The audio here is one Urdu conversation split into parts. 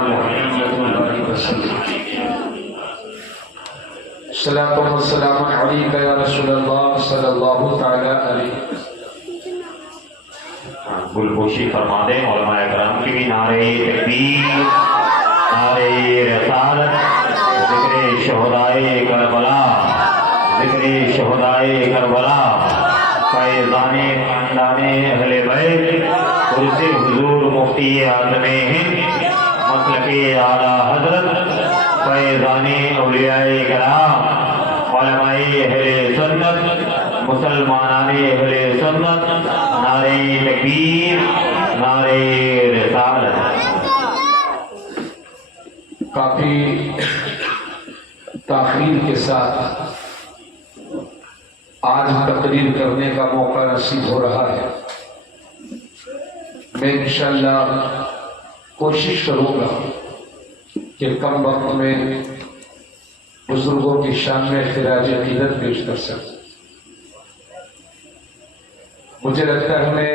محمد وسلم صلاۃ و سلام علیک یا رسول اللہ صلی اللہ تعالی علیہ وسلم۔ گلپوشی فرما دیں علماء کرام کی بھی نعرہ تکبیر، نعرہ رسالت، ذکر شہدائے کربلا، ذکر شہدائے کربلا، فیضان خاندان اہل بیت، عرص حضور مفتی اعظم ہند مسلک اعلیٰ حضرت، فیضان اولیاء کرام، علماء اہل سنت، مسلمانان اہل سنت، نعرہ تکبیر، نعرہ رسالت۔ کافی تاخیر کے ساتھ آج تقریر کرنے کا موقع نصیب ہو رہا ہے۔ میں انشاءاللہ کوشش کروں گا کہ کم وقت میں بزرگوں کی شان میں خراج عقیدت پیش کر سکوں۔ مجھے لگتا ہے میں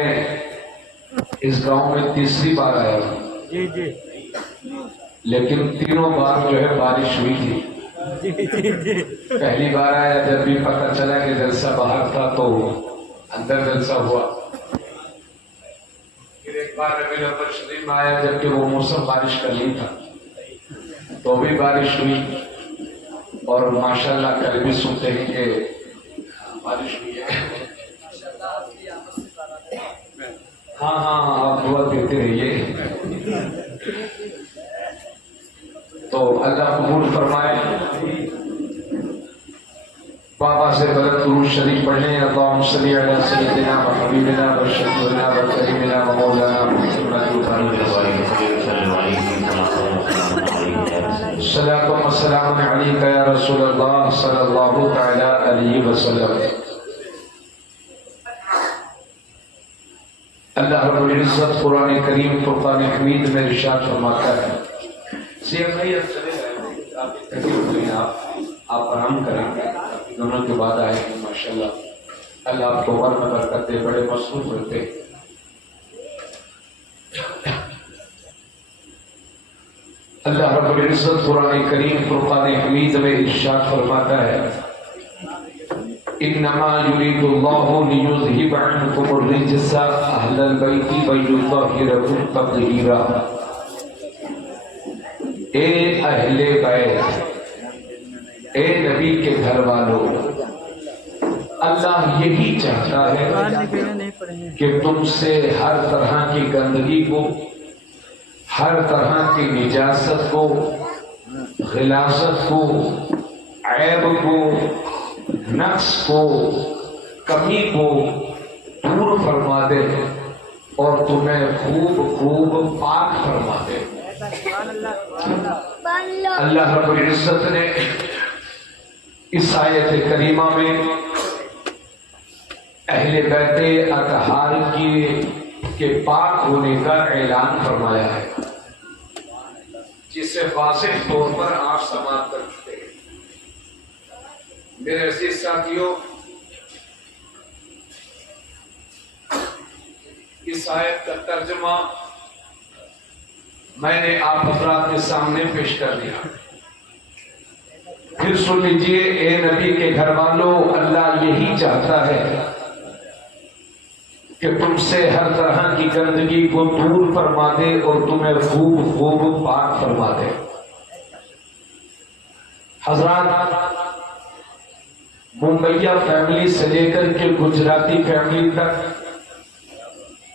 اس گاؤں میں تیسری بار آیا ہوں، لیکن تینوں بار جو ہے بارش ہوئی تھی۔ پہلی بار آیا جب بھی پتہ چلا کہ جلسہ باہر تھا تو اندر جلسہ ہوا، پھر ایک بار ربیع الاول شریف میں آیا جبکہ وہ موسم بارش کا نہیں تھا تو بھی بارش ہوئی، اور ماشاءاللہ کل بھی سنتے ہیں کہ بارش ہوئی ہے۔ ہاں آپ دعا دیتے رہیے تو اللہ قبول فرمائے۔ بابا سے بلند درود شریف پڑھیں، اللہم صلی علی سیدنا و حبیبنا و شفیعنا و کریمنا و مولانا محمد صلاۃ و سلام علیک یا رسول اللہ صلی اللہ تعالی علیہ وسلم۔ اللہ رب العزت قرآن کریم فرقان حمید میں ارشاد فرماتا ہے، آپ آرام کریں گے، دونوں کے بعد آئے ہیں ماشاءاللہ۔ اللہ آپ کو عمر میں برکت دے، بڑے مصروف ہوتے۔ اللہ رب العزت قرآن کریم فرقان حمید میں ارشاد فرماتا ہے، انما یرید اللہ لیذہب عنکم الرجس اہل البیت ویطہرکم تطہیرا۔ اے اہل بیت، اے نبی کے گھر والوں، اللہ یہی چاہتا ہے کہ تم سے ہر طرح کی گندگی کو، ہر طرح کی نجاست کو، غلاظت کو، عیب کو، نقص کو، کمی کو دور فرما دے اور تمہیں خوب خوب پاک فرما دے۔ اللہ رب العزت نے اس آیت کریمہ میں اہل بیت اطہار کے پاک ہونے کا اعلان فرمایا ہے، جسے واضح طور پر آپ سماعت کر چکے ہیں۔ میرے عزیز ساتھیوں، اس آیت کا ترجمہ میں نے آپ حضرات کے سامنے پیش کر دیا، پھر سن لیجئے۔ اے نبی کے گھر والوں، اللہ یہی چاہتا ہے کہ تم سے ہر طرح کی گندگی کو دور فرما دے اور تمہیں خوب خوب پاک فرما دے۔ حضرات، ممبئیہ فیملی سے لے کر کے گجراتی فیملی تک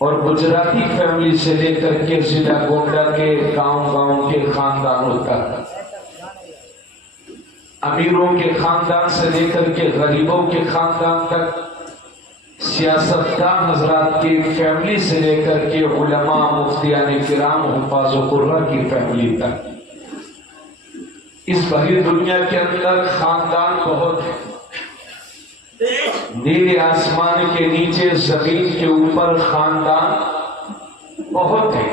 اور گجراتی فیملی سے لے کر کے ضلع گونڈا کے گاؤں کے خاندانوں تک، امیروں کے خاندان سے لے کر کے غریبوں کے خاندان تک، سیاستدان حضرات کی فیملی سے لے کر کے علماء، مفتیان کرام، حفاظ و قرہ کی فیملی تک، اس بھری دنیا کے اندر خاندان بہت ہے۔ نیلے آسمان کے نیچے، زمین کے اوپر خاندان بہت ہے،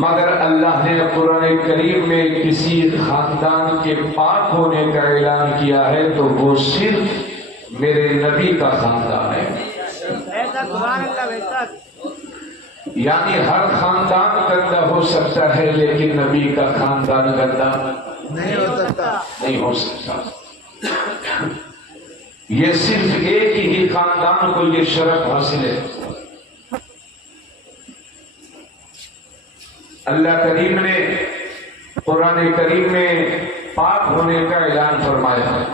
مگر اللہ نے قرآن کریم میں کسی خاندان کے پاک ہونے کا اعلان کیا ہے تو وہ صرف میرے نبی کا خاندان ہے۔ یعنی ہر خاندان گندا ہو سکتا ہے لیکن نبی کا خاندان گندا نہیں ہو سکتا. یہ صرف ایک ہی خاندان کو یہ شرف حاصل ہے. اللہ کریم نے قرآن کریم میں پاک ہونے کا اعلان فرمایا ہے.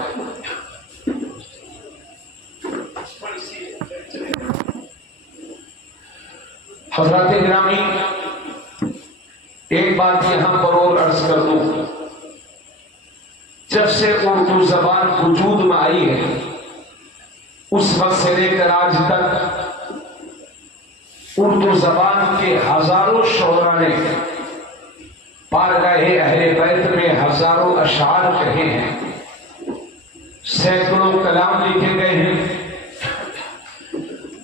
حضرات گرامی، ایک بات یہاں پر اور عرض کر دوں. جب سے اردو زبان وجود میں آئی ہے اس وقت سے لے کر آج تک اردو زبان کے ہزاروں شعراء نے بارگاہ اہل بیت میں ہزاروں اشعار کہے ہیں، سینکڑوں کلام لکھے گئے ہیں،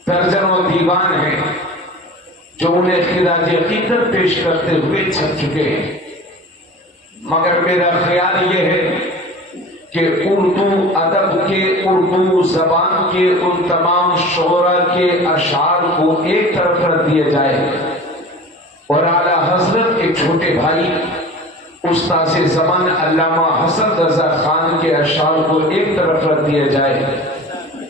درجنوں دیوان ہیں جو انہیں خراج عقیدت پیش کرتے ہوئے چھپ چکے ہیں. مگر میرا خیال یہ ہے کہ اردو ادب کے، اردو زبان کے ان تمام شعراء کے اشعار کو ایک طرف رکھ دیا جائے اور اعلیٰ حضرت کے چھوٹے بھائی استاذ زمان علامہ حسن رضا خان کے اشعار کو ایک طرف رکھ دیا جائے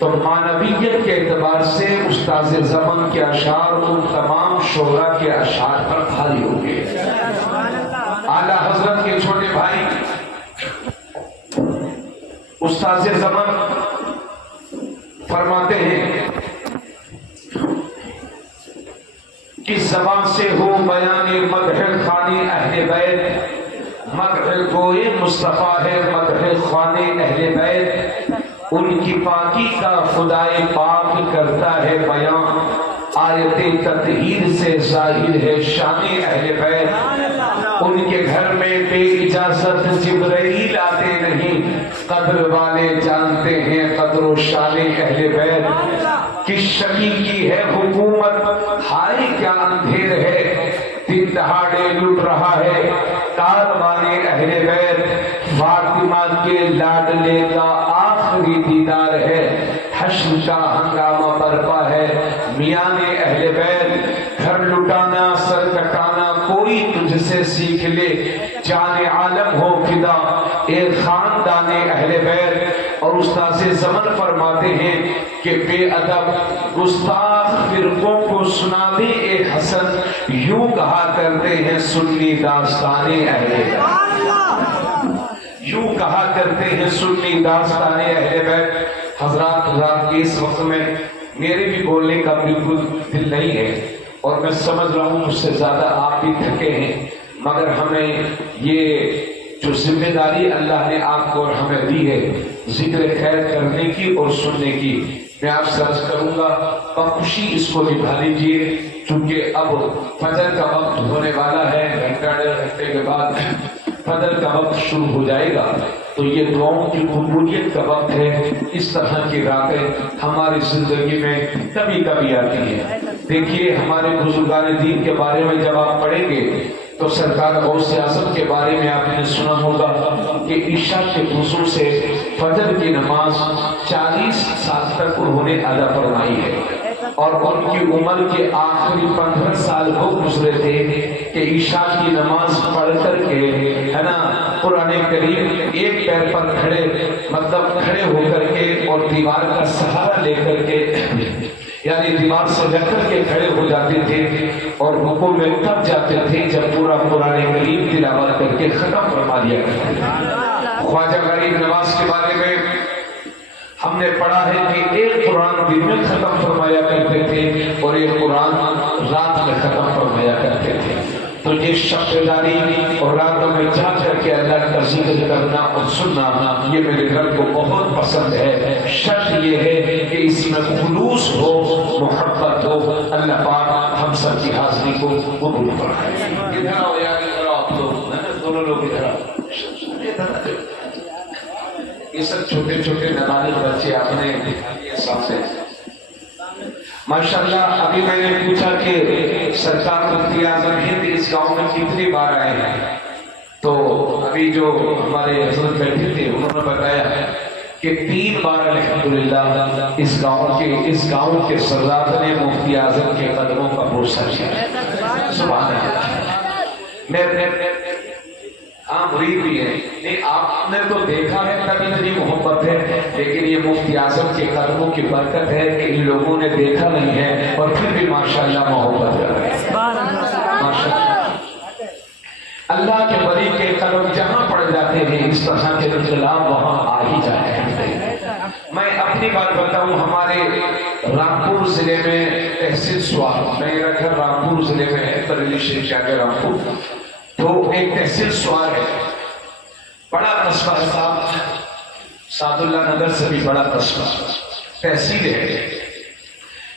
تو معنویت کے اعتبار سے استاذ زمان کے اشعار ان تمام شعراء کے اشعار پر بھاری ہوں گے. اعلیٰ حضرت کے چھوٹے بھائی استاذ زمان فرماتے ہیں کس زبان سے ہو بیان مدح خانی اہل بیت، مدح گوئے مصطفیٰ ہے مدح خانی اہل بیت، ان کی پاکی کا خدائے پاک کرتا ہے بیان، آیت تطہیر سے ظاہر ہے شان اہل بیت، ان کے گھر میں بے اجازت جبرائیل آتے نہیں، قدر والے جانتے ہیں قدر و شان اہل بیت. کس شقی کی ہے حکومت ہائے کیا اندھیر ہے، دن دہاڑے لٹ رہا ہے کاروان اہل بیت، فاطمہ کے لاڈلے کا آخری دیدار ہے، حشر کا ہنگامہ برپا ہے میان اہل بیت، گھر لٹانا سر کٹانا کوئی تجھ سے سیکھ لے، جان عالم ہو فدا ایک خاندان اہل بیت. اور استاذ زمن فرماتے ہیں کہ بے ادب گستاخ فرقوں کو سنا دے ایک حسن، یوں کہا کرتے ہیں سنی داستان اہل بیت، یوں کہا کرتے ہیں سنی داستان اہل بیت. حضرات رات کے اس وقت میں میرے بھی بولنے کا بالکل دل نہیں ہے اور میں سمجھ رہا ہوں مجھ سے زیادہ آپ بھی تھکے ہیں، مگر ہمیں یہ جو ذمہ داری اللہ نے آپ کو اور ہمیں دی ہے ذکر خیر کرنے کی اور سننے کی، میں آپ سے عرض کروں گا بخوشی اس کو نبھا لیجیے، چونکہ اب فجر کا وقت ہونے والا ہے، گھنٹہ ڈیڑھ گھنٹے کے بعد فجر کا وقت شروع ہو جائے گا، تو یہ دعاؤں کی قبولیت کا وقت ہے. اس طرح کی راتیں ہماری زندگی میں کبھی کبھی آتی ہیں. دیکھیے ہمارے بزرگان دین کے بارے میں جب آپ پڑھیں گے تو سرکار غوث اعظم کے بارے میں آپ نے سنا ہوگا کہ عشاء کے وضو سے فجر کی نماز 40 سال تک انہوں نے ادا فرمائی ہے، اور ان کی عمر کے آخری 15 سال وہ گزرے تھے کہ عشاء کی نماز پڑھ کر کے ہے نا قرآن کریم ایک پیر پر کھڑے مطلب کھڑے ہو کر کے اور دیوار کا سہارا لے کر کے یعنی دیوار سے لگ کر کے کھڑے ہو جاتے تھے اور رکوع میں تب جاتے تھے جب پورا قرآن کریم تلاوت کر کے ختم فرما دیا کرتے تھے. خواجہ غریب نواز کے بارے میں ہم نے پڑھا ہے کہ ایک قرآن دن میں ختم فرمایا کرتے تھے اور ایک قرآن رات میں ختم فرمایا کرتے تھے. تو یہ شب بیداری اور راتوں میں جا کر کے اللہ کا ذکر کرنا اور سننا یہ میرے گھر کو بہت پسند ہے. شرط یہ ہے کہ اس میں خلوص ہو، محبت ہو. اللہ پاک ہم سب کی حاضری کو قبول فرمائے. ادھر آؤ یار، ادھر آؤ آپ لوگ، دونوں لوگ ادھر آؤ. یہ سب چھوٹے چھوٹے نابالغ بچے آپ نے ساتھ ہیں ماشاءاللہ. ابھی میں نے پوچھا کہ سرکار مفتی اعظم ہند اس گاؤں میں کتنی بار آئے ہیں، تو ابھی جو ہمارے حضرت بیٹھے تھے انہوں نے بتایا کہ 3 بار الحمدللہ اس گاؤں کے سردار نے مفتی اعظم کے قدموں کا بوسہ کیا. سبحان اللہ. ہاں مرید بھی ہے. نہیں آپ نے تو دیکھا ہے تب اتنی محبت ہے, لیکن یہ مفتی اعظم کے قدموں کی برکت ہے کہ ان لوگوں نے دیکھا نہیں ہے اور پھر بھی ماشاءاللہ محبت کر رہے ہیں. ماشاءاللہ اللہ کے ولی کے قدم جہاں پڑ جاتے ہیں اس طرح کے انقلاب وہاں آ ہی جاتے ہیں. میں اپنی بات بتاؤں, ہمارے رامپور ضلع میں تحصیل سوار, میرا گھر رامپور ضلع میں ہے, بریلی شریف جا کے رامپور, تو ایک تحصیل سوار ہے, بڑا قصبہ ہے صاحب, سعد اللہ نگر سے بھی بڑا قصبہ تحصیل ہے.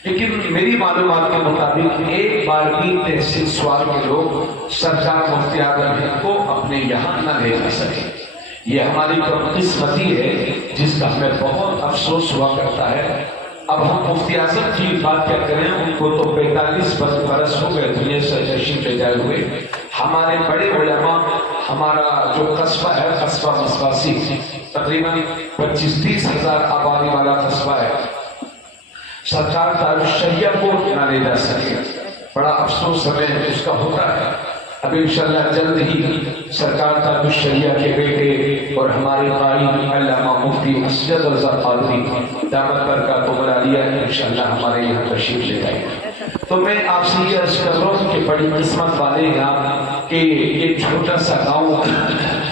لیکن میری معلومات کے مطابق ایک بار بھی تحصیل سوار کے لوگ سرکار مفتی اعظم کو اپنے یہاں نہ لے جا سکے. یہ ہماری بدقسمتی ہے جس کا ہمیں بہت افسوس ہوا کرتا ہے. اب ہم مفتی اعظم کی بات کیا کریں, ان کو تو 45 برس ہو گئے دنیا سے تشریف لے جائے ہوئے. ہمارے بڑے علماء, ہمارا جو قصبہ ہے قصبہ مسواسی تقریباً 25-30 ہزار آبادی والا قصبہ ہے, سرکار دارالشریعہ کو نہ لے جا سکے. بڑا افسوس ہمیں اس کا ہوتا ہے. اب انشاءاللہ جلد ہی سرکار دارالشریعہ کے بیٹے اور ہمارے قاری علامہ مفتی اسجد رضا قادری دامت برکاتہ العالیہ انشاءاللہ ہمارے یہاں تشریف لے جائیں گے. تو میں آپ سے یہ عرض کر رہا ہوں کہ بڑی قسمت والے ہیں آپ کہ یہ چھوٹا سا گاؤں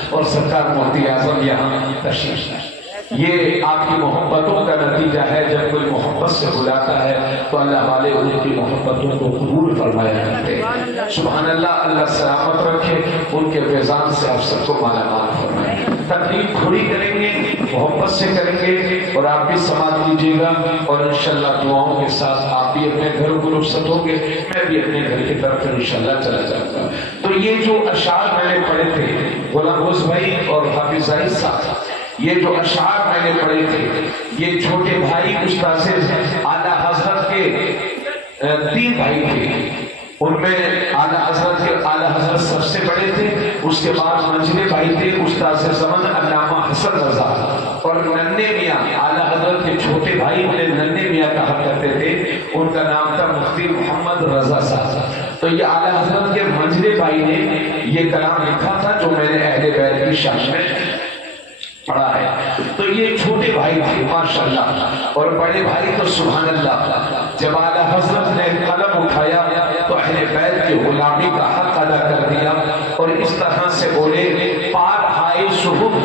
اور سرکار مفتی اعظم یہاں تشریف لائے. یہ آپ کی محبتوں کا نتیجہ ہے. جب کوئی محبت سے بلاتا ہے تو اللہ والے ان کی محبتوں کو قبول فرمایا کرتے ہیں. سبحان اللہ, اللہ سلامت رکھے, ان کے فیضان سے آپ سب کو مالا مال فرمائے. تقریب تھوڑی کریں گے, محبت سے کریں گے, اور آپ بھی سماعت کیجیے گا, اور انشاءاللہ دعاؤں کے ساتھ آپ بھی اپنے گھروں کو رخصت ہوں گے, میں بھی اپنے گھر کی طرف انشاءاللہ چلا جاؤں گا. تو یہ جو اشعار میں نے پڑھے تھے غلام روز بھائی اور حافظ زاہد صاحب, یہ جو اشعار میں نے پڑھے تھے یہ چھوٹے بھائی استاذ اعلیٰ حضرت کے 3 بھائی تھے. ان میں اعلیٰ حضرت سب سے بڑے تھے, اس کے بعد منجلے بھائی تھے استاذ زمن علامہ حسن رضا, اور ننے میاں اعلیٰ حضرت کے چھوٹے بھائی انہیں ننے میاں کہا کرتے تھے, ان کا نام تھا مفتی محمد رضا صاحب. تو یہ اعلیٰ حضرت کے منجلے بھائی نے یہ کلام لکھا تھا جو میں نے اہل بیت کی شان میں پڑھا ہے. تو یہ چھوٹے بھائی تھے ماشاءاللہ, اور بڑے بھائی تو سبحان اللہ. جب اعلیٰ حضرت نے قلم اٹھایا تو اہل بیت کی غلامی کا حق ادا کر دیا, اور اس طرح سے بولے پار ہائے صحب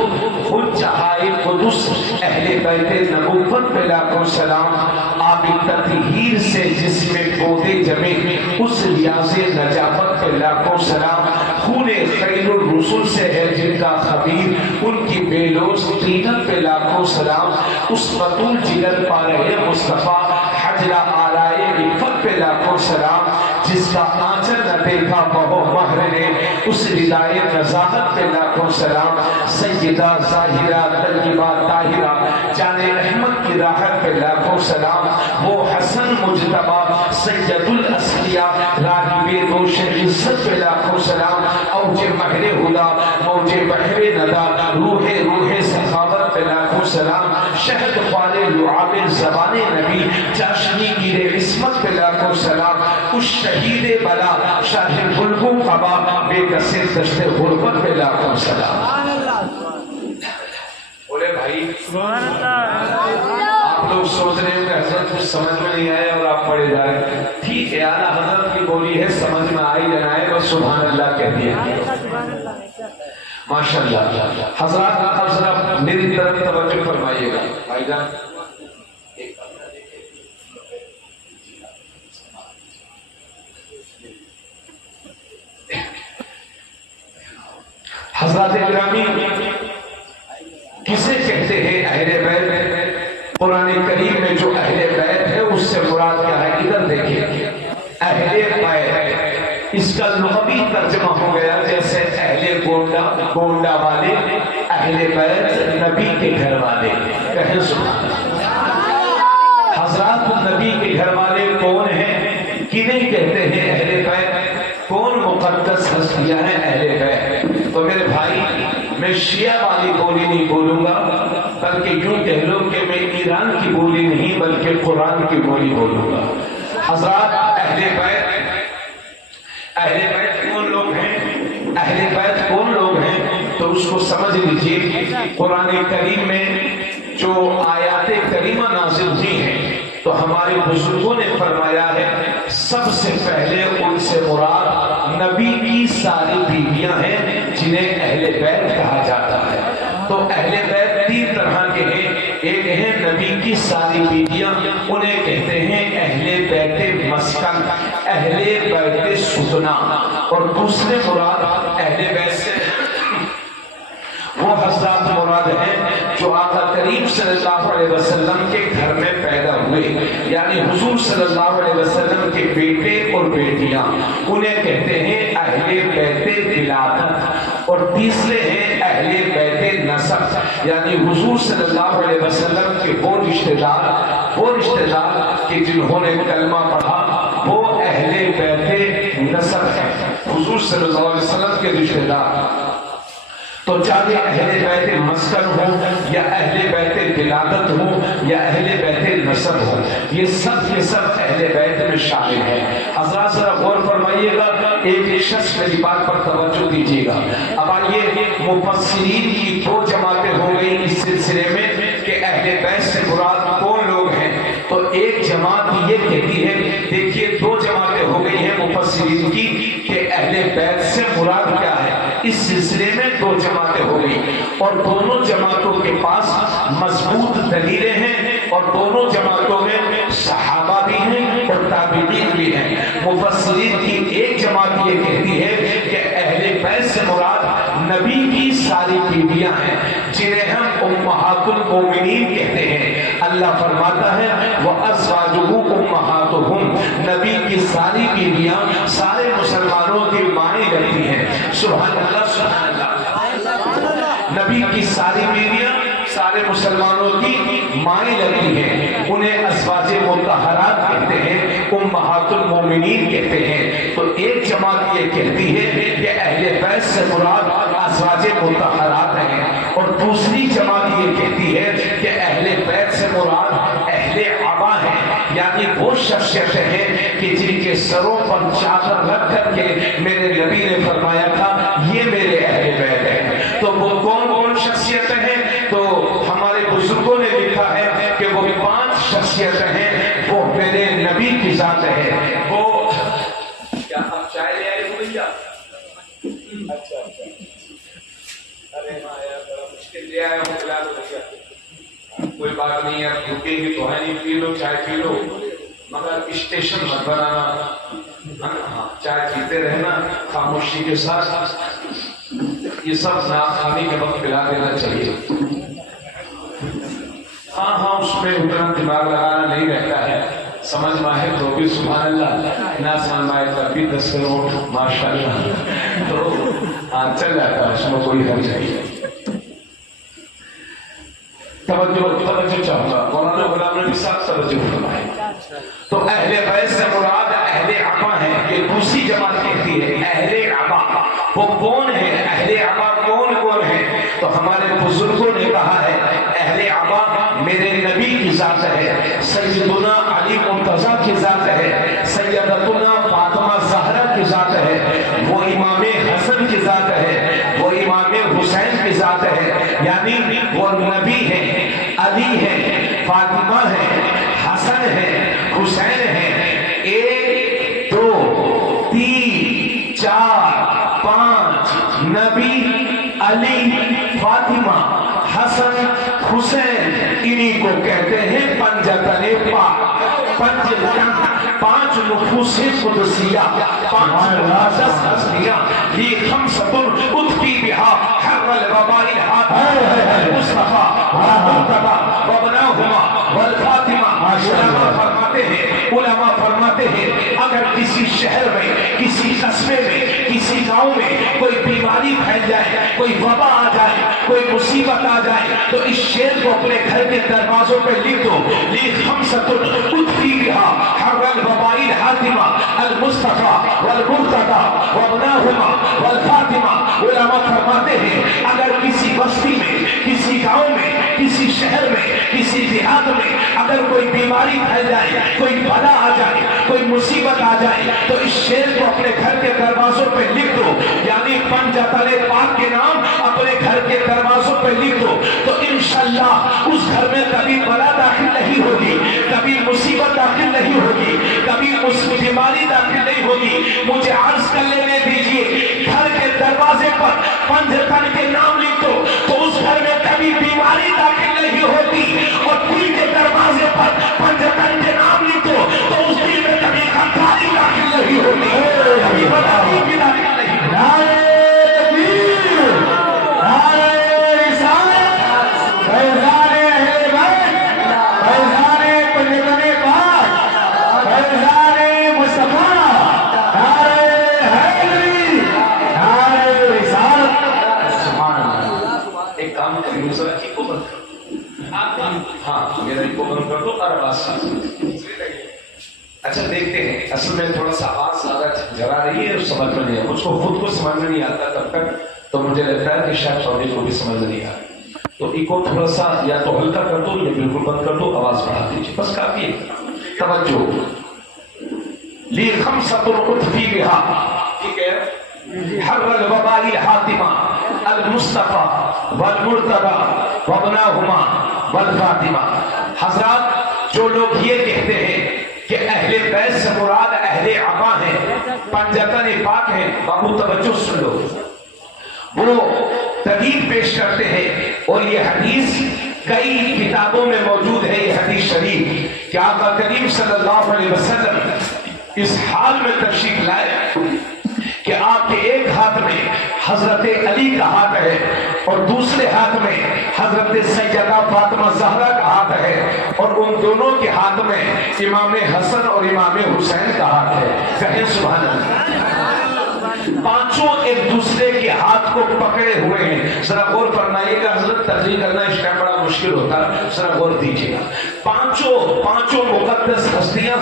خود چہائے قدس اہل بیت نبوت پہ لاکھوں سلام. آبی تطہیر سے جس میں پودے جمے اس ریاض نجابت پہ لاکھوں سلام. خون خیر الرسول سے ہے جن کا خبیر ان کی بیلوز طینت پہ لاکھوں سلام. اس بطول جگر پا رہے مصطفیٰ حجرہ آلائے عفت پہ لاکھوں سلام. جس کا آنچل نہ دیکھا بہو مہر نے اس ردائے نزاہت پہ لاکھوں سلام. سیدہ ظاہرہ طیبہ طاہرہ جان احمد کی راحت پہ لاکھوں سلام. وہ حسن مجتبی سید الاسقیاء راغب نوش عزت پہ لاکھوں سلام. اوج مہر ہدا موج بحر ندا روح سخاوت پہ لاکھوں سلام. شہد خوال لعاب زبان نبی چاشنی گیر عصمت پہ لاکھوں سلام. اس شہید بلا شاہ بلبو قبا بے کسے دشت غربت پہ لاکھوں سلام. بولے بھائی آپ لوگ سوچ رہے ہیں کہ حضرت کچھ سمجھ میں نہیں آئے اور آپ پڑھے جا رہے ہیں. ٹھیک ہے, اعلیٰ حضرت کی بولی ہے, سمجھ میں آئی یا نہ آئے بس سبحان اللہ کہہ دیا. ماشاءاللہ. حضرات آپ ذرا میری طرف توجہ فرمائیے گا. بھائی جان حضرات گرامی, کسے کہتے ہیں اہل بیت؟ قرآن کریم میں جو اہل بیت ہے اس سے مراد کیا ہے؟ ادھر دیکھیں, اہل بیت اس کا لغوی ترجمہ ہو گیا جیسے اہل گونڈا والے, اہل بیت نبی کے گھر والے. کہیں سبحان اللہ. حضرات نبی کے گھر والے کون ہیں؟ کنہیں کہتے ہیں اہل بیت؟ کون مقدس ہستیاں ہیں اہل بیت؟ تو میرے بھائی میں شیعہ والی بولی نہیں بولوں گا, بلکہ یوں کہہ لو کہ میں ایران کی بولی نہیں بلکہ قرآن کی بولی بولوں گا. حضرات اہل اس کو سمجھ لیجیے، قرآن کریم میں جو آیات کریمہ نازل ہوئی ہیں تو ہمارے بزرگوں نے فرمایا ہے سب سے پہلے ان سے مراد نبی کی ساری بیویاں ہیں جنہیں اہل بیت کہا جاتا ہے۔ تو اہل بیت تین طرح کے ہیں، ایک ہے نبی کی ساری بیویاں، انہیں کہتے ہیں اہل بیت مسکن، اہل بیت سکنا، اور دوسرے مراد اہل بیت سے وہ حضرات مراد ہیں جو آقا کریم صلی اللہ علیہ وسلم کے گھر میں پیدا ہوئے، یعنی حضور صلی اللہ علیہ وسلم کے بیٹے اور بیٹیاں، انہیں کہتے ہیں اہل بیت ولادت، اور تیسرے ہیں اہل بیت نسب، یعنی حضور صلی اللہ علیہ وسلم کے وہ رشتہ دار کہ جنہوں نے کلمہ پڑھا وہ اہل بیت نسب ہیں، حضور صلی اللہ علیہ وسلم کے رشتہ دار۔ تو چاہے اہل بیت مسکن ہو یا اہل بیت ولادت ہو یا اہل بیت نسب ہو، یہ سب اہل بیت میں شامل ہیں۔ حضرات ذرا غور فرمائیے گا، ایک شخص میری بات پر توجہ دیجیے گا۔ اب آئیے، مفسرین کی دو جماعتیں ہو گئی اس سلسلے میں کہ اہل بیت سے مراد کون لوگ ہیں۔ تو ایک جماعت یہ کہتی ہے، دیکھیے دو جماعتیں ہو گئی ہیں مفسرین کی کہ اہل بیت سے مراد کیا ہے، اس سلسلے میں دو جماعتیں ہو گئی، اور دونوں جماعتوں کے پاس مضبوط دلیلیں ہیں، اور دونوں جماعتوں میں صحابہ بھی ہیں اور تابعین بھی ہیں۔ مفسرین کی ایک جماعت یہ کہتی ہے کہ اہل بیت سے مراد نبی کی ساری بیویاں ہیں جنہیں ہم امہات المومنین کہتے ہیں۔ اللہ فرماتا ہے وَأَزْوَاجُهُ أُمَّهَاتُهُمْ، نبی کی ساری بیویاں سارے مسلمانوں کی مائیں لگتی ہیں۔ سبحان اللہ، سبحان اللہ، نبی کی ساری بیویاں سارے مسلمانوں کی مائیں لگتی ہیں، انہیں ازواج مطہرات کہتے ہیں، امہات المومنین کہتے ہیں۔ تو ایک جماعت یہ کہتی ہے کہ اہل بیت سے مراد ازواج مطہرات ہیں، اور دوسری جماعت یہ کہتی ہے کہ اہل بیت سے مراد اہل عبا ہیں، یعنی وہ شخصیتیں ہیں کہ جن کے سروں پر چادر رکھ کر کے میرے نبی نے فرمایا تھا یہ میرے اہل بیت ہیں۔ تو وہ کون کون شخصیتیں ہیں؟ تو ہمارے بزرگوں نے لکھا ہے کہ وہ 5 شخصیتیں ہیں، وہ میرے نبی کی ذات ہے۔ وہ کیا آپ چائے لے آئے ہو بھیا؟ اچھا، ارے ماں یار بڑا مشکل لے آئے ہو، بلا دو بھیا، کوئی بات نہیں ہے، بھوکے کی تو ہے نہیں، پی لو چائے پی لو، مگر اسٹیشن مت بنانا، ہاں چائے پیتے رہنا خاموشی کے ساتھ، یہ سب ناخوانی کے وقت پلا دینا چاہیے۔ ہاں اس میں اتنا دماغ لگانا نہیں رہتا ہے، سمجھ ماہر تو بھی سبحان اللہ، نہ سمجھ ماہر تب بھی 10 کروڑ ماشاء اللہ، تو ہاں چل جاتا ہے، اس میں کوئی حرج نہیں۔ توجہ چاہوں گا، مولانا غلام نبی صاحب توجہ فرمائیں۔ تو اہل بیت سے مراد اہل عبا ہیں، یہ دوسری جماعت کہتی ہے اہل عبا۔ وہ کون ہے اہل عبا؟ کون ہے؟ تو ہمارے بزرگوں نے کہا ہے اہل عبا میرے نبی کی ذات ہے، سیدنا علی مرتضیٰ کی ذات ہے، سیدتنا فاطمہ زہرا کی ذات ہے، وہ امام حسن کی ذات ہے، وہ امام حسین کی ذات ہے، یعنی وہ نبی ہیں، علی ہیں، فاطمہ ہیں، حسن ہیں، حسین ہیں، 1 2 3 4 5 نبی، علی، فاطمہ، حسن، حسین، انہی کو کہتے ہیں پنجتن پاک، 5 نفوس قدسیہ، 5 مقدس ہستیاں، یہ 5 اطفی بہا حر الوباء الحاد المصطفیٰ والمرتبہ وابناہما والفاطمہ۔ علماء فرماتے ہیں اگر کسی شہر میں، کسی قصبے میں، کسی گاؤں میں کوئی بیماری پھیل جائے، کوئی وبا آ جائے، کوئی مصیبت آ جائے، تو اس شعر کو اپنے گھر کے دروازوں پہ لکھ دو، خمسۃ اطفی بہا حر الوباء الحاتمہ المصطفیٰ والمرتضیٰ وابناہما والفاطمہ۔ علماء فرماتے ہیں اگر کسی بستی میں، کسی گاؤں میں، کسی کسی شہر میں کسی دیہات میں اگر کوئی بیماری پھیل جائے, کوئی بلا آ جائے, کوئی مصیبت آ جائے, تو اس شعر کو اپنے گھر کے دروازوں پہ لکھ دو, یعنی پنجتن پاک کے نام اپنے گھر کے دروازوں پہ لکھ دو, تو انشاءاللہ اس گھر میں کبھی بلا داخل نہیں ہوگی, کبھی مصیبت داخل نہیں ہوگی, کبھی بیماری داخل نہیں ہوگی. مجھے عرض کر لینے دیجئے, گھر کے دروازے پر پنجتن کے نام لکھ دو تو اس گھر میں کبھی بیماری داخل نہیں ہوتی, اور دل کے دروازے پر پنجتن کے نام لکھ دو تو اس دل میں کبھی غداری داخل نہیں ہوتی, کبھی بدعقیدگی بھی داخل نہیں ہوتی. نعرہ تکبیر, نعرہ رسالت, فیضان اہل بیت, فیضان پنجتن پاک, فیضان مصطفیٰ, نعرہ حیدری, نعرہ رسالت. سبحان اللہ. ایک کام کریں ذرا ایک کو بند کر, ہاں میرا ایک کو بند کر دو اور آواز اچھا دیکھتے ہیں. اصل میں تھوڑا سا آواز زیادہ جلا رہی ہے, سمجھ میں نہیں ہے, مجھ کو خود کو سمجھ میں نہیں آتا تب تک, تو مجھے لگتا ہے کہ شاید سعودی کو بھی سمجھ نہیں آ رہی, تو ایکو تھوڑا سا یا تو ہلکا کر دو یا بالکل بند کر دو, آواز بڑھا دیجیے, بس کافی ہے. توجہ, لی خمسۃ القطفی بہا, ٹھیک ہے, حر الوبائی حاتمہ المصطفیٰ والمرتضیٰ وابناہما والفاطمہ. حضرات جو لوگ یہ کہتے ہیں کہ اہل بیت سے مراد اہل عبا ہیں, پنجتن پاک ہیں, بابو توجہ سن لو, وہ دلیل پیش کرتے ہیں, اور یہ حدیث کئی کتابوں میں موجود ہے, یہ حدیث شریف کہ آقا کریم صلی اللہ علیہ وسلم اس حال میں تشریف لائے کہ آپ کے ایک ہاتھ میں حضرت علی کا ہاتھ ہے اور دوسرے ہاتھ میں حضرت سیدہ فاطمہ زہرا کا ہاتھ ہے, اور ان دونوں کے ہاتھ میں امام حسن اور امام حسین کا ہاتھ ہے. کہیں سبحان اللہ. پانچوں ایک دوسرے کے ہاتھ کو پکڑے ہوئے ہیں. ذرا غور فرمائیے گا, حضرت تقریر کرنا اس ٹائم بڑا مشکل ہوتا ہے, ذرا غور دیجیے گا. پانچوں مقدس ہستیاں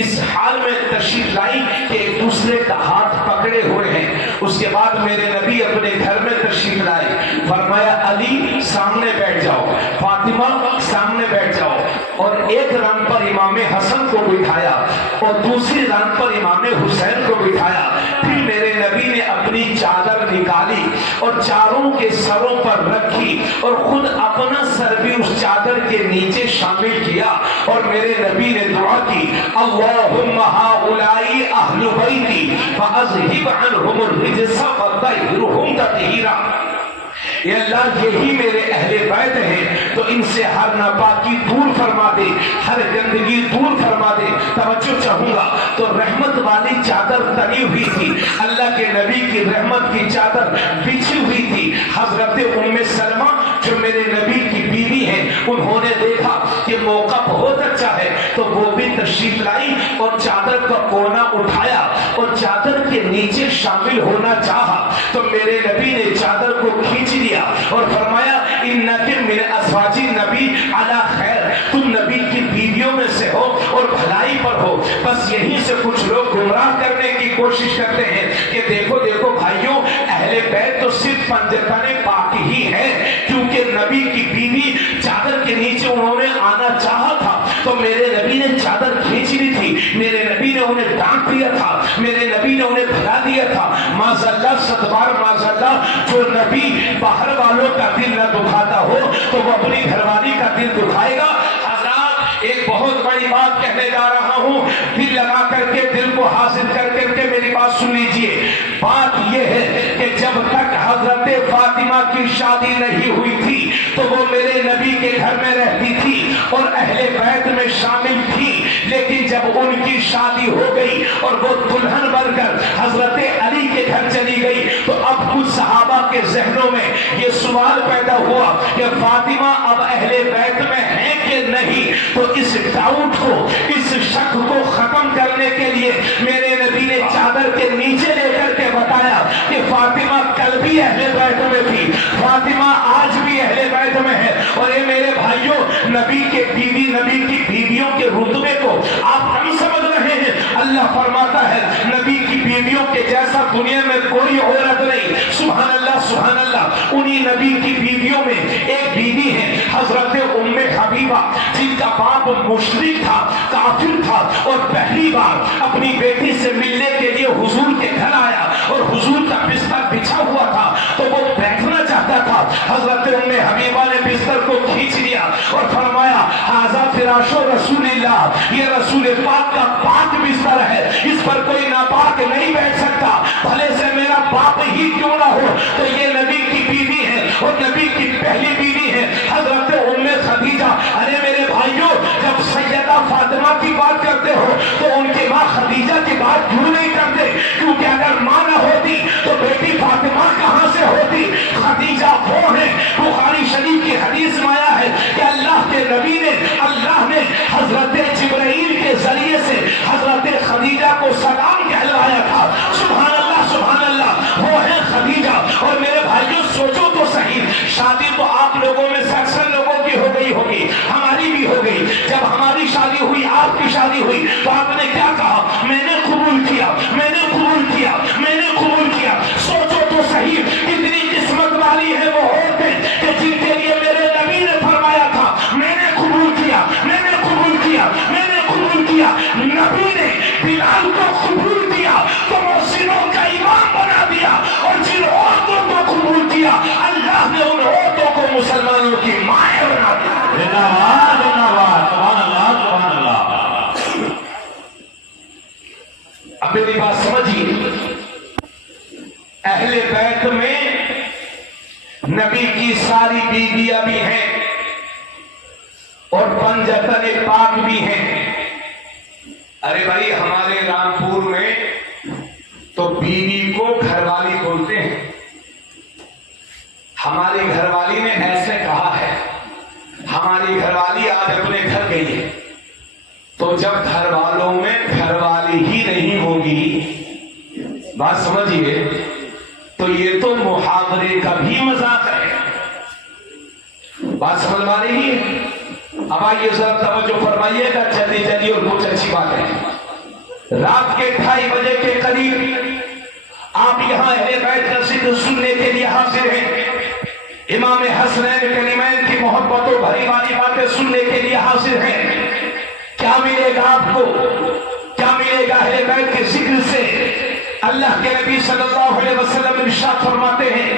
اس حال میں تشریف لائی کہ ایک دوسرے کا ہاتھ پکڑے ہوئے ہیں. اس کے بعد میرے نبی اپنے گھر میں تشریف لائے, فرمایا علی سامنے بیٹھ جاؤ, فاطمہ سامنے بیٹھ جاؤ, اور ایک ران پر امام حسن کو بٹھایا اور دوسری ران پر امام حسین کو بٹھایا. پھر میرے نبی نے اپنی چادر نکالی اور چاروں کے سروں پر رکھی, اور خود اپنا سر بھی اس چادر کے نیچے شامل کیا, اور میرے نبی نے دعا کی, اللہم ہؤلائی اہل بیتی فاذہب عنہم الرجس وطہرہم تطہیرا. اے اللہ یہی میرے اہل بیت ہیں تو ان سے ہر ناپاکی دور فرما دے, ہر گندگی دور فرما دے. توجہ چاہوں گا, تو رحمت والی چادر تنی ہوئی تھی, اللہ کے نبی کی رحمت کی چادر بچھی ہوئی تھی. حضرت ام سلمہ جو میرے نبی کی بیوی ہیں, انہوں نے دیکھا کہ موقع بہت اچھا ہے تو وہ بھی تشریف لائی اور چادر کا کونا اٹھایا اور چادر کے نیچے شامل ہونا چاہا, تو میرے نبی نے چادر کو کھینچ لیا اور فرمایا انک من ازواج نبی علی خیر, تم نبی کی بیویوں میں سے ہو اور بھلائی پر ہو. بس یہیں سے کچھ لوگ گمراہ کرنے کی کوشش کرتے ہیں کہ دیکھو بھائیوں, اہل بیت تو صرف پنجتن پاک ہی ہے, کیونکہ نبی کی بیوی چادر کے نیچے انہوں نے آنا چاہا تھا تو میرے نبی نے چادر کھینچ لی تھی, میرے نبی نے انہیں ڈانٹ دیا تھا, میرے نبی نے انہیں بھگا دیا تھا. معاذ اللہ, ستبار معاذ اللہ, جو نبی باہر والوں کا دل نہ دکھاتا ہو تو وہ اپنی گھر والی کا دل دکھائے گا. حضرات ایک بہت بڑی بات کہنے جا رہا ہوں, دل لگا کر کے, دل کو حاصل کر کے میری بات سن لیجئے. بات یہ ہے کہ جب تک حضرت فاطمہ کی شادی نہیں ہوئی تھی تو وہ میرے نبی کے گھر میں رہتی تھی اور اہل بیت میں شامل تھی, لیکن جب ان کی شادی ہو گئی اور وہ دلہن بن کر حضرت علی کے گھر چلی گئی تو اب کچھ صحابہ کے ذہنوں میں یہ سوال پیدا ہوا کہ فاطمہ اب اہل بیت میں ہے کہ نہیں. تو اس ڈاؤٹ کو, اس شک کو ختم کرنے کے لیے میرے نبی نے چادر کے نیچے لے کر کے بتایا کہ فاطمہ کل بھی اہل بیت میں تھی, فاطمہ آج بھی اہل بیت میں ہے. اور اے میرے بھائیوں, نبی کے بیوی, نبی کی بیویوں کے رتبے کو آپ کم سمجھ رہے ہیں. اللہ فرماتا ہے نبی کی بیویوں کے جیسا دنیا میں کوئی عورت نہیں. سبحان اللہ, سبحان اللہ. انہی نبی کی بیویوں میں ایک بیوی ہے حضرت ام حبیبہ جن کا باپ مشرک تھا، کافر تھا، اور پہلی بار اپنی بیٹی سے ملنے کے لیے حضور کے گھر آیا اور حضور کا بستر بچھا ہوا تھا تو وہ بیٹھنا چاہتا تھا۔ حضرت ام حبیبہ نے بستر کو کھینچ لیا اور فرمایا ھذا فراش رسول اللہ، یہ رسول پاک کا پاک بستر ہے، اس پر کوئی ناپاک نہیں بیٹھ سکتا، بھلے سے میرا باپ ہی کیوں نہ ہو۔ تو یہ نبی کی بیوی ہے اور نبی کی پہلی بیوی ہے حضرت ام خدیجہ۔ ارے میرے بھائیوں، جب سیدہ فاطمہ کی بات کرتے ہو تو ان کی ماں خدیجہ کی بات کیوں نہیں کرتے؟ کیونکہ اگر ماں نہ ہوتی تو بیٹی فاطمہ کہاں سے ہوتی؟ خدیجہ وہ ہے، بخاری شریف کی حدیث میں آیا ہے کہ اللہ کے نبی نے، اللہ نے حضرت جبرائیل کے ذریعے سے حضرت خدیجہ کو سلام کہلوایا تھا۔ سبحان اللہ سبحان اللہ، وہ ہے خدیجہ۔ اور میرے بھائیوں سوچو تو صحیح، شادی تو آپ لوگوں میں سے اکثر لوگوں کی ہو گئی ہوگی، ہماری بھی ہو گئی۔ جب ہماری شادی ہوئی، آپ کی شادی ہوئی تو آپ نے کیا کہا؟ میں نے قبول کیا، میں نے قبول کیا، میں نے قبول کیا۔ سوچو تو صحیح، کتنی قسمت والی ہے وہ عورتیں کہ جن کے لیے میرے نبی نے فرمایا تھا میں نے قبول کیا، میں نے قبول کیا، میں نے قبول کیا۔ نبی نے بلال کو قبول کیا تو محسنوں کا امام بنا دیا، اور جن عورتوں کو قبول کیا اللہ نے ان عورتوں کو مسلمانوں کی مائیں بنا دیا۔ زندہ باد زندہ باد، سبحان اللہ سبحان اللہ۔ اب میری بات سمجھیے، اہل بیت میں نبی کی ساری بیویاں بھی ہیں اور پنجتن پاک بھی ہیں۔ ارے بھائی ہمارے رامپور میں تو بیوی کو گھر والی بولتے ہیں۔ ہماری گھر والی نے ایسے کہا ہے، ہماری گھر والی آج اپنے گھر گئی ہے، تو جب گھر والوں میں گھر والی ہی نہیں ہوگی، بات سمجھیے، تو یہ تو محاورے کا بھی مذاق ہے۔ بات سمجھ پا رہی ہے؟ اب آئیے ذرا توجہ فرمائیے گا جلدی جلدی، اور کچھ اچھی بات ہے۔ رات کے 2:30 بجے کے قریب آپ یہاں اہل بیت کا ذکر سننے کے لیے حاضر ہیں، امام حسنین کریمین کی محبتوں بھری والی باتیں سننے کے لیے حاضر ہیں۔ کیا ملے گا آپ کو؟ کیا ملے گا اہل بیت کے ذکر سے؟ اللہ کے نبی صلی اللہ علیہ وسلم ارشاد فرماتے ہیں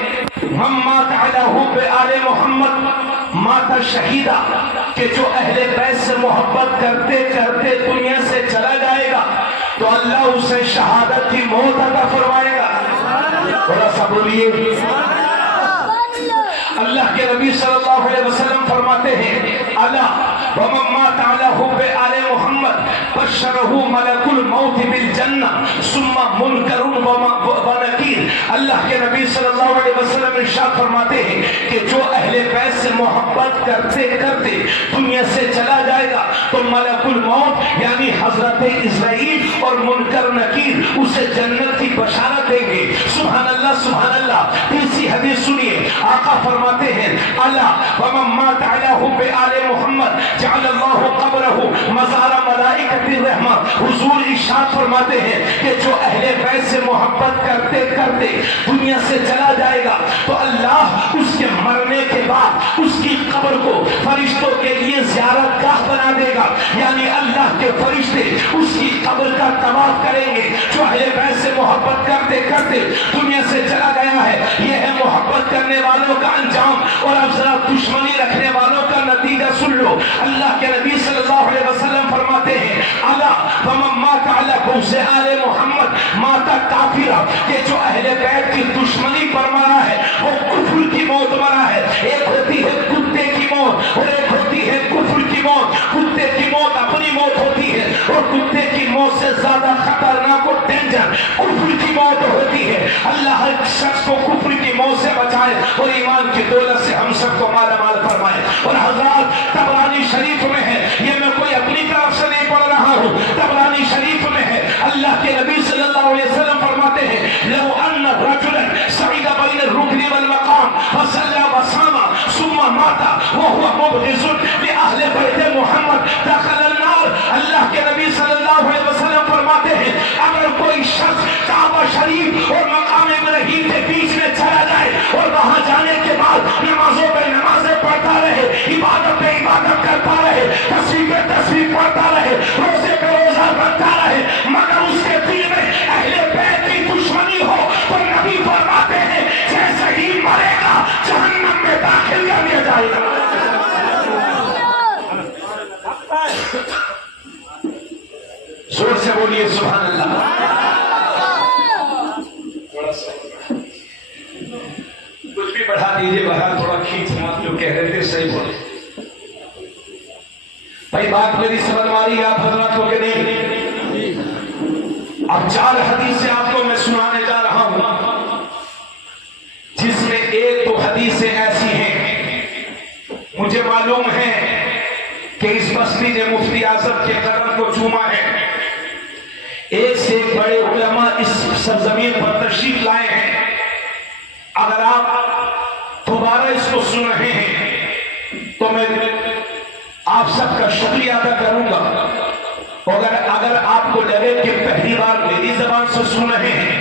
من مات علی حب آل محمد مات شہیدہ، کہ جو اہل بیت سے محبت کرتے کرتے دنیا سے چلا جائے گا تو اللہ اسے شہادت کی موت عطا فرمائے گا۔ تھوڑا سا بولیے۔ اللہ کے نبی صلی اللہ علیہ وسلم فرماتے ہیں الا ومن مات علی حب آل محمد بشرہ ملک الموت بالجنہ ثم منکر ونکیر۔ اللہ کے نبی صلی اللہ علیہ وسلم ارشاد فرماتے ہیں کہ جو اہل بیت سے محبت کرتے کرتے دنیا سے چلا جائے گا تو ملک الموت یعنی حضرت اسرائیل اور منکر نکیر اسے جنت کی بشارت دیں گے۔ سبحان اللہ سبحان اللہ۔ تیسری حدیث سنیے، آقا فرماتے ہیں الا ومن مات علی حب آل محمد جعل اللہ قبرہ مزار ملائکۃ الرحمہ۔ حضور ارشاد فرماتے ہیں کہ جو اہل بیت سے محبت کرتے کرتے دنیا سے چلا جائے گا تو اللہ اس کے مرنے کے بعد اس کی قبر کو فرشتوں کے لیے زیارت گاہ بنا دے گا، یعنی اللہ کے فرشتے اس کی قبر کا طواف کریں گے۔ جو اہل بیت سے محبت کرتے کرتے دنیا سے چلا گیا ہے، یہ ہے محبت کرنے والوں کا انجام۔ اور اب ذرا دشمنی رکھنے والوں کا نتیجہ سن لو۔ اللہ کے نبی صلی اللہ علیہ وسلم فرماتے ہیں الا ومن مات علی بغض آل محمد مات کافرا، کہ جو اہل بیت کی دشمنی پر مرا ہے وہ کفر کی موت مرا ہے۔ ایک ہوتی ہے کتے کی موت اور ایک ہوتی ہے کفر کی موت۔ کتے کی موت اپنی موت ہوتی ہے اور کتے کی موت سے زیادہ خطرناک اور ڈینجر کفر کی موت ہوتی ہے۔ اللہ ہر شخص کو کفر کی موت سے بچائے اور ایمان کی دولت سے ہم سب کو مالا مال فرمائے۔ اور حضرات طبرانی شریف میں ہے، یہ میں کوئی اپنی طرف سے نہیں پڑھ رہا ہوں، طبرانی شریف میں ہے، اللہ کے نبی صلی اللہ علیہ وسلم فرماتے ہیں لو ان رجلا صعد بین الرکن والمقام فصلى وصام ثم مات وهو مبغض لاهل بیت محمد دخل النار۔ اللہ کے نبی صلی اللہ علیہ وسلم فرماتے ہیں اگر کوئی شخص کعبہ شریف اور مقام ابراہیم کے بیچ میں چلا جائے اور وہاں جانے کے بعد نمازوں پہ نمازیں پڑھتا رہے، جائے گا. زور سے بولیے سبحان اللہ. کچھ بھی بڑھا دیجیے، باہر تھوڑا کھینچ مت، جو کہہ رہے تھے صحیح بولے. بھائی بات میری سمجھ ماری آپ حضرات کو کہ نہیں؟ اب 4 حدیثیں آپ کو میں سنانے جا رہا ہوں، جس میں 1-2 حدیثیں ایسی ہیں مجھے معلوم ہے کہ اس بستی نے مفتی اعظم کے قدم کو چوما ہے. ایک سے ایک بڑے علماء اس سرزمین پر تشریف لائے ہیں. اگر آپ دوبارہ اس کو سن رہے ہیں تو میں آپ سب کا شکریہ ادا کروں گا. اگر آپ کو لگے کہ پہلی بار میری زبان سے سن رہے ہیں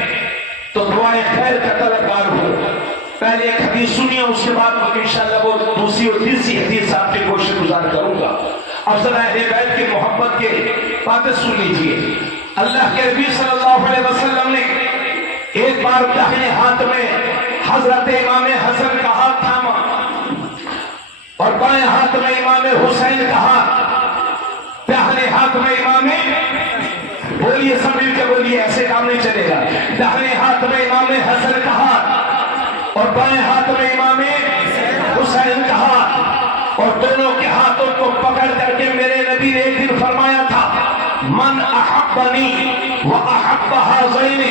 تو دعائے خیر کا طلبگار ہو. پہلے ایک حدیث سنیے، اس کے بعد انشاءاللہ وہ دوسری اور تیسری حدیث آپ کے گوشت گزار کروں گا. اب ذرا اہل بیت کی محبت کے باتیں سن لیجیے. اللہ کے نبی صلی اللہ علیہ وسلم نے ایک بار داہنے ہاتھ میں حضرت امام حسن کا ہاتھ تھاما اور بائیں ہاتھ میں امام حسین کا ہاتھ، داہنے ہاتھ میں امام، بولیے سب مل کے بولیے، ایسے کام نہیں چلے گا. داہنے ہاتھ میں امام حسن کا ہاتھ اور بائیں ہاتھ میں امام حسین کا ہاتھ، اور دونوں کے ہاتھوں کو پکڑ کر کے میرے نبی نے ایک دن فرمایا تھا، من احبنی واحب هذین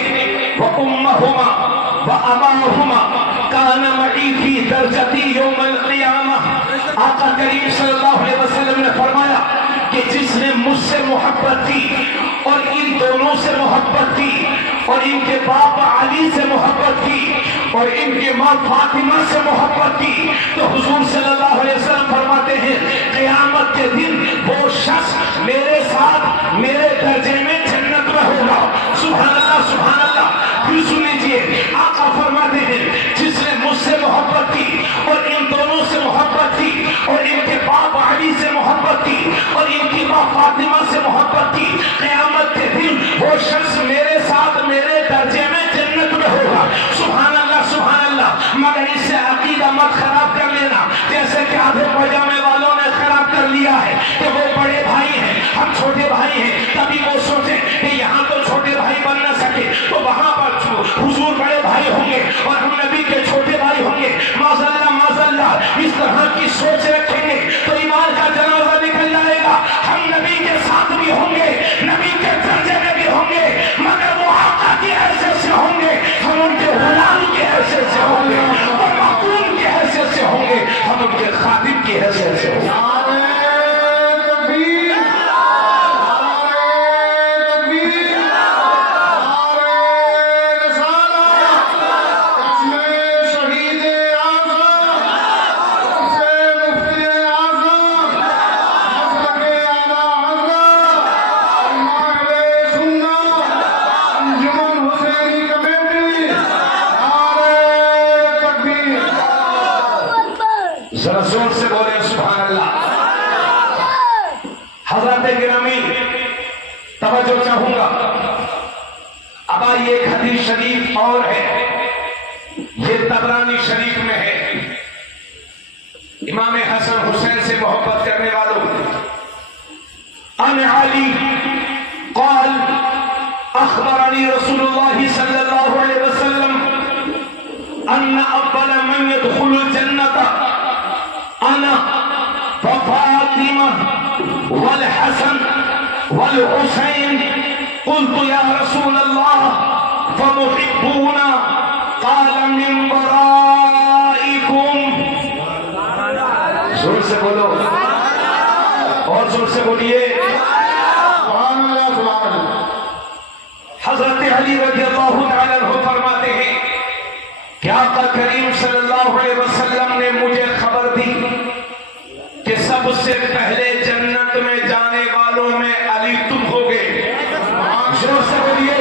وامہما واباہما کان معی فی درجتی یوم القیامہ. آقا کریم صلی اللہ علیہ وسلم نے فرمایا کہ جس نے مجھ سے محبت کی اور ان دونوں سے محبت کی اور ان کے باپ علی سے محبت کی اور ان کی ماں فاطمہ سے محبت کی، تو حضور صلی اللہ علیہ وسلم فرماتے ہیں قیامت کے دن وہ شخص میرے ساتھ میرے درجے میں جنت میں ہوگا. سبحان اللہ سبحان اللہ. پھر سن لیجیے، آقا فرماتے ہیں جس نے مجھ سے محبت کی اور ان دونوں سے محبت کی اور ان کے باپ علی سے محبت کی اور ان کی ماں فاطمہ سے محبت کی، قیامت کے دن وہ شخص میرے ساتھ میرے درجے میں جنت میں ہوگا. سبحان اللہ سبحان اللہ. مگر اس سے عقیدہ مت خراب کر لینا، جیسے کہ آدھے پاجامے والوں نے خراب کر لیا ہے کہ وہ بڑے بھائی ہیں، ہم چھوٹے بھائی ہیں. تبھی وہ سوچیں کہ یہاں تو چھوٹے بھائی بن نہ سکے تو وہاں پر حضور بڑے بھائی ہوں گے اور ہم نبی کے چھوٹے بھائی ہوں گے. معاذ اللہ اس طرح کی سوچ رکھیں گے تو ایمان کا جنازہ نکل جائے گا. ہم نبی کے ساتھ بھی ہوں گے، نبی کے درجے میں بھی ہوں گے، مگر وہ آقا کی حیثیت سے ہوں گے، ہم ان کے غلام کی حیثیت سے ہوں گے، وہ مخدوم کی حیثیت سے ہوں گے، ہم ان کے خادم کی حیثیت سے ہوں گے. ذرا زور سے بولے سبحان اللہ. حضرات گرامی توجہ چاہوں گا. اب آئیے ایک حدیث شریف اور ہے، یہ طبرانی شریف میں ہے. امام حسن حسین سے محبت کرنے والوں، عن علی قال اخبرنی رسول اللہ صلی اللہ علیہ وسلم ان اول من يدخل الجنة انا وفاطمة والحسن والحسين. قلت يا رسول الله فمحبونا؟ قال من ورائكم. زور سے بولو اور زور سے بولیے. حضرت علی رضی اللہ تعالیٰ عنہ فرماتے ہیں کہ آقا کریم صلی اللہ علیہ وسلم نے مجھے خبر دی کہ سب سے پہلے جنت میں جانے والوں میں علی تم ہوگے. زور سے بولیے.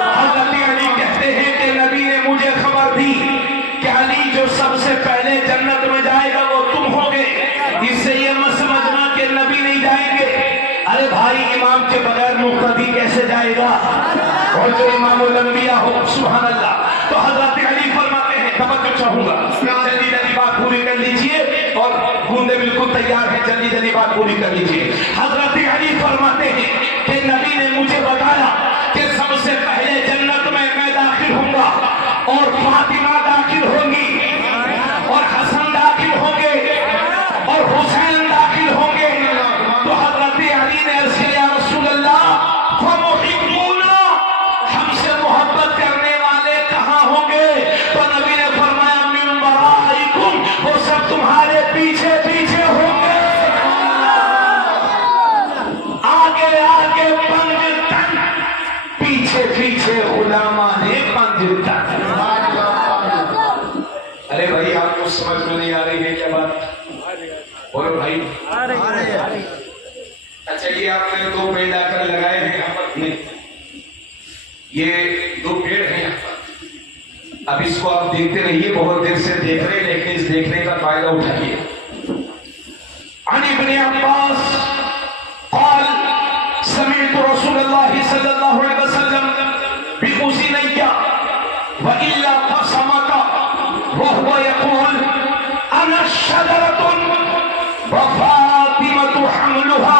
حضرت علی کہتے ہیں کہ نبی نے مجھے خبر دی کہ علی جو سب سے پہلے جنت میں جائے گا وہ تم ہوگے. اس سے یہ مت سمجھنا کہ نبی نہیں جائیں گے. ارے بھائی امام کے بغیر مقتدی کیسے جائے گا، اور جو امام الانبیاء ہو. سبحان اللہ. تو حضرت علی فرماتے ہیں توجہ چاہوں گا، جلدی جلدی بات پوری کر لیجئے اور گوندے بالکل تیار ہیں، جلدی جلدی بات پوری کر لیجئے۔ حضرت علی فرماتے ہیں کہ نبی نے مجھے بتایا کہ سب سے پہلے جنت میں داخل ہوں گا اور فاطمہ داخل ہوں گی اور حسن داخل ہوں گے اور حسین داخل ہوں گے۔ تو حضرت علی نے عرض کیا یا رسول اللہ فمحبونا، ہم سے محبت کرنے والے کہاں ہوں گے؟ تو نبی نے فرمایا من ورائکم، وہ سب تمہارے پیچھے پیچھے ہوں گے، آگے آگے پنج تن، پیچھے پیچھے غلامان پنج تن۔ ارے بھائی آپ کو سمجھ میں نہیں آ رہی ہے کیا بات؟ بولو بھائی۔ اچھا یہ آپ نے دو پیڑ لا کر لگائے ہیں یہاں پر، نہیں یہ دو پیڑ ہیں یہاں پر، اب اس کو آپ دیکھتے رہیے، بہت دیر سے دیکھ رہے لیکن اس دیکھنے کا فائدہ اٹھائیے۔ عن ابن عباس قال سمعت رسول اللہ صلی اللہ علیہ وسلم بأذني وإلا قسمك وهو يقول أنا الشجرة وفاطمة حملها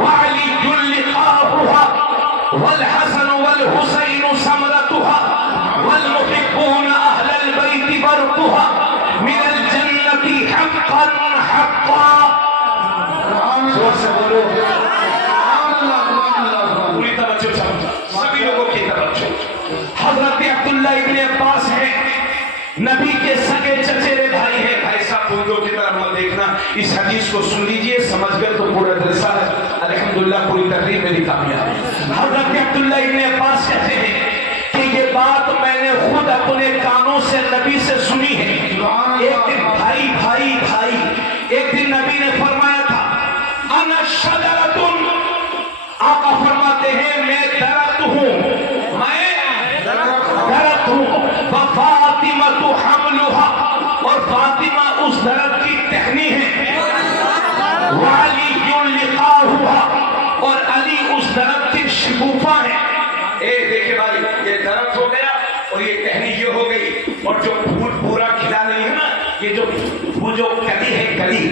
وعلي لقاؤها والحسن والحسين ثمرتها والمحبون أهل البيت برقها من الجنة حقا حقا۔ زور سے بولو پوری توجہ سمجھا، سبھی لوگوں کی توجہ۔ حضرت عبداللہ ابن عباس ہیں، نبی کے سگے چچیرے بھائی ہیں۔ بھائی صاحب بندوں کی طرف مت دیکھنا، اس حدیث کو سن لیجئے، سمجھ گئے تو پورا جلسہ ہے الحمدللہ، پوری تقریر میری کامیاب۔ حضرت عبداللہ ابن عباس کہتے ہیں کہ یہ بات میں نے خود اپنے کانوں سے نبی سے سنی ہے۔ ایک دن بھائی بھائی بھائی، ایک دن نبی نے فرمایا تھا انا شجرۃ، آقا فرماتے ہیں میں درخت ہوں، میں درخت ہوں، وفاطمۃ حملها، اور فاطمہ اس درخت کی ٹہنی ہے، وعلی لقاؤها، اور علی اس درخت کی شگوفہ ہے۔ دیکھیں بھائی یہ درخت ہو گیا اور یہ ٹہنی یہ ہو گئی، اور جو پھول پورا کھلا نہیں ہے نا، یہ جو کلی ہے، کلی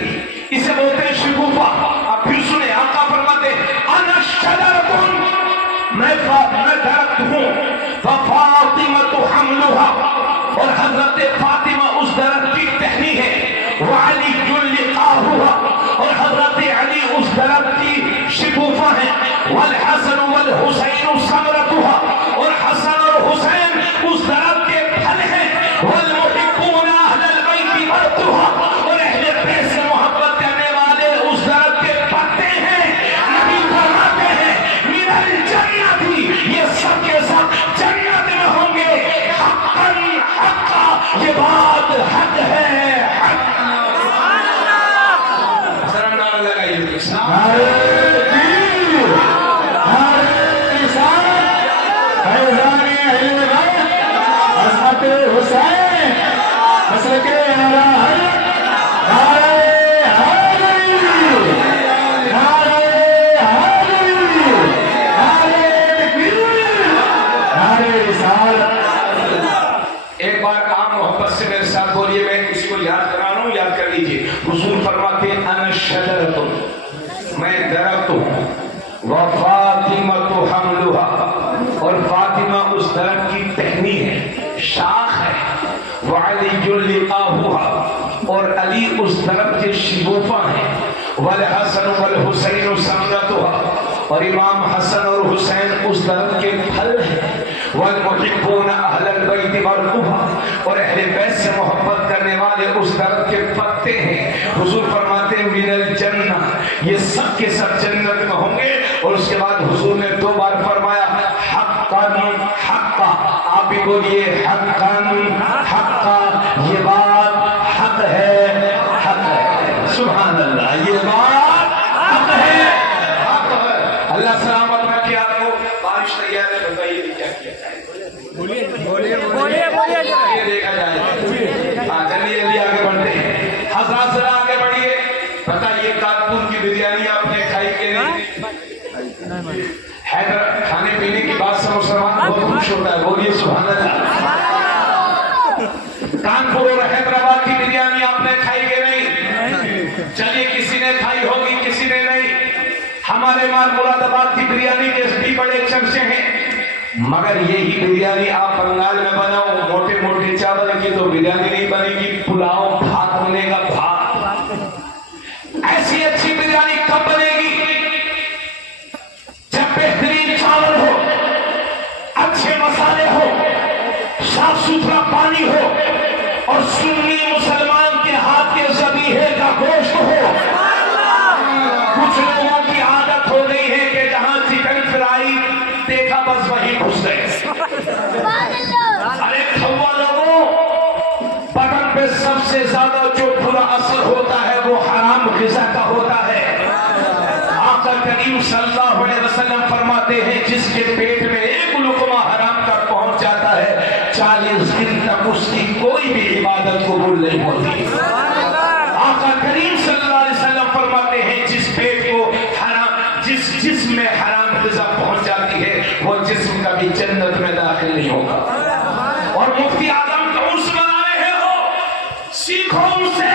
اسے بولتے ہیں شگوفہ۔ اب پھر سنیں آقا فرماتے انا شجرۃ، میں درخت ہوں، وفاطمۃ حملها، اور حضرت فاطمہ اس درخت کی ٹہنی ہے، وعلی لقاؤها، اور حضرت علی اس درخت کی شگوفہ ہے، والحسن والحسین ثمرتها، اور حسن اور حسین اس درخت کے پھل ہیں، والمحبون اہل البیت برقها، اور اہل بیت سے محبت کرنے والے اس درخت کے پتے ہیں۔ نبی فرماتے ہیں من الجنت، یہ سب کے سب جنت میں ہوں گے، حقا حقا، یہ بات حق ہے، حق۔ ذرا نعرہ لگائیے حسین مسلک ایک بار عام محبت سے میرے ساتھ بولیے، میں اس کو یاد کرا رہا ہوں، یاد کر لیجئے۔ حضور فرماتے ہیں انا شجرۃ، میں درخت ہوں، وفاطمۃ حملها، اور فاطمہ اس درخت کی ٹہنی ہے، شاخ ہے، وعلی لقاؤها، اور علی اس درخت کے شگوفہ ہیں، والحسن والحسین ثمرتها، اور امام حسن اور حسین اس درخت کے پھل ہیں، والمحبون اہل البیت برقها، اور اہل بیت سے محبت کرنے والے اس درخت کے پتے ہیں۔ حضور فرماتے ہیں من الجنہ، یہ سب کے سب جنت میں ہوں گے۔ اور اس کے بعد حضور نے دو بار فرمایا حقا حقا، آپ بھی بولیے حقا حقا، یہ بات حق ہے، حق ہے، سبحان اللہ، یہ بات حق ہے، حق ہے۔ اللہ سلامت رکھے آپ کو۔ بارش تیار ہے، بتائیے کیا کیا جائے، یہ دیکھا جائے۔ جلدی جلدی آگے بڑھتے ہیں، حضرات ذرا آگے بڑھیے۔ بتائیے کانپور کی بریانی آپ نے کھائی کہ نہیں؟ حیدر کھانے پینے کی بات سے مسلمان بہت خوش ہوتا ہے، بولیے سبحان اللہ۔ چلیے کسی نے کھائی ہوگی کسی نے نہیں. ہمارے مراد آباد کی بریانی کے بھی بڑے چرچے ہیں، مگر یہی بریانی آپ بنگال میں بناؤ موٹے موٹے چاول کی تو بریانی نہیں بنے گی، پلاؤ بھات بنے گا بھات. ایسی اچھی بریانی کب بنے گی؟ جب بہترین چاول ہو، اچھے مسالے ہو، صاف ستھرا پانی ہو، اور سنی مسلمان کے ہاتھ کے ذبیحے کا گوشت ہو. کچھ لوگوں کی عادت ہو گئی ہے کہ جہاں چکن فرائی دیکھا بس وہی گھس گئے. ارے کھوا لوگوں، بدن پہ سب سے زیادہ جو برا اثر ہوتا ہے وہ حرام غذا کا ہوتا ہے. آقا کریم صلی اللہ علیہ وسلم فرماتے ہیں جس کے پیٹ میں ایک لقمہ حرام کا پہنچ جاتا ہے 40 دن تک اس کی کوئی بھی عبادت قبول نہیں ہوتی. آقا کریم صلی اللہ علیہ وسلم فرماتے ہیں جس پیٹ کو حرام، جس جسم میں حرام غذا پہنچ جاتی ہے وہ جسم کبھی جنت میں داخل نہیں ہوگا. اور مفتی اعظم کا عرس منا رہے ہو، سیکھو ان سے.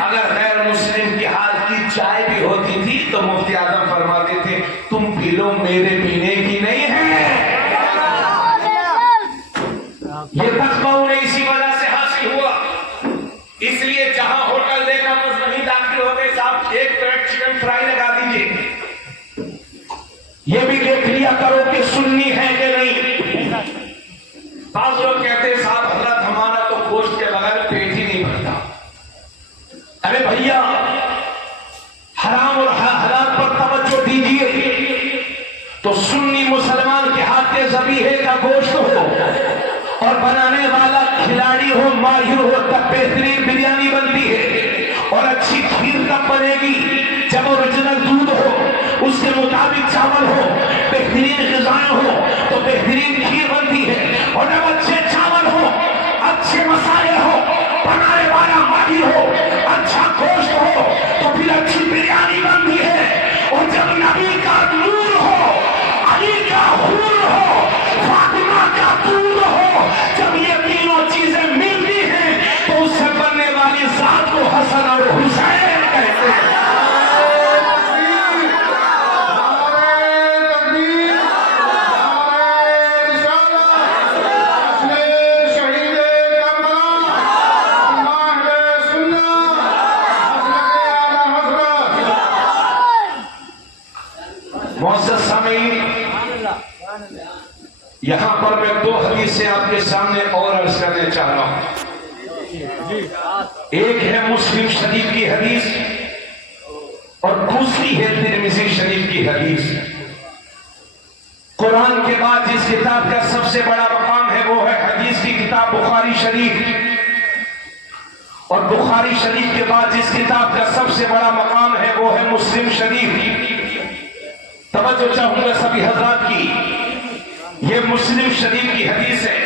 اگر غیر مسلم کی حال کی چائے بھی ہوتی تھی تو مفتی اعظم فرماتے تھے تم پی لو، میرے پینے کی نہیں ہے. یہ تقوی انہیں اسی وجہ سے حاصل ہوا. اس لیے جہاں ہوٹل دیکھا بس وہیں داخل ہو گئے، صاحب ایک پلیٹ چکن فرائی لگا دیجیے. یہ بھی دیکھ لیا کرو کہ سنی ہے کہ نہیں. بعض لوگ کہتے ہیں صاحب حضرت ہمارا تو گوشت کے بغیر پیٹ ہی نہیں بھرتا. ارے بھیا حرام اور حلال پر توجہ دیجیے. تو سنی مسلمان کے ہاتھ کے ذبیحے کا گوشت ہو اور بنانے والا کھلاڑی ہو، ماہر ہو، تب بہترین بریانی بنتی ہے. اور اچھی کھیر کب بنے گی؟ جب اوریجنل دودھ ہو، اس کے مطابق چاول ہو، بہترین غذائیں ہو تو بہترین کھیر بنتی ہے. اور جب اچھے چاول ہو، اچھے مسالے ہو، بنانے والا ماہر ہو، اچھا گوشت ہو تو پھر اچھی بریانی بنتی ہے. اور جب نبی کا نور ہو، علی کا حور ہو، فاطمہ کا دودھ ہو، جب یہ تینوں چیزیں ملتی ہیں تو اس سے بننے والی ذات کو حسن اور حسین کہتے ہیں. یہاں پر میں 2 حدیثیں آپ کے سامنے اور عرض کرنے چاہ رہا ہوں. ایک ہے مسلم شریف کی حدیث اور دوسری ہے ترمذی شریف کی حدیث. قرآن کے بعد جس کتاب کا سب سے بڑا مقام ہے وہ ہے حدیث کی کتاب بخاری شریف، اور بخاری شریف کے بعد جس کتاب کا سب سے بڑا مقام ہے وہ ہے مسلم شریف. توجہ چاہوں گا سبھی حضرات کی. یہ مسلم شریف کی حدیث ہے.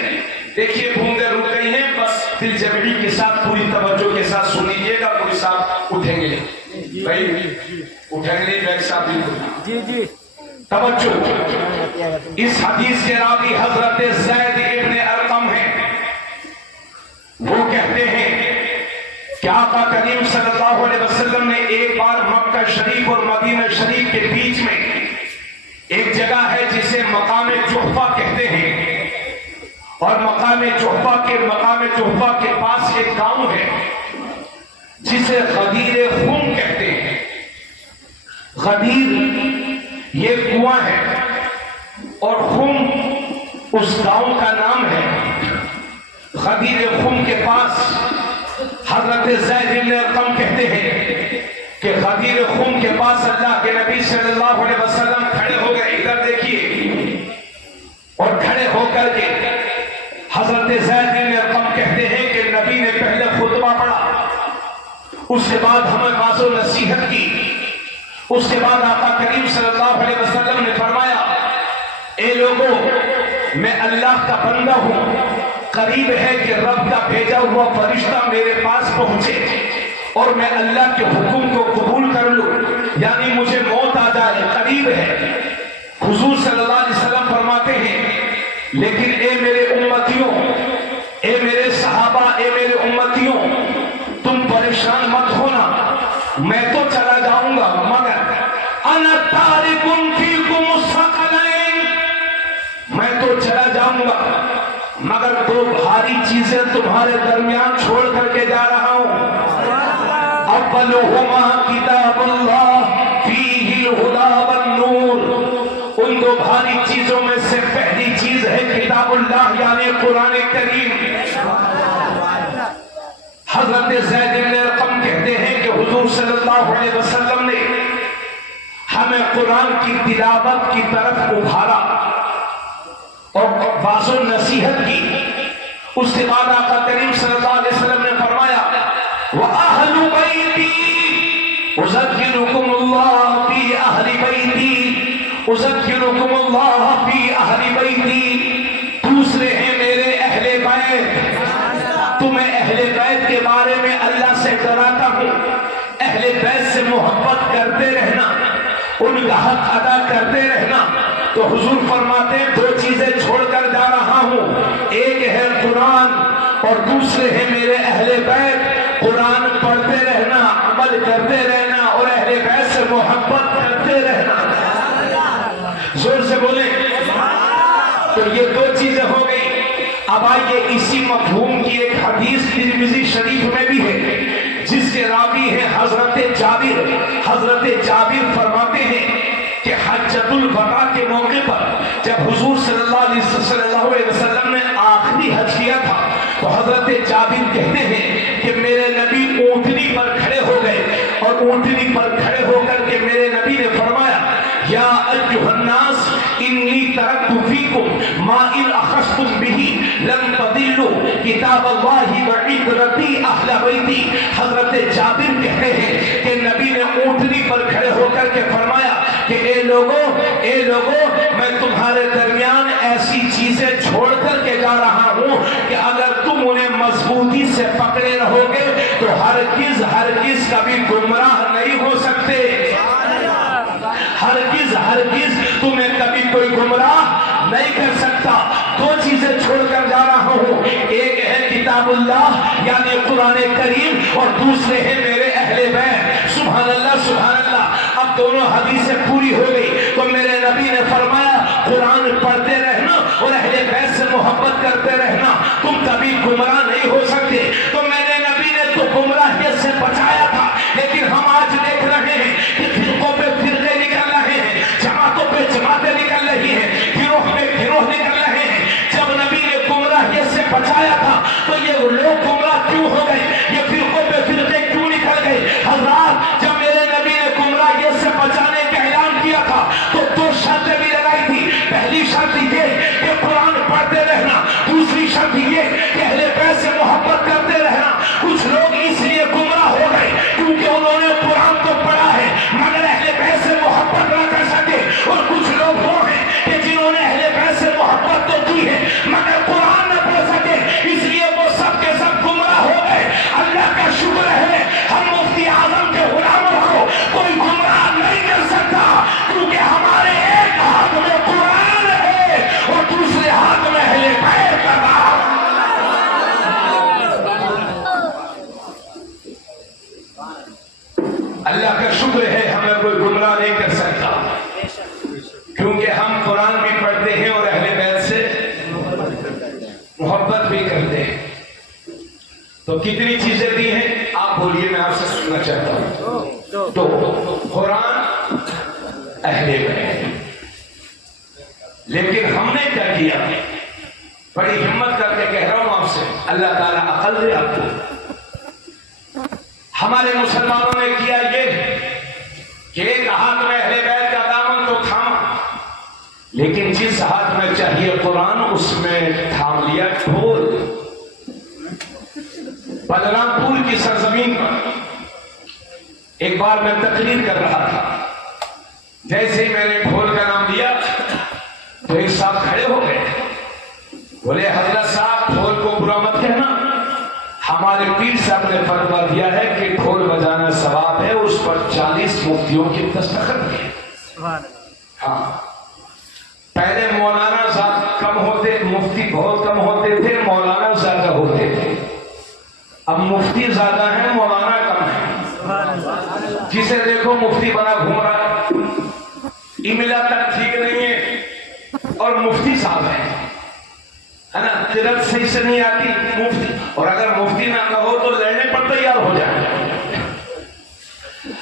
دیکھیے بوندیں رک گئی ہیں، بس دل جمعی کے ساتھ پوری توجہ کے ساتھ سنیے گا. کوئی صاحب اٹھیں گے بھائی، اٹھیں گے نہیں بیک صاحب بالکل توجہ. اس حدیث کے راوی حضرت زید ابن ارقم ہیں. وہ کہتے ہیں کہ آقا کریم صلی اللہ علیہ وسلم نے ایک بار مکہ شریف اور مدینہ شریف کے بیچ میں ایک جگہ ہے جسے مقام جحفہ کہتے ہیں، اور مقام جحفہ کے پاس ایک گاؤں ہے جسے غدیر خم کہتے ہیں. غدیر یہ کنواں ہے اور خم اس گاؤں کا نام ہے. غدیر خم کے پاس حضرت زید بن ارقم کہتے ہیں کہ غدیر خم کے پاس اللہ کے نبی صلی اللہ علیہ وسلم کھڑے ہو گئے. ادھر دیکھیے. اور کھڑے ہو کر کے حضرت زید بن ارقم کہتے ہیں کہ نبی نے پہلے خطبہ پڑھا، اس کے بعد ہمیں واعظ و نصیحت کی. اس کے بعد آقا کریم صلی اللہ علیہ وسلم نے فرمایا اے لوگوں، میں اللہ کا بندہ ہوں، قریب ہے کہ رب کا بھیجا ہوا فرشتہ میرے پاس پہنچے اور میں اللہ کے حکم کو قبول کر لوں، یعنی مجھے موت آ جائے، قریب ہے. حضور صلی اللہ علیہ وسلم فرماتے ہیں لیکن اے میرے امتیوں، اے میرے صحابہ، اے میرے امتیوں، تم پریشان مت ہونا. میں تو چلا جاؤں گا مگر انا تارکم فیکم الثقلین، میں تو چلا جاؤں گا مگر دو بھاری چیزیں تمہارے درمیان چھوڑ کر کے جا رہا ہوں. اولہما کتاب اللہ فیہ الہدی والنور، ان دو بھاری چیزوں میں سے پہلی چیز ہے کتاب اللہ یعنی قرآن کریم. حضرت زید بن ارقم کہتے ہیں کہ حضور صلی اللہ علیہ وسلم نے ہمیں قرآن کی تلاوت کی طرف ابھارا اور باز و نصیحت کی. اس کے بعد آقا کریم صلی اللہ علیہ وسلم نے فرمایا وَأَهْلُ بَيْتِي أُذَكِّرُكُمُ اللَّهَ فِي أَهْلِ بَيْتِي أُذَكِّرُكُمُ اللَّهَ فِي أَهْلِ بَيْتِي، دوسرے ہیں میرے اہل بیت، تمہیں اہل بیت کے بارے میں اللہ سے ڈراتا ہوں. اہل بیت سے محبت کرتے رہنا، ان کا حق ادا کرتے رہنا. تو حضور فرماتے ہیں دو چیزیں چھوڑ کر جا رہا ہوں، ایک ہے قرآن اور دوسرے ہیں میرے اہل بیت. قرآن پڑھتے رہنا، عمل کرتے رہنا اور اہل بیت سے محبت کرتے رہنا. زور سے بولیں. تو یہ دو چیزیں ہو گئی. اب آئیے اسی مفہوم کی ایک حدیث ترمذی شریف میں بھی ہے جس کے راوی ہیں حضرت جابر. حضرت جابر فرماتے ہیں کہ حجۃ الوداع کے موقع پر جب حضور صلی اللہ علیہ وسلم نے آخری حج کیا تھا تو حضرت جابر کہتے ہیں کہ میرے نبی اونٹنی پر کھڑے ہو گئے اور اونٹنی پر کھڑے ہو کر کے میرے نبی نے فرمایا یا ایھا الناس انی ترکت فیکم ما ان اخذتم به لن تضلوا کتاب اللہ وعترتی اہل بیتی. حضرت جابر کہتے ہیں کہ نبی نے اونٹنی پر کھڑے ہو کر کے فرمایا کہ اے لوگوں میں تمہارے درمیان ایسی چیزیں چھوڑ کر کے جا رہا ہوں کہ اگر تم انہیں مضبوطی سے پکڑے رہو گے تو ہرگز کبھی گمراہ نہیں ہو سکتے. ہرگز تمہیں کبھی کوئی گمراہ نہیں کر سکتا. دو چیزیں چھوڑ کر جا رہا ہوں، ایک ہے کتاب اللہ یعنی قرآن کریم اور دوسرے ہیں میرے اہل بیت. سبحان اللہ سبحان اللہ. اب دونوں حدیثیں پوری ہو گئی تو میرے نبی نے فرمایا قرآن پڑھتے رہنا اور اہل بیت سے محبت کرتے رہنا، تم کبھی گمراہ نہیں ہو سکتے. تو میرے نبی نے تو گمراہیت سے بچایا تھا، لیکن ہم آج دیکھ رہے ہیں کہ فرقوں پہ فرقے نکل رہے ہیں، جماعتوں پہ جماعتیں نکل رہی ہیں، گروہ پہ گروہ نکل رہے ہیں. جب نبی نے گمراہیت سے بچایا تھا تو یہ لوگ گمراہ کیوں ہو گئے؟ یہ فرقوں پہ فرقے کیوں نکل گئے؟ حضرات جب میرے نبی نے گمراہیت سے بچانے کا اعلان کیا تھا تو دو شرطیں بھی لگائی تھی. پہلی شرط یہ کہ قرآن پڑھتے رہنا، دوسری شرط یہ کہ اہل بیت سے محبت کرتے رہنا. کچھ لوگ اس لیے گمراہ ہو گئے کیونکہ انہوں نے قرآن تو پڑھا ہے مگر اہل بیت سے محبت نہ کر سکے، اور کچھ لوگ وہ ہیں کہ جنہوں نے اہل بیت سے محبت تو کی ہے مگر قرآن نہ پڑھ سکے، اس لیے وہ سب کے سب گمراہ ہو گئے. اللہ کا شکر ہے ہم مفتی اعظم کے غلاموں کو کوئی گمراہ نہیں کر سکتا کیونکہ ہمارے ایک ہاتھ میں قرآن ہے اور دوسرے ہاتھ میں اہل بیت کا نام. اللہ کا شکر ہے ہمیں کوئی گمراہ نہیں کر سکتا کیونکہ ہم قرآن بھی پڑھتے ہیں اور اہل بیت سے محبت بھی کرتے ہیں. تو کتنی چیزیں دی ہیں آپ بولیے، میں آپ سے سننا چاہتا ہوں. تو قرآن اہل بیت، لیکن ہم نے کیا کیا؟ بڑی ہمت کر کے کہہ رہا ہوں آپ سے، اللہ تعالیٰ عقل دے آپ کو. ہمارے مسلمانوں نے کیا یہ کہ ایک ہاتھ میں اہل بیت کا دامن تو تھاما، لیکن جس ہاتھ میں چاہیے قرآن اس میں تھام لیا ڈھول. بلرام پور کی سرزمین پر ایک بار میں تقریر کر رہا تھا، جیسے ہی میں نے ڈھول کا نام لیا تو ایک صاحب کھڑے ہو گئے، بولے حضرت صاحب ڈھول کو برا مت کہنا، ہمارے پیر صاحب نے فتویٰ دیا ہے کہ ڈھول بجانا ثواب ہے، اس پر 40 مفتیوں کی دستخط ہے. ہاں پہلے مولانا زیادہ کم ہوتے، مفتی بہت کم ہوتے تھے، مولانا زیادہ ہوتے تھے. اب مفتی زیادہ ہیں، مولانا کم ہیں. جسے دیکھو مفتی بنا گھوم رہا، املا تک ٹھیک نہیں ہے اور مفتی صاحب ہے نا، قرأت صحیح سے نہیں آتی مفتی، اور اگر مفتی نہ کہو تو لڑنے پر تیار ہو جائے۔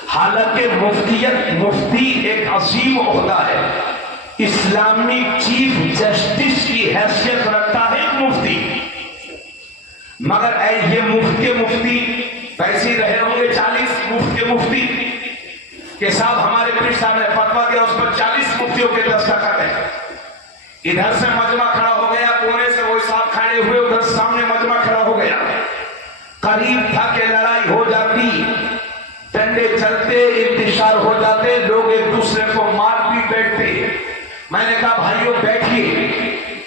حالانکہ مفتی ایک عظیم عہدہ ہے، اسلامی چیف جسٹس کی حیثیت رکھتا ہے مفتی، مگر یہ مفتی پیسے رہے ہوں گے 40 مفتی کہ صاحب ہمارے پیر صاحب نے فتویٰ دیا، اس پر 40 مفتیوں کے دستخط ہیں۔ ادھر سے مجمع کھڑا ہو گیا، کونے سے وہی صاحب کھڑے ہوئے، ادھر سامنے مجمع کھڑا ہو گیا، قریب تھا کہ لڑائی ہو جاتی، ڈنڈے چلتے، انتشار ہو جاتے، لوگ ایک دوسرے کو مار بھی بیٹھتے۔ میں نے کہا بھائیوں بیٹھیے،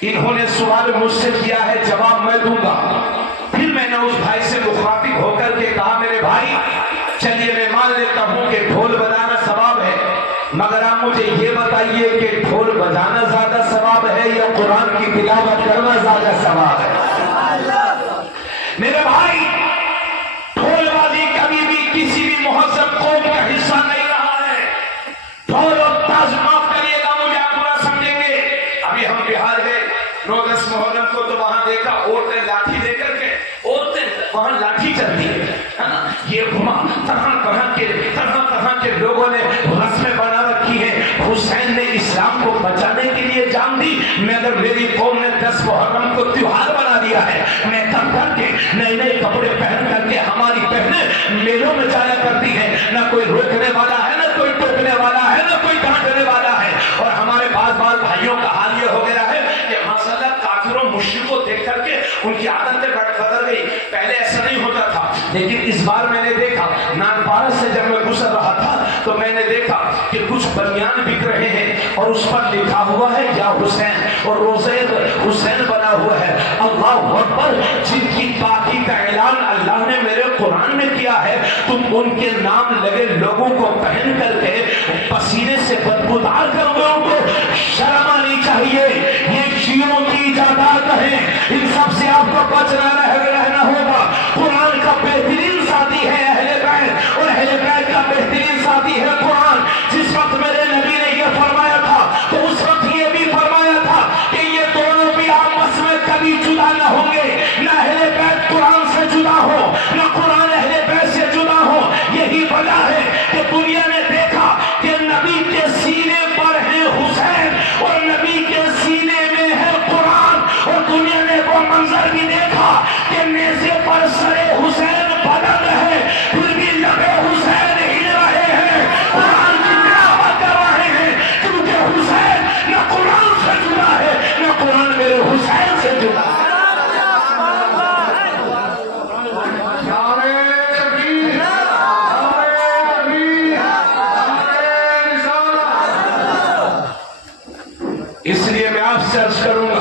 انہوں نے سوال مجھ سے کیا ہے، جواب میں دوں گا۔ پھر میں نے اس بھائی سے مخاطب ہو کر کے کہا میرے بھائی چلیے میں مان لیتا ہوں کہ ڈھول بجانا ثواب ہے، مگر آپ مجھے یہ بتائیے کہ ڈھول بجانا زیادہ ثواب ہے یا قرآن کی تلاوت کرنا زیادہ ثواب ہے؟ میرے بھائی ڈھول بازی کبھی بھی کسی بھی مہذب قوم کا حصہ نہیں رہا ہے۔ ڈھول اور تاز، معاف کریے گا مجھے آپ برا سمجھیں گے، ابھی ہم بہار گئے 9-10 محرم کو تو وہاں دیکھا عورتیں لاٹھی لے کر کے، عورتیں وہاں لاٹھی چلتی ہے نا، یہ گھما طرح کے لوگوں نے رسمیں بنا رکھی ہیں۔ حسین نے اسلام کو بچانے کے لیے جان دی، مگر میری قوم نے 10 محرم کو تیوہار بنا دیا ہے۔ میں کر کے نئے کپڑے پہن کر کے ہماری بہنیں میلوں میں جایا کرتی ہیں، نہ کوئی روکنے والا ہے، نہ کوئی ٹوکنے والا ہے، نہ کوئی ڈانٹنے والا ہے۔ اور ہمارے بعض بھائیوں کا حال یہ ہو گیا ہے کہ ماشاءاللہ کافروں مشرکوں دیکھ کر کے ان کی عادتیں بدل گئی۔ پہلے ایسا نہیں ہوتا تھا، لیکن اس بار میں نے دیکھا ناگپارا سے جب میں گزر رہا تھا تو میں نے دیکھا کہ کچھ بنیان بک رہے ہیں اور اس پر لکھا ہوا ہے یا حسین، اور روزے حسین بنا ہوا ہے۔ اللہ اکبر، جن کی پاکی کا اعلان اللہ نے میرے قرآن میں کیا ہے، تم ان کے نام لگے لوگوں کو پہن کر کے پسینے سے بدبودار کرو کو شرم آنی چاہیے۔ یہ شیعوں کی ایجادات ہیں، ان سب سے آپ کو بچنا رہنا ہوگا۔ قرآن کا بہترین ساتھی ہے اہل بیت، اور اہل بیت کا بہترین ساتھی ہے قرآن۔ جس وقت میرے نبی نے یہ فرمایا تھا تو اس وقت یہ بھی فرمایا تھا کہ یہ دونوں بھی آپس میں کبھی جدا نہ ہوں گے، نہ اہل بیت قرآن سے جدا ہو، نہ قرآن اہل بیت سے جدا ہو۔ یہی وجہ ہے کہ دنیا نے دیکھا کہ نبی کے سینے پر ہے حسین اور نبی کے سینے میں ہے قرآن، اور دنیا نے وہ منظر بھی دیکھا کہ نیزے پر سر حسین بلند ہے، پھر بھی لبے حسین ہل رہے ہیں، قرآن کی تلاوت کر رہے ہیں، کیونکہ حسین نہ قرآن سے جدا ہے، نہ قرآن میرے حسین سے جدا ہے۔ اس لیے میں آپ سے عرض کروں گا،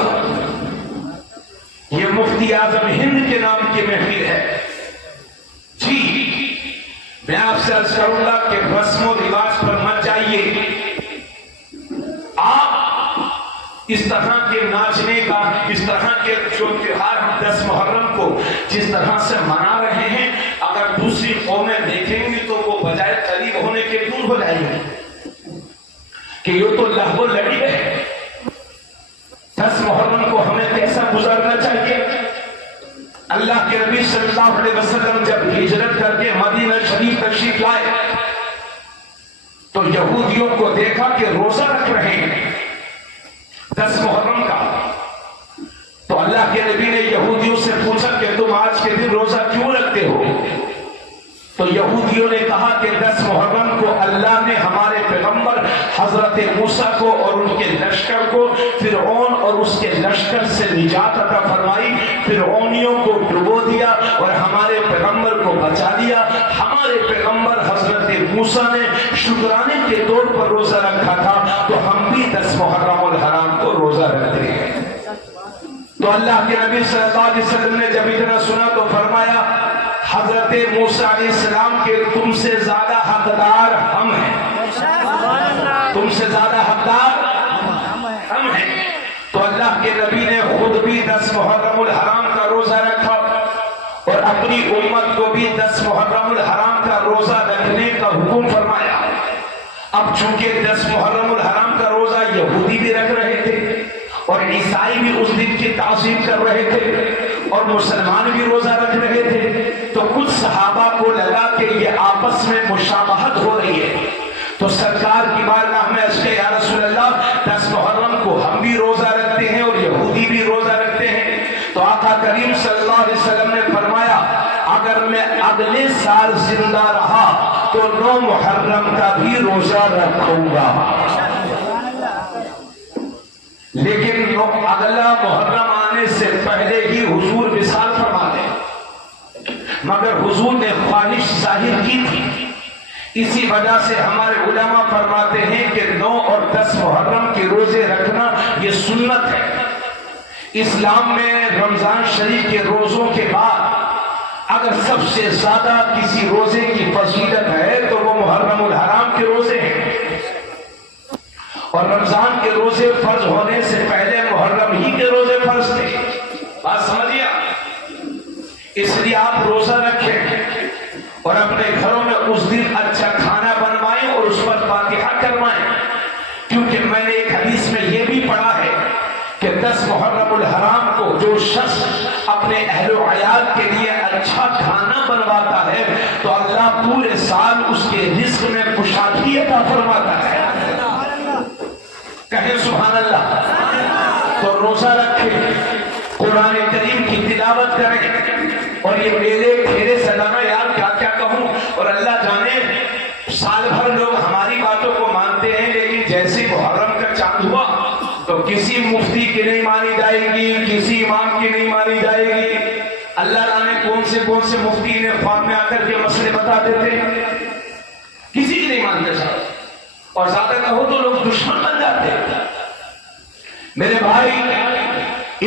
یہ مفتی اعظم ہند کے نام کی محفل ہے جی، میں آپ سے عرض کروں گا کہ رسم و رواج پر مت جائیے۔ آپ اس طرح کے ناچنے کا، اس طرح کے جو تیوہار 10 محرم کو جس طرح سے منا رہے ہیں، اگر دوسری قومیں دیکھیں گی تو وہ بجائے قریب ہونے کے دور ہو جائیں گے کہ یہ تو لہو لڑی ہے۔ 10 محرم کو ہمیں کیسا گزارنا چاہیے؟ اللہ کے نبی صلی اللہ علیہ وسلم جب ہجرت کر کے مدینہ شریف تشریف لائے تو یہودیوں کو دیکھا کہ روزہ رکھ رہے ہیں 10 محرم کا، تو اللہ کے نبی نے یہودیوں سے پوچھا کہ تم آج کے دن روزہ کیوں رکھتے ہو؟ تو یہودیوں نے کہا کہ 10 محرم کو اللہ نے ہمارے پیغمبر حضرت موسیٰ کو اور ان کے لشکر کو فرعون اور اس کے لشکر سے نجات عطا فرمائی، فرعونیوں کو ڈبو دیا اور ہمارے پیغمبر کو بچا دیا۔ ہمارے پیغمبر حضرت موسیٰ نے شکرانے کے طور پر روزہ رکھا تھا، تو ہم بھی 10 محرم الحرام کو روزہ رکھتے ہیں۔ تو اللہ کے نبی صلی اللہ علیہ وسلم نے جب اتنا سنا تو فرمایا حضرت موسیٰ علیہ السلام کے تم سے زیادہ حقدار ہم ہیں، تم سے زیادہ حقدار ہم ہیں۔ تو اللہ کے نبی نے خود بھی 10 محرم الحرام کا روزہ رکھا اور اپنی امت کو بھی 10 محرم الحرام کا روزہ رکھنے کا حکم فرمایا۔ اب چونکہ 10 محرم الحرام کا روزہ یہودی بھی رکھ رہے تھے اور عیسائی بھی اس دن کی تعظیم کر رہے تھے اور مسلمان بھی روزہ رکھ رہے تھے، تو کچھ صحابہ کو لگا کہ یہ آپس میں مشابہت ہو رہی ہے، تو سرکار کی بارگاہ میں عرض کیا، یا رسول اللہ 10 محرم کو ہم بھی روزہ رکھتے ہیں اور یہودی بھی روزہ رکھتے ہیں۔ تو آقا کریم صلی اللہ علیہ وسلم نے فرمایا، اگر میں اگلے سال زندہ رہا تو 9 محرم کا بھی روزہ رکھوں گا، لیکن اگلا محرم آنے سے پہلے ہی حضور وصال فرما گئے، مگر حضور نے خواہش ظاہر کی تھی، اسی وجہ سے ہمارے علماء فرماتے ہیں کہ 9 اور 10 محرم کے روزے رکھنا یہ سنت ہے۔ اسلام میں رمضان شریف کے روزوں کے بعد اگر سب سے زیادہ کسی روزے کی فضیلت ہے تو وہ محرم الحرام کے روزے ہیں، اور رمضان کے روزے فرض ہونے سے پہلے محرم ہی کے روزے فرض تھے۔ بات سمجھیا؟ اس لیے آپ روزہ رکھیں اور اپنے گھروں میں اس دن اچھا کھانا بنوائیں اور اس پر فاتحہ کروائیں، کیونکہ میں نے ایک حدیث میں یہ بھی پڑھا ہے کہ 10 محرم الحرام کو جو شخص اپنے اہل و عیال کے لیے اچھا کھانا بنواتا ہے تو اللہ پورے سال اس کے رزق میں کشادگی عطا فرماتا ہے۔ کہیں سبحان اللہ۔ تو روزہ رکھیں، قرآن کریم کی تلاوت کریں، اور یہ میلے پھیرے سلانا یار کیا کیا کہوں، اور اللہ جانے سال بھر لوگ ہماری باتوں کو مانتے ہیں، لیکن جیسے محرم کا چاند ہوا تو کسی مفتی کی نہیں مانی جائے گی، کسی امام کی نہیں مانی جائے گی۔ اللہ جانے کون سے مفتی نے خواب میں آ کر کے مسئلے بتا دیتے، کسی کی نہیں مانتے صاحب، اور زیادہ کہو تو لوگ دشمن بن جاتے ہیں۔ میرے بھائی،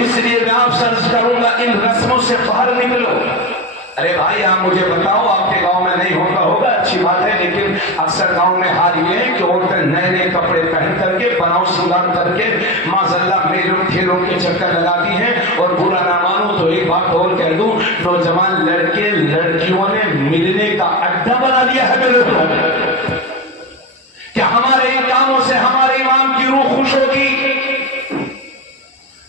اس لیے میں آپ سے عرض کروں گا، ان رسموں سے باہر نکلو۔ ارے بھائی آپ مجھے بتاؤ، آپ کے گاؤں میں نہیں ہوگا اچھی بات ہے، لیکن اکثر گاؤں میں حال یہ ہے کہ عورتیں نئے نئے کپڑے پہن کر کے بناؤ سنگار کر کے معذاللہ میلوں ٹھیلوں کے چکر لگاتی ہیں، اور برا نہ مانو تو ایک بات اور کہہ دوں، نوجوان لڑکے لڑکیوں نے ملنے کا اڈا بنا دیا ہے میرے کو، کہ ہمارے ان کاموں سے ہمارے امام کی روح خوش ہوگی۔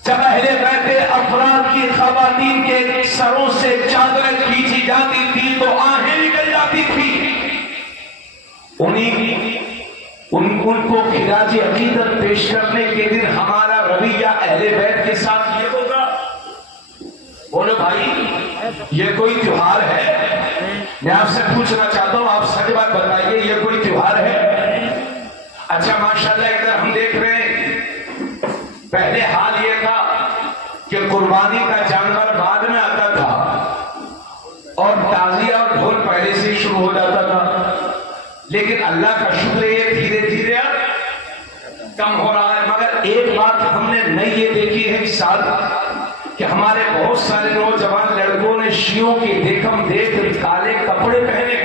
جب اہل بیت افراد کی خواتین کے سروں سے چادریں کھینچی جاتی تھی تو آہیں نکل جاتی تھی، ان کو خراج عقیدت پیش کرنے کے دن ہمارا رویہ اہل بیت کے ساتھ یہ ہوگا۔ بولو بھائی، یہ کوئی تیوہار ہے؟ میں آپ سے پوچھنا چاہتا ہوں، آپ سچ بات بتائیے، یہ کوئی تیوہار ہے؟ اچھا ماشاءاللہ، ادھر ہم دیکھ رہے ہیں پہلے حال یہ تھا کہ قربانی کا جانور بعد میں آتا تھا اور تعزیہ اور ڈھول پہلے سے شروع ہو جاتا تھا، لیکن اللہ کا شکر یہ دھیرے دھیرے کم ہو رہا ہے۔ مگر ایک بات ہم نے نئی یہ دیکھی ہے اس سال کہ ہمارے بہت سارے نوجوان لڑکوں نے شیعوں کی دیکھم دیکھ کالے کپڑے پہنے،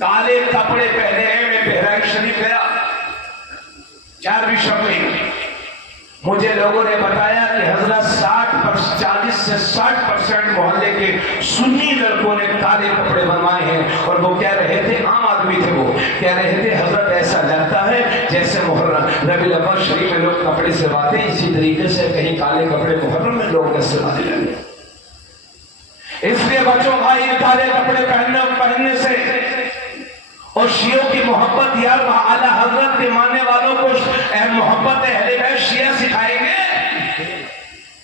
کالے کپڑے پہنے ہیں۔ میں بہرائچ شریف گیا 4ویں شب میں، مجھے لوگوں نے بتایا کہ حضرت 40 سے 60% محلے کے سنی لڑکوں نے کالے کپڑے بنوائے ہیں، اور وہ کہہ رہے تھے، عام آدمی تھے، وہ کہہ رہے تھے حضرت ایسا لگتا ہے جیسے محرم ربیع الاول شریف میں لوگ کپڑے سلواتے ہیں، اسی طریقے سے کہیں کالے کپڑے محرم میں لوگ نے سلوانے لگے۔ اس لیے بچوں بھائی، کالے کپڑے پہننے سے اور شیعوں کی محبت، یار اعلیٰ حضرت کے ماننے والوں کو محبت اہل بیت شیعہ سکھائیں گے؟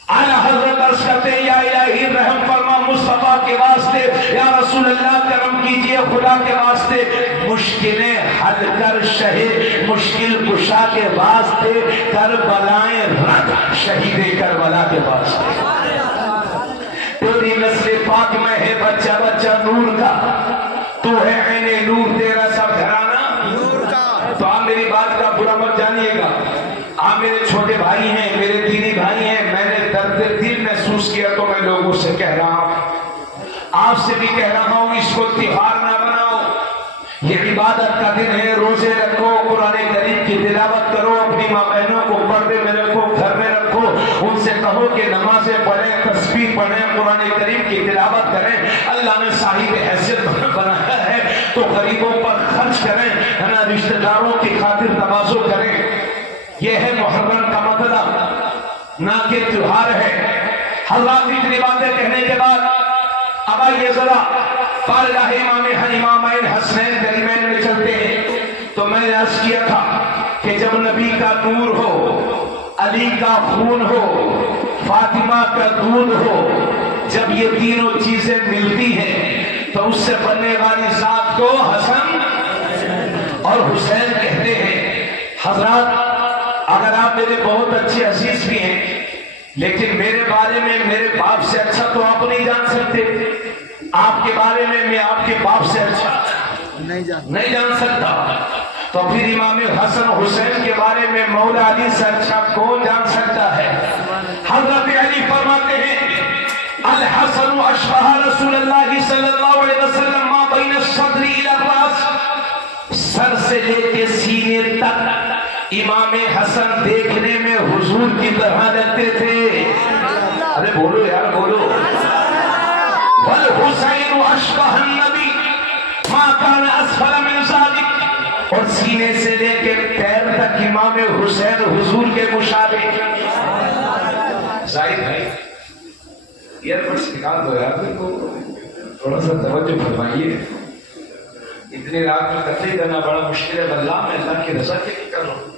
اعلیٰ حضرت عرض کرتے ہیں، یا الہی رحم فرما مصطفیٰ کے واسطے، یا رسول اللہ کرم کیجئے خدا کے واسطے، مشکلیں حل کر شہے مشکل کشا کے واسطے، کربلائیں رکھ شہید کربلا کے واسطے۔ تیری نسل پاک میں ہے بچہ بچہ نور کا، تو ہے عین نور، تیرا سب گھرانہ نور کا۔ تو آپ میری بات کا برا مت جانیے گا، آپ میرے چھوٹے بھائی ہیں، میرے دینی بھائی ہیں، میں نے درد دل محسوس کیا تو میں لوگوں سے کہہ رہا ہوں، آپ سے بھی کہہ رہا ہوں، اس کو تیوہار نہ بناؤ، یہ عبادت کا دن ہے۔ روزے رکھو، قرآن کریم کی تلاوت کرو، اپنی ماں بہنوں کو پردے میں رکھو، گھر میں رکھو، ان سے کہو کہ نمازیں پڑھیں، تسبیح پڑھیں، قرآن کریم کی تلاوت کریں۔ اللہ نے صاحب حیثیت تو غریبوں پر خرچ کریں، ہے نا، رشتہ داروں کی خاطر تواضع کریں. یہ ہے محرم کا مطلب، نہ کہ تہوار ہے. حضرات اتنی باتیں کہنے کے بعد اب آئیے ذرا بارگاہ امامین حسنین کریمین میں چلتے ہیں. تو میں نے عرض کیا تھا کہ جب نبی کا نور ہو، علی کا خون ہو، فاطمہ کا دودھ ہو، جب یہ تینوں چیزیں ملتی ہیں تو اس سے بننے والی ذات کو حسن اور حسین کہتے ہیں. حضرات اگر آپ میرے بہت اچھے عزیز بھی ہیں، لیکن میرے بارے میں میرے باپ سے اچھا تو آپ نہیں جان سکتے. آپ کے بارے میں آپ کے باپ سے اچھا نہیں جان سکتا. تو پھر امام حسن حسین کے بارے میں مولا علی سے اچھا کون جان سکتا ہے؟ حضرت علی فرماتے ہیں الحسن اشبہ رسول اللہ صلی اللہ علیہ وسلم ما بین الصدر الی الراس. سر سے لے کے سینے تک امام حسن دیکھنے میں حضور کی طرح لگتے تھے. ارے بولو یار بولو. والحسین اشبہ النبی ما کان اسفل من ذلک. اور سینے سے لے کے پیر تک امام حسین حضور کے مشابہ. زاہد بھائی ایئر بڈس نکال دو یار، تھوڑا سا توجہ فرمائیے. اتنی رات میں تقریر کرنا بڑا مشکل ہے. اللہ میں اللہ کی رضا کے لیے کر رہا ہوں،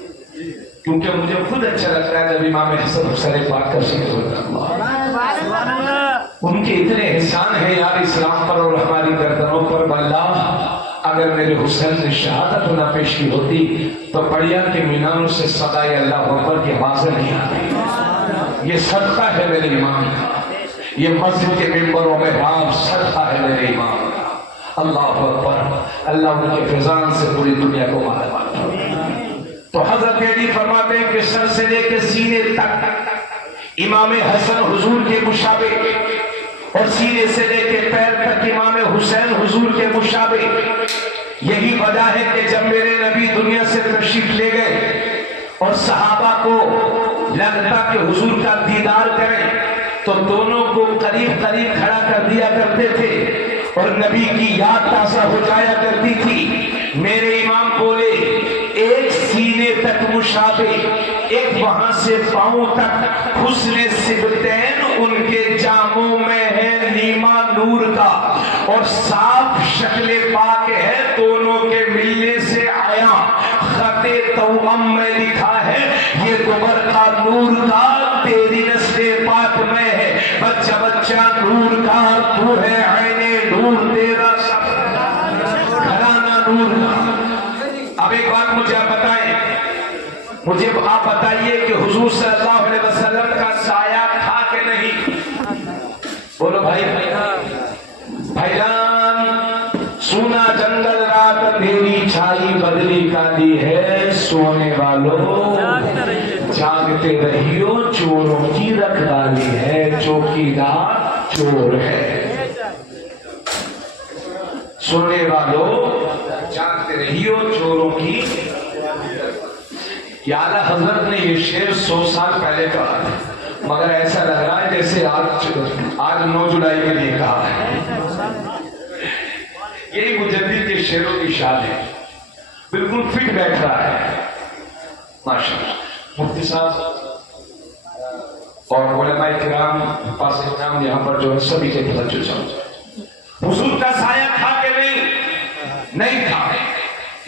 کیونکہ مجھے خود اچھا لگتا ہے جب امام حسن حسین پاک کا ذکر ہوتا ہے. ان کے اتنے احسان ہیں یار اسلام پر اور ہماری گردنوں پر. اللہ اگر میرے حسین نے شہادت نہ پیش کی ہوتی تو پڑیا کے میناروں سے صدائے اللہ اکبر کی آوازیں نہیں آتی. یہ صدقہ ہے میرے امام کا، یہ مسجد کے ممبروں میں رام صدقہ ہے میرے امام کا. اللہ اکبر. اللہ ان کے فیضان سے پوری دنیا کو مالا مالا. تو حضرت علی فرماتے ہیں کہ سر سے لے کے سینے تک امام حسن حضور کے مشابہ، اور سینے سے لے کے پیر تک امام حسین حضور کے مشابہ. یہی وجہ ہے کہ جب میرے نبی دنیا سے تشریف لے گئے اور صحابہ کو لگتا کہ حضور کا دیدار کریں تو دونوں کو قریب قریب کھڑا کر دیا کرتے تھے اور نبی کی یاد تازہ ہو جایا کرتی تھی. میرے امام بولے ایک سینے تک مشابہ، ایک وہاں سے پاؤں تک. حسن سبتین ان کے جاموں میں ہے نیما نور کا، اور صاف شکل پاک ہے دونوں کے ملنے سے آیا. خط توأم میں لکھا ہے یہ دوبر کا نور کا تیری نسل پاک میں ہے. بچہ بچہ نور کا تو ہے عین نور تیرا سب گھرانہ نور کا. اب ایک بات مجھے آپ بتائیں، مجھے آپ بتائیے کہ حضور صلی اللہ علیہ وسلم کا سایہ تھا کہ نہیں؟ بولو بھائی. بھائی جان سونا جنگل رات تیری چھائی بدلی کالی ہے. سونے والوں جاگتے رہیو چوروں کی رکھ ڈالی ہے. چوکیدار چور ہے. سونے والوں جاگتے رہیو چوروں کی. یا اعلیٰ حضرت نے یہ شعر 100 سال پہلے کہا ہے، مگر ایسا لگ رہا ہے جیسے آج 9 جولائی کے لیے کہا ہے. یہی مجدد کے شعروں کی شان ہے، بالکل فٹ بیٹھ رہا ہے. ماشاءاللہ مفتی صاحب اور علماء کرام پاس کرام یہاں پر جو ہے سبھی کے توجہ چاہیے. حضور کا سایہ تھا کہ نہیں تھا،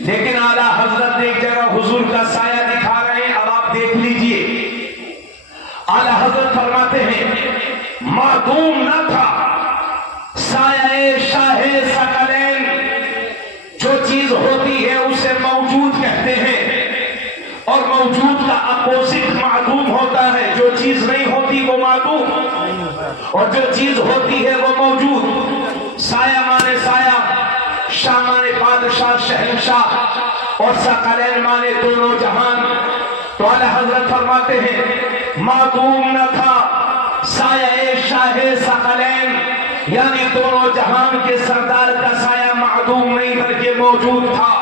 لیکن اعلیٰ حضرت نے ایک جگہ حضور کا سایہ دکھا رہے ہیں. اب آپ دیکھ لیجئے. اعلیٰ حضرت فرماتے ہیں معدوم نہ تھا سایہ شاہ ثقلین. جو چیز ہوتی ہے اسے موجود کہتے ہیں، اور موجود کا اپوزٹ معدوم ہوتا ہے. جو چیز نہیں ہوتی وہ معدوم، اور جو چیز ہوتی ہے وہ موجود. سایہ مانے سایہ، شاہ مانے بادشاہ شہنشاہ، اور ثقلین مانے دونوں جہان. تو اعلیٰ حضرت فرماتے ہیں معدوم نہ تھا سایہ شاہ ثقلین، یعنی دونوں جہان کے سردار کا سایہ معدوم نہیں بلکہ موجود تھا.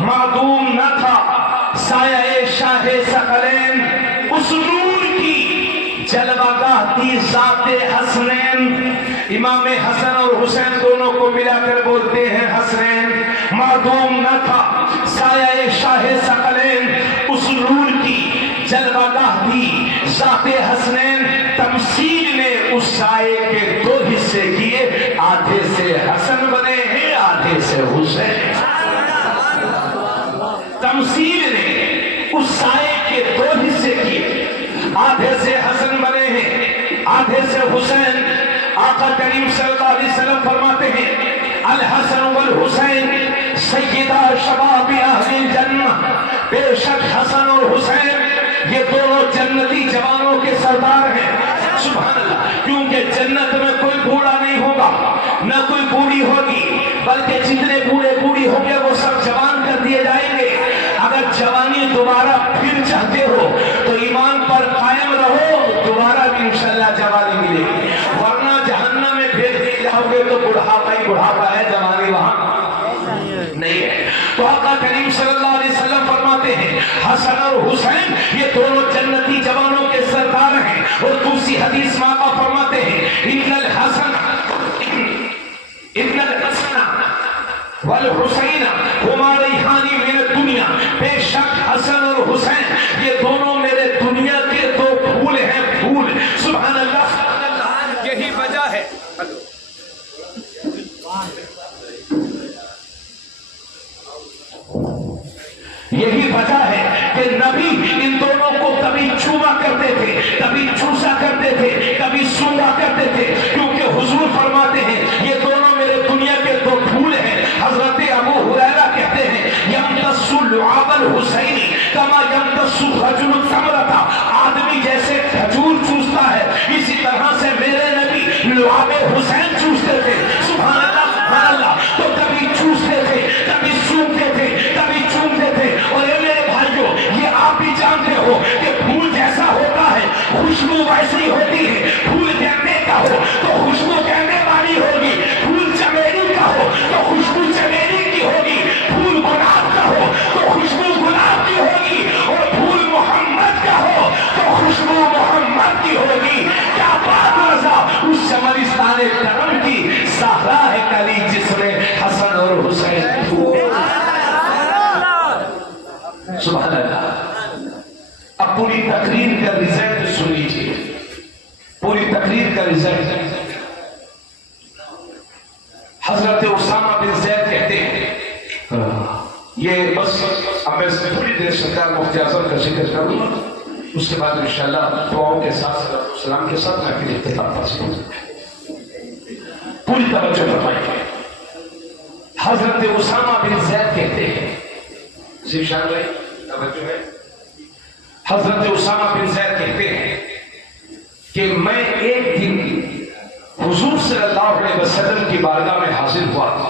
معدوم نہ تھا سایہ شاہ ثقلین، اس نور کی جلوہ گاہ تھی ذات حسنین. امام حسن اور حسین دونوں کو ملا کر بولتے ہیں حسنین. معدوم نہ تھا، سایہ شاہ ثقلین اس نور کی جلوہ گاہ تھی ذات حسنین، تمثیل نے اس سائے کے دو حصے کیے، آدھے سے حسن بنے ہیں آدھے سے حسین۔ تمثیل نے اس سائے کے دو حصے کیے، آدھے سے حسن بنے ہیں آدھے سے حسین۔ آقا کریم صلی اللہ علیہ وسلم فرماتے ہیں الحسن والحسین سیدہ شباب اہل الجنہ، بے شک حسن اور حسین یہ دونوں جنتی جوانوں کے سردار ہیں۔ سبحان اللہ، کیونکہ جنت میں کوئی بوڑھا نہیں ہوگا نہ کوئی بوڑھی ہوگی، بلکہ جتنے بوڑھے بوڑھی ہوں گے وہ سب جوان کر دیے جائیں گے۔ اگر جوانی دوبارہ پھر چاہتے ہو تو ایمان پر قائم رہو، دوبارہ بھی انشاءاللہ جوانی ملے گی، ورنہ جہنم میں بھیج دیے جاؤ گے تو بڑھاپا ہی بڑھاپا ہے، جوانی وہاں نہیں ہے۔ تو آقا کریم صلی اللہ علیہ وسلم فرماتے ہیں حسن اور حسین یہ دونوں جنتی جوانوں کے سردار ہیں۔ اور دوسری حدیث میں آقا فرماتے ہیں ان الحسن والحسین ہما ریحان من الدنیا، بے شک حسن اور حسین یہ دونوں میرے دنیا کے دو پھول ہیں، پھول۔ سبحان اللہ، یہی وجہ ہے یہی وجہ ہے کہ نبی ان دونوں کو کبھی چوما کرتے تھے، کبھی چوسا کرتے تھے، کبھی سونگا کرتے تھے، کیونکہ حضور فرماتے ہیں یہ دونوں میرے دنیا کے دو پھول ہیں۔ حضرت ابو ہریرہ کہتے ہیں یمتص لعاب الحسین کما یمتص الرجل الثمرۃ، آدمی جیسے کھجور چوستا ہے اسی طرح سے میرے نبی لعاب حسین چوستے تھے۔ سبحان اللہ سبحان اللہ، تو کبھی چوستے تھے کبھی سونگتے تھے کبھی چومتے تھے۔ اور اے میرے بھائیوں یہ آپ بھی جانتے ہو کہ پھول جیسا ہوتا ہے خوشبو ویسی ہوتی ہے، پھول گیندے کا ہو تو خوشبو گیندے والی ہوگی، پھول چمیلی کا ہو تو خوشبو چمیلی کی ہوگی، پھول گلاب کا ہو تو خوشبو گلاب کی ہوگی، اور پھول محمد کا ہو تو خوشبو محمد کی ہوگی۔ کیا بات رضا اس شمرستان کرم کی صحرا ہے کلی جس میں حسن اور حسین پھول۔ سبحان اللہ۔ اب پوری تقریر کا رزلٹ سن لیجیے، پوری تقریر کا رزلٹ۔ حضرت اسامہ بن زید کہتے ہیں، یہ بس اب میں تھوڑی دیر سرکار مفتی اعظم کا ذکر کروں گا، اس کے بعد انشاءاللہ دعاؤں کے ساتھ سلام کے ساتھ میں پھر اختتام پاس کروں گا۔ پوری توجہ فرمائیے۔ حضرت اسامہ بن زید کہتے ہیں، شان بھائی توجہ ہے، حضرت اسامہ بن زید کہتے ہیں کہ میں ایک دن حضور صلی اللہ علیہ وسلم کی بارگاہ میں حاضر ہوا تھا،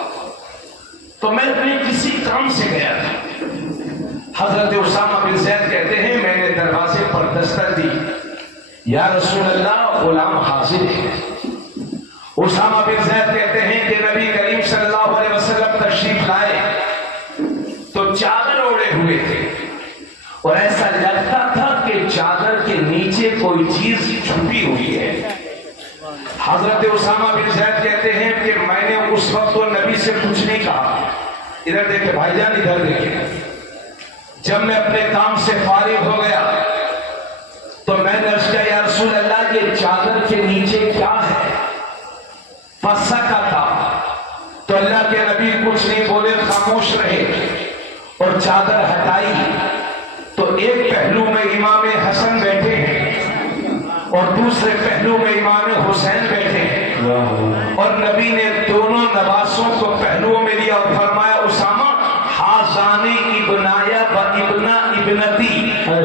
تو میں اپنے کسی کام سے گیا تھا۔ حضرت اسامہ بن زید کہتے ہیں میں نے دروازے پر دستک دی، یا رسول اللہ غلام حاضر ہے۔ اسامہ بن زید کہتے ہیں کہ نبی کریم صلی اللہ علیہ وسلم تشریف لائے تو چادر اوڑے ہوئے تھے، اور ایسا لگتا تھا کہ چادر کے نیچے کوئی چیز چھپی ہوئی ہے۔ حضرت اسامہ بن زید کہتے ہیں کہ میں نے اس وقت تو نبی سے کچھ نہیں کہا، ادھر دیکھیں بھائی جان ادھر دیکھیں، جب میں اپنے کام سے فارغ ہو گیا تو میں نے عرض کیا یا رسول اللہ یہ چادر کے نیچے کیا ہے؟ پسا کا تھا، تو اللہ کے نبی کچھ نہیں بولے، خاموش رہے اور چادر ہٹائی تو ایک پہلو میں امام حسن بیٹھے ہیں اور دوسرے پہلو میں امام حسین بیٹھے ہیں، اور نبی نے دونوں نواسوں کو پہلوؤں میں لیا اور فرمایا اسامہ حاضان ابنایا و ابنا ابنتی،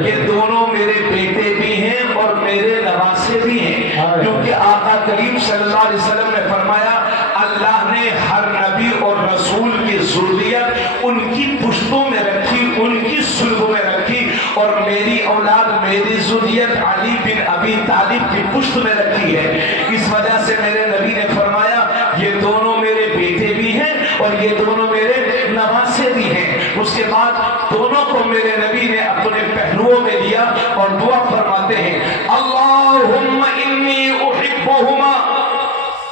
یہ دونوں میرے بیٹے بھی ہیں اور میرے نواسے بھی ہیں، کیونکہ آقا کریم صلی اللہ علیہ وسلم نے فرمایا اللہ نے ہر نبی اور رسول کی ذریت ان کی پشتوں میں رکھی، ان کی صلبوں میں رکھی، اور میری اولاد میری ذریت علی بن ابی طالب کی پشت میں رکھی ہے۔ اس وجہ سے میرے نبی نے فرمایا یہ دونوں میرے بیٹے بھی ہیں اور یہ دونوں میرے نواسے بھی ہیں۔ اس کے بعد دونوں کو میرے نبی نے اپنے پہلوؤں میں لیا اور دعا فرماتے ہیں اللہم انی احبہما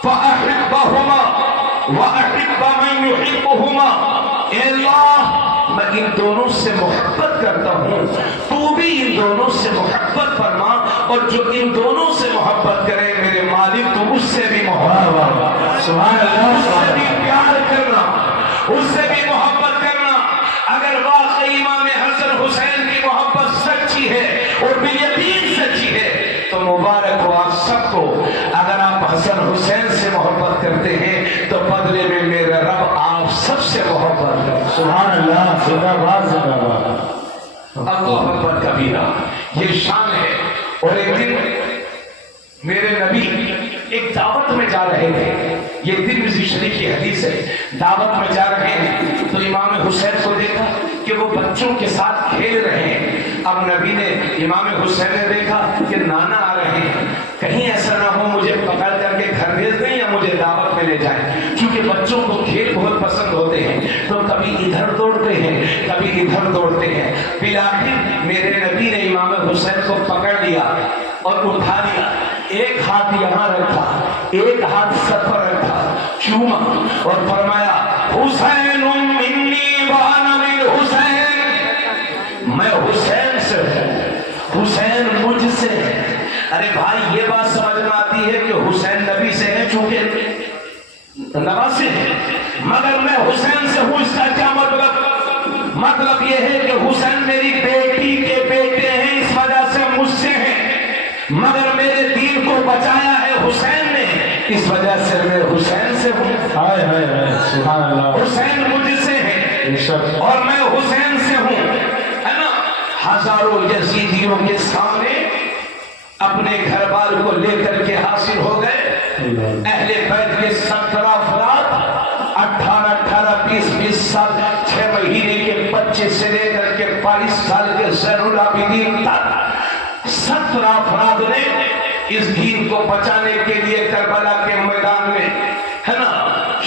فاحبہما واحب من یحبہما اے اللہ میں ان دونوں سے محبت کرتا ہوں، تو بھی ان دونوں سے محبت فرما، اور جو ان دونوں سے محبت کرے میرے مالک تو اس سے بھی محبت، سبحان اللہ اس سے سبحان بھی اللہ پیار کرنا، اس سے بھی محبت کرنا۔ اگر واقعی امام حسن حسین کی محبت سچی ہے اور بالیقین سچی ہے تو مبارک ہو آپ سب کو۔ اگر آپ حسن حسین سے محبت کرتے ہیں تو بدلے میں میرا رب آپ سب سے محبت کرے۔ سبحان اللہ، زندہ باد زندہ باد۔ اللہ اکبر کبیرہ، یہ شان ہے۔ اور ایک دن میرے نبی ایک دعوت میں جا رہے تھے، یہ ترمذی شریف کی حدیث ہے، دعوت میں جا رہے ہیں تو امام حسین کو دیکھا کہ وہ بچوں کے ساتھ کھیل رہے ہیں۔ اب نبی نے امام حسین نے دیکھا کہ نانا آ رہے ہیں، کہیں ایسا نہ ہو مجھے پکڑ کر کے گھر بھیج دیں یا مجھے دعوت میں لے جائیں، کیونکہ بچوں کو کھیل بہت پسند ہوتے ہیں، تو کبھی ادھر دوڑتے ہیں کبھی ادھر دوڑتے ہیں۔ بالآخر میرے نبی نے امام حسین کو پکڑ لیا اور اٹھا لیا، ایک ہاتھ یہاں رکھا، ایک ہاتھ سر پر رکھا، چوما اور فرمایا حسین منی وانا من حسین، میں حسین سے ہوں، حسین مجھ سے ہے۔ ارے بھائی یہ بات سمجھ میں آتی ہے کہ حسین نبی سے ہے چونکہ نواسے ہیں، مگر میں حسین سے ہوں، اس کا کیا مطلب یہ ہے کہ حسین میری بیٹی کے بیٹے ہیں، اس وجہ سے مجھ سے ہیں، مگر میرے دین کو بچایا ہے حسین نے، اس وجہ سے میں حسین سے ہوں۔ ہائے ہائے ہائے، سبحان اللہ، حسین مجھ سے ہے اور میں حسین سے ہوں، ہے نا۔ ہزاروں یزیدیوں کے سامنے اپنے گھر بار کو لے کر کے حاصل ہو گئے اہل بیت کے 17 افراد، 18 20 سال، 6 مہینے کے بچے سے لے کر کے 22 سال کے زین العابدین تک 17 افراد نے اس دین کو بچانے کے لیے کربلا کے میدان میں، ہے نا،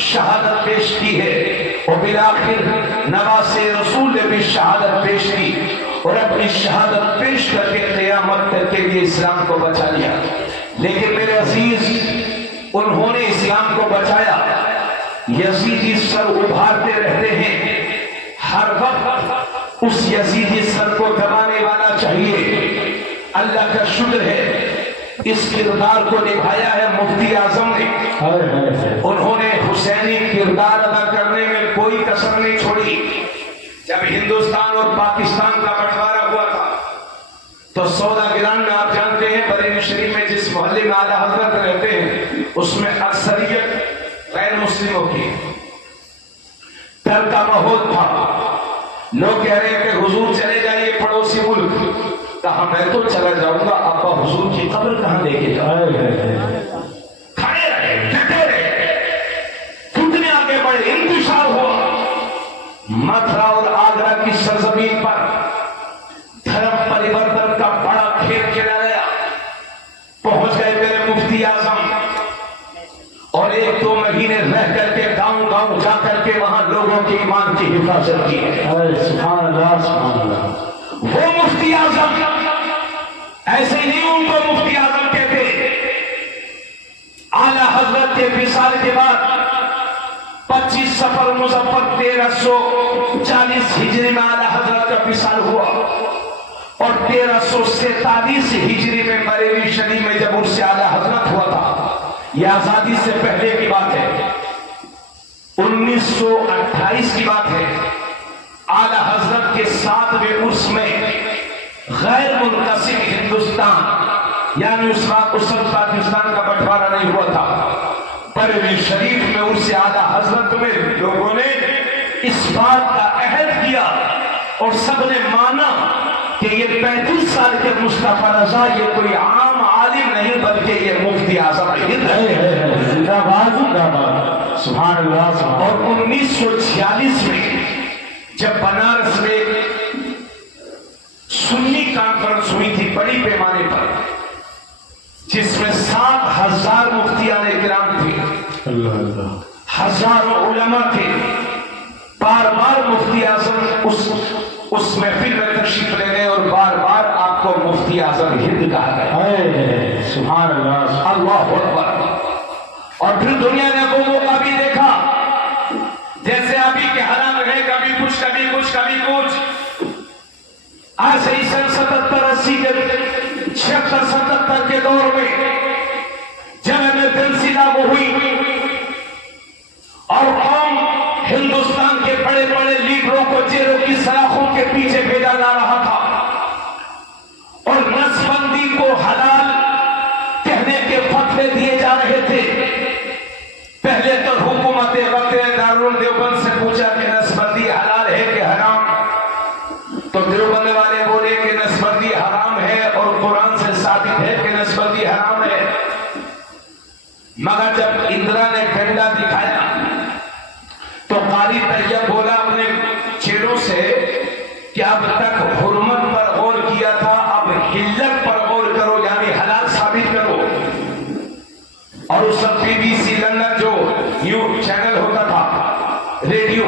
شہادت پیش کی ہے، اور بالآخر نواسے رسول نے بھی شہادت پیش کی اور اپنی شہادت پیش کر کے قیامت تک کے لیے اسلام کو بچا لیا۔ لیکن میرے عزیز، انہوں نے اسلام کو بچایا، یزیدی سر ابھارتے رہتے ہیں، ہر وقت اس یزیدی سر کو دبانے والا چاہیے۔ اللہ کا شکر ہے اس کردار کو نبھایا ہے مفتی اعظم نے، انہوں نے حسینی کردار ادا کرنے میں کوئی کسر نہیں چھوڑی۔ جب ہندوستان اور پاکستان کا بٹوارا ہوا تھا تو سودا گران میں آپ جانتے ہیں بریلی شریف میں جس محلے میں اعلیٰ حضرت رہتے ہیں اس میں اکثریت غیر مسلموں کی، ڈر کا ماحول تھا، لوگ کہہ رہے ہیں کہ حضور چلے جائیے پڑوسی ملک، کہا میں تو چلا جاؤں گا، ابا حضور کی قبر کہاں لے کے جاؤں؟ کھڑے رہے، ڈٹے رہے، کتنے آگے بڑھے، انتشار ہوا، متھرا اور آگرہ کی سرزمین پر دھرم پریورتن کا بڑا کھیل کھیلا گیا۔ پہنچ گئے میرے مفتی اعظم اور 1-2 مہینے رہ کر کے گاؤں گاؤں جا کر کے وہاں لوگوں کی ایمان کی حفاظت کی ہے۔ سبحان اللہ سبحان اللہ۔ وہ مفتی اعظم ایسے ہی نہیں ان کو مفتی اعظم کہتے، اعلیٰ حضرت کے وصال کے بعد 25 صفر مظفر 1340 ہجری میں اعلیٰ حضرت کا وصال ہوا، اور 1347 ہجری میں بریلی شریف میں جب عرس اعلیٰ حضرت ہوا تھا، یہ آزادی سے پہلے کی بات ہے، 1928 کی بات ہے، اعلیٰ حضرت کے 7ویں عرس میں غیر منقسم ہندوستان، یعنی اس وقت پاکستان کا بٹوارا نہیں ہوا تھا، بریلی شریف میں عرس اعلیٰ حضرت میں لوگوں نے اس بات کا عہد کیا اور سب نے مانا کہ یہ 35 سال کے مصطفیٰ رضا یہ کوئی عام عالم نہیں بلکہ یہ مفتی اعظم ہند ہے۔ زندہ باد زندہ باد، سبحان اللہ سبحان اور 1946 میں جب بنارس میں سنی کانفرنس ہوئی تھی بڑی پیمانے پر، جس میں 7,000 مفتیان کرام تھے، اللہ، ہزاروں علماء تھے، بار بار مفتی اعظم اس محفل میں تشریف لے گئے اور بار بار آپ کو مفتی اعظم ہند کہا گیا۔ سبحان اللہ، اللہ اکبر۔ اور پھر دنیا نے وہ موقع بھی دیکھا، جیسے ابھی کے حالات میں آج سے 77-80 کے 76-77 کے دور میں جب ایمرجنسی لاگو ہوئی اور قوم ہندوستان کے بڑے بڑے لیڈروں کو جیلوں کی سلاخوں کے پیچھے بھیجا جا رہا تھا اور نس بندی کو حلال کہنے کے فتوے دیے جا رہے تھے، پہلے تو حکومت وقت دارالعلوم دیوبند سے پوچھا کہ نس بندی حلال ہے کہ حرام، تو دیوبند والے بولے کہ نس بندی حرام ہے اور قرآن سے ثابت ہے کہ نس بندی حرام ہے۔ مگر جب اندرا نے ڈنڈا دکھایا تو قاری طیب بولا اپنے چیڑوں سے کہ اب تک حرمت پر غور کیا تھا، اب حلت پر غور کرو، یعنی حلال ثابت کرو۔ اور اس وقت BBC لندن جو چینل ہوتا تھا ریڈیو،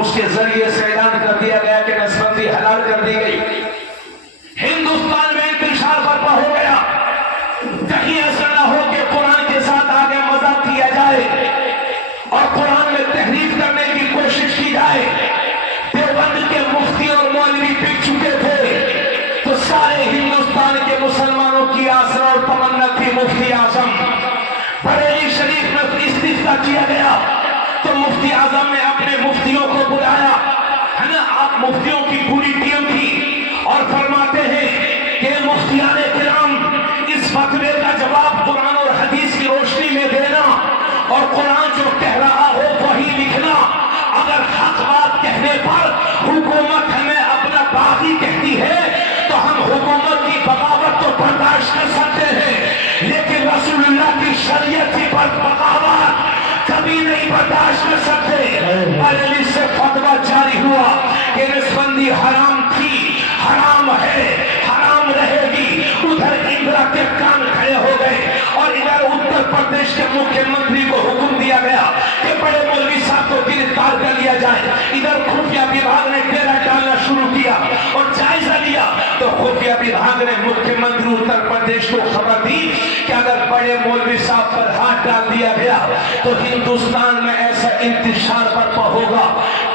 اس کے ذریعے سے اعلان کر دیا گیا کہ نسبندی حلال کر دی گئی۔ ہندوستان میں انتشار برپا ہو گیا، کہیں ایسا نہ ہو کہ قرآن کے ساتھ آگے مذاق کیا جائے اور قرآن میں تحریف کرنے کی کوشش کی جائے۔ دیوبند کے مفتی اور مولوی بک چکے تھے تو سارے ہندوستان کے مسلمانوں کی آسرا اور تمنا تھی مفتی اعظم۔ بریلی شریف میں استفتاء کیا گیا تو مفتی اعظم نے اپنے مفتیوں کو بلایا، ہے نا، آپ مفتیوں کی پوری ٹیم تھی، اور فرماتے ہیں کہ مفتیان کرام اس فتوے کا جواب قرآن اور حدیث کی روشنی میں دینا اور قرآن جو کہہ رہا ہو وہی لکھنا۔ اگر حق بات کہنے پر حکومت ہمیں اپنا باغی کہتی ہے تو ہم حکومت کی بغاوت تو برداشت کر سکتے ہیں، لیکن رسول اللہ کی شریعت کی بغاوت کبھی نہیں برداشت کر سکتے۔ بریلی سے فتویٰ جاری ہوا کہ نسبندی حرام تھی، حرام ہے، حرام رہے گی۔ ادھر اندرا کے کان کھڑے ہو گئے اور ادھر اتر پردیش کے مکھیہ منتری کو حکم دیا گیا کہ بڑے مولوی صاحب کو گرفتار کر لیا جائے۔ ادھر خفیہ وبھاگ نے ڈیرا ڈالنا شروع کیا اور جائزہ لیا تو خفیہ وبھاگ نے مکھیہ منتری اتر پردیش کو خبر دی کہ اگر بڑے مولوی صاحب پر ہاتھ ڈال دیا گیا تو ہندوستان میں ایسا انتشار برپا ہوگا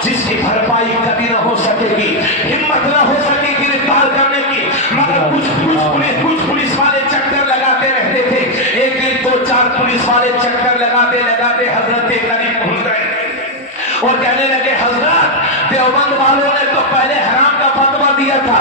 جس کی بھرپائی کبھی نہ ہو سکے گی، ہمت نہ ہو سکے گرفتار کرنے کی۔ مگر کچھ پولیس والے چکر لگاتے رہتے تھے۔ ایک دن 2-4 پولیس والے چکر لگاتے لگاتے حضرت کے قریب پہنچ گئے اور کہنے لگے حضرت دیوبند والوں نے تو پہلے حرام کا فتویٰ دیا تھا،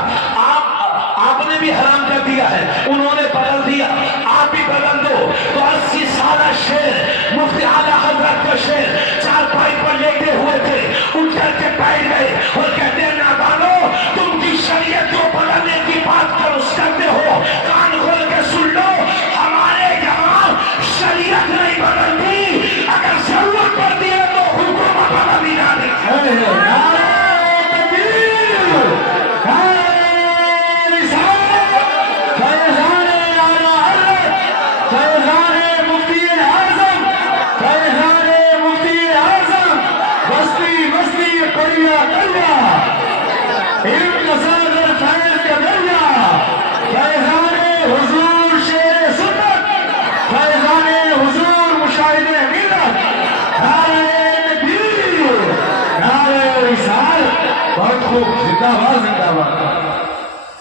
آپ نے بھی حرام کر دیا ہے، انہوں نے بدل دیا، آپ بھی بدل دو۔ تو 80 سالہ شیر مفتی اعلیٰ حضرت کا شیر چارپائی پر لیٹے ہوئے تھے، اٹھ کر کے بیٹھ گئے اور کہتے ہیں نادانو، تم کی شریعت کو بدلنے کی بات کرتے ہو، کان کھول کے سن لو، ہمارے یہاں شریعت نہیں بدلتی، اگر ضرورت پڑتی ہے تو حکومت بدل ہی جاتی۔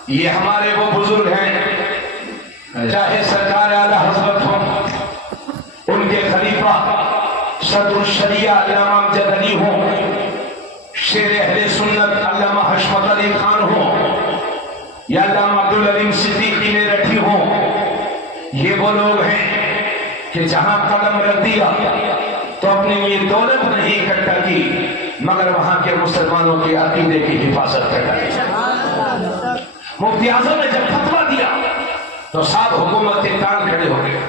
یہ ہمارے وہ بزرگ ہیں، چاہے سرکار اعلیٰ حضرت ہوں، ان کے خلیفہ صدر الشریعہ علامہ امجد علی ہوں، شیر اہل سنت علامہ حشمت علی خان ہوں، یا علامہ عبدالعلیم صدیقی نے رکھی ہوں، یہ وہ لوگ ہیں کہ جہاں قدم رکھ دیا تو اپنی یہ دولت نہیں اکٹھا کی مگر وہاں کے مسلمانوں کے عقیدے کی حفاظت کرنا۔ مفتی اعظم نے جب فتویٰ دیا تو سب حکومت کے کان کھڑے ہو گئے۔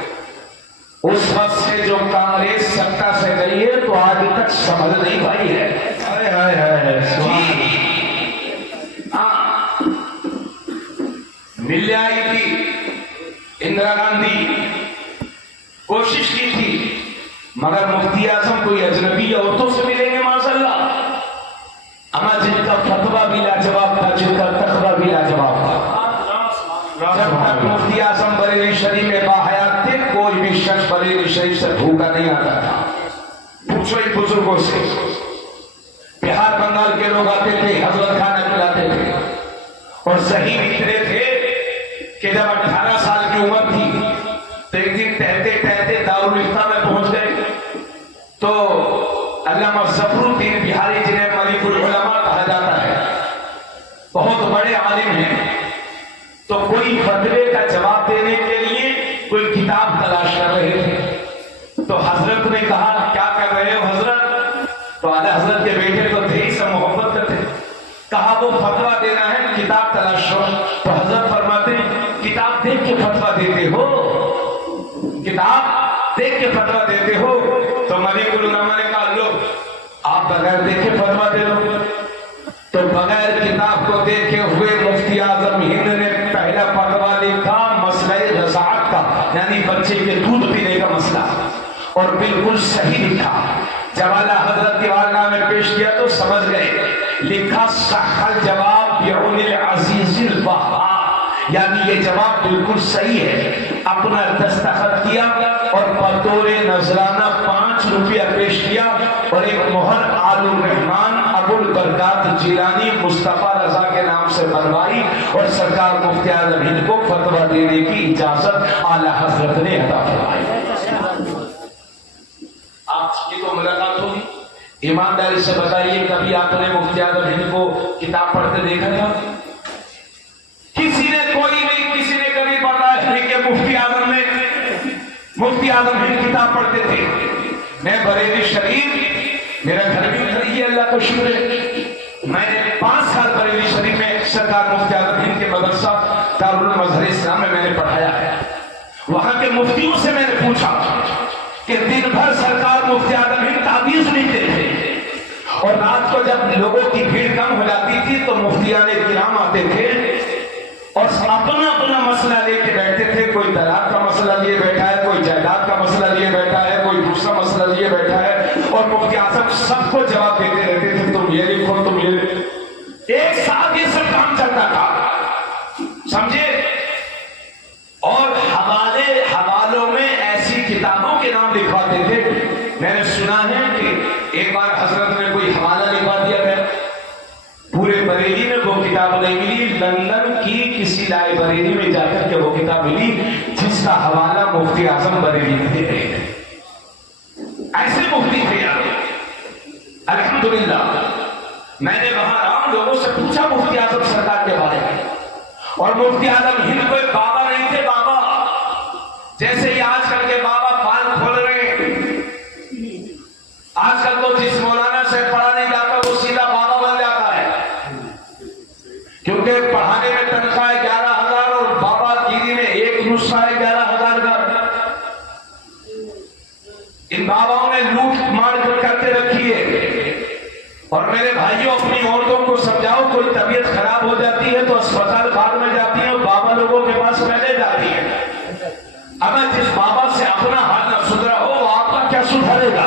اس وقت سے جو کانگریس سکتا سے گئی ہے تو آج تک سمجھ نہیں پائی ہے۔ ملنے آئی تھی اندرا گاندھی، کوشش کی تھی مگر مفتی اعظم کوئی اجنبی عورتوں سے ملیں گے معاذ اللہ، اما جن کا فتویٰ بھی لاجواب تھا، جن کا تخبہ بھی لاجواب تھا۔ جب تک مفتی اعظم بریلی شریف میں باحیات تھے کوئی بھی شخص بریلی شریف سے بھوکا نہیں آتا تھا۔ پوچھو ان بزرگوں سے، بہار بنگال کے لوگ آتے تھے، حضرت خانہ کھلاتے تھے، ذہین اتنے تھے کہ جب 18 سال کی عمر تھی تو ایک دن ٹہلتے ٹہلتے دارالفتہ میں پہنچ گئے تو علامہ ظفر الدین بہاری جنہیں ملک العلماء کہا جاتا ہے، بہت بڑے عالم ہیں، تو کوئی فتوے کا جواب دینے کے لیے کوئی کتاب تلاش کر رہے تھے۔ تو حضرت نے کہا کیا کر رہے ہو حضرت؟ تو اعلیٰ حضرت کے بیٹے تو تھے ہی سے محبت کرتے، کہا وہ فتویٰ دینا ہے، کتاب تلاش کرو۔ تو حضرت فرماتے ہیں کتاب دیکھ کے فتویٰ دیتے ہو، کتاب دیکھ کے فتویٰ دیتے ہو؟ تو ملک العلماء نے کہا لو آپ بغیر دیکھے فتویٰ دے دو۔ تو بغیر کتاب کو دیکھے ہوئے مفتی اعظم ہند نے پہلا فتویٰ لکھا مسئلہ رضاعت کا، یعنی بچے کے دودھ پینے کا مسئلہ، اور بالکل صحیح لکھا۔ جب اعلیٰ حضرت کی بارگاہ میں پیش کیا تو سمجھ گئے، لکھا صح الجواب بعون العزیز الوہاب، یعنی یہ جواب بالکل صحیح ہے۔ اپنا دستخط کیا اور بطور نذرانہ 5 روپیہ پیش کیا اور ایک مہر آل الرحمان ابو البرکات جیلانی مصطفیٰ رضا کے نام سے بنوائی، اور سرکار مفتی اعظم ہند کو فتویٰ دینے کی اجازت اعلیٰ حضرت نے عطا فرمائی۔ آپ کی تو ملاقات ہوگی، ایمانداری سے بتائیے کبھی آپ نے مفتی اعظم ہند کو کتاب پڑھتے دیکھا تھا؟ کسی نے کوئی نہیں، کسی نے کبھی پڑھا ہے کہ مفتی اعظم ہند کتاب پڑھتے تھے؟ میں بریلی شریف، میرا گھر بھی ادھر ہی، اللہ کا شکر ہے، میں نے 5 سال بریلی شریف میں سرکار مفتی اعظم ہند کے مدرسہ دارالمظہر اسلام میں نے پڑھایا ہے۔ وہاں کے مفتیوں سے میں نے پوچھا کہ دن بھر سرکار مفتی اعظم ہند تعویذ لکھتے تھے، اور رات کو جب لوگوں کی بھیڑ کم ہو جاتی تھی تو مفتیان کرام آتے تھے اور اپنا اپنا مسئلہ لے کے بیٹھتے تھے، کوئی طلاق کا مسئلہ لیے بیٹھا ہے، کوئی جائیداد کا مسئلہ لیے بیٹھا ہے، کوئی دوسرا مسئلہ لیے بیٹھا ہے، اور مفتی اعظم سب کو جواب دیتے رہتے تھے، تم یہ لکھو تم یہ لکھو۔ ایک ساتھ یہ سب کام چلتا تھا، سمجھے؟ اور حوالوں میں ایسی کتابوں کے نام لکھواتے تھے۔ میں نے سنا ہے کہ ایک بار حضرت نے کوئی حوالہ لکھوا دیا گیا، پورے بریلی میں وہ کتاب نہیں ملی، لندن کی کسی لائبریری میں جا کر کے وہ کتاب ملی جس کا حوالہ مفتی اعظم بریلی میں دے رہے تھے۔ ایسے مفتی تھے یار، الحمدللہ۔ میں نے وہاں عام لوگوں سے پوچھا مفتی اعظم سرکار کے بارے میں، اور مفتی اعظم ہند کوئی بابا نہیں تھے، بابا جیسے یہ آج کل کے بابا پال کھول رہے ہیں۔ آج کل تو جس مولانا سے پڑھا نہیں جاتا وہ سیدھا بابا بن جاتا ہے، کیونکہ پڑھانے میں تنخواہ 11,000 اور بابا گیری میں ایک نسخہ ہے 11,000 کا۔ ان باباؤں نے لوٹ مار کرتے رکھی ہے۔ اور میرے بھائیوں، اپنی عورتوں کو سمجھاؤ، کوئی طبیعت خراب ہو جاتی ہے تو اسپتال بعد میں جاتی ہے اور بابا لوگوں کے پاس پہلے جاتی ہے۔ اگر جس بابا سے اپنا حال نہ سدھرا ہو وہ آپ کا کیا سدھرے گا؟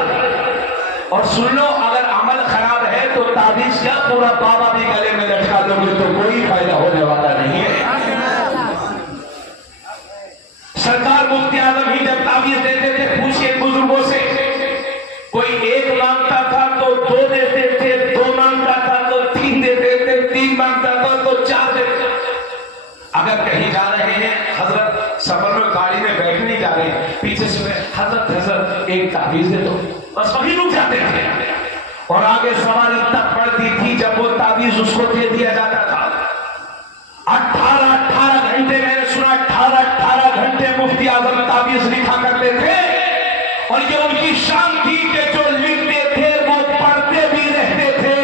اور سن لو، اگر عمل خراب ہے تو تعویذ کیا پورا بابا بھی گلے میں لٹکا دو گے تو کوئی فائدہ ہونے والا نہیں ہے۔ سرکار مفتی اعظم ہی جب تعویذ دیتے تھے، پوچھئے بزرگوں سے، کوئی 1 مانگتا تھا تو 2 دیتے تھے، 2 مانگتا تھا تو 3 دیتے تھے، 3 مانگتا تھا تو 4 دیتے تھے۔ اگر کہیں جا رہے ہیں، حضرت سفر میں گاڑی میں بیٹھنے جا رہے ہیں، پیچھے سے حضرت ایک تعویذ دے دو، بس وہی رک جاتے تھے۔ اور آگے سواری تب پڑتی تھی جب وہ تعویذ اس کو دے دیا جاتا تھا۔ 18 گھنٹے، میں نے سنا 18 گھنٹے مفتی اعظم تعویذ لکھا کرتے تھے، اور یہ ان کی شان تھی کہ جو لکھتے تھے وہ پڑھتے بھی رہتے تھے،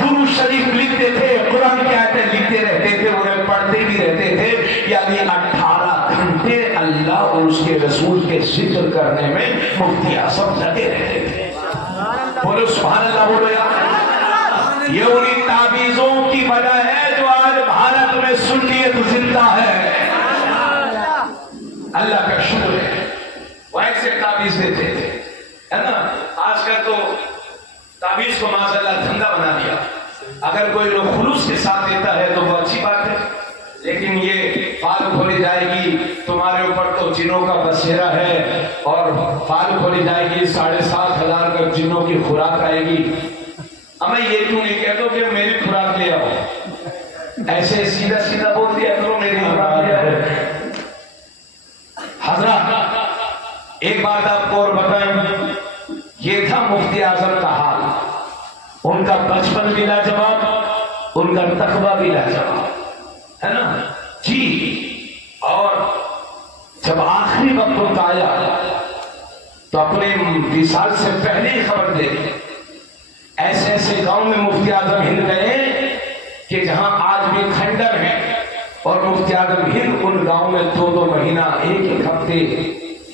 درود شریف لکھتے تھے، قرآن کی آیتیں لکھتے رہتے تھے، انہیں پڑھتے بھی رہتے تھے، یعنی 18 گھنٹے اللہ اور اس کے رسول کے ذکر کرنے میں مفتی اعظم لگے رہتے تھے۔ بولو سبحان اللہ، بولو یار۔ یہ انہی تعویذوں کی وجہ ہے جو آج بھارت میں سنیت زندہ ہے، اللہ کا شکر ہے۔ وہ ایسے تعویذ دیتے تھے، ہے نا؟ آج کل تو تعویذ کو معاذ اللہ دھندا بنا دیا۔ اگر کوئی لوگ خلوص کے ساتھ دیتا ہے تو وہ اچھی بات ہے، لیکن یہ فال کھولی جائے گی تمہارے اوپر تو جنوں کا بسیرا ہے، اور فال کھولی جائے گی 7,500 کا جنوں کی خوراک آئے گی۔ اب میں یہ کیوں نہیں کہتا کہ میری خوراک لے آؤ، ایسے سیدھا سیدھا بول دیا کرو میری مراد ہے۔ حضرات ایک بات آپ کو اور بتائیں، یہ تھا مفتی اعظم کا حال، ان کا بچپن بھی لاجواب، ان کا تقویٰ بھی لاجواب ہے نا جی۔ اور جب آخری وقت ان کا آیا تو اپنے وصال سے پہلے ہی خبر دے دی، ایسے ایسے گاؤں میں مفتی اعظم ہند گئے کہ جہاں آج بھی کھنڈر ہے، اور مفتی اعظم ہند ان گاؤں میں 2 مہینہ 1 ہفتے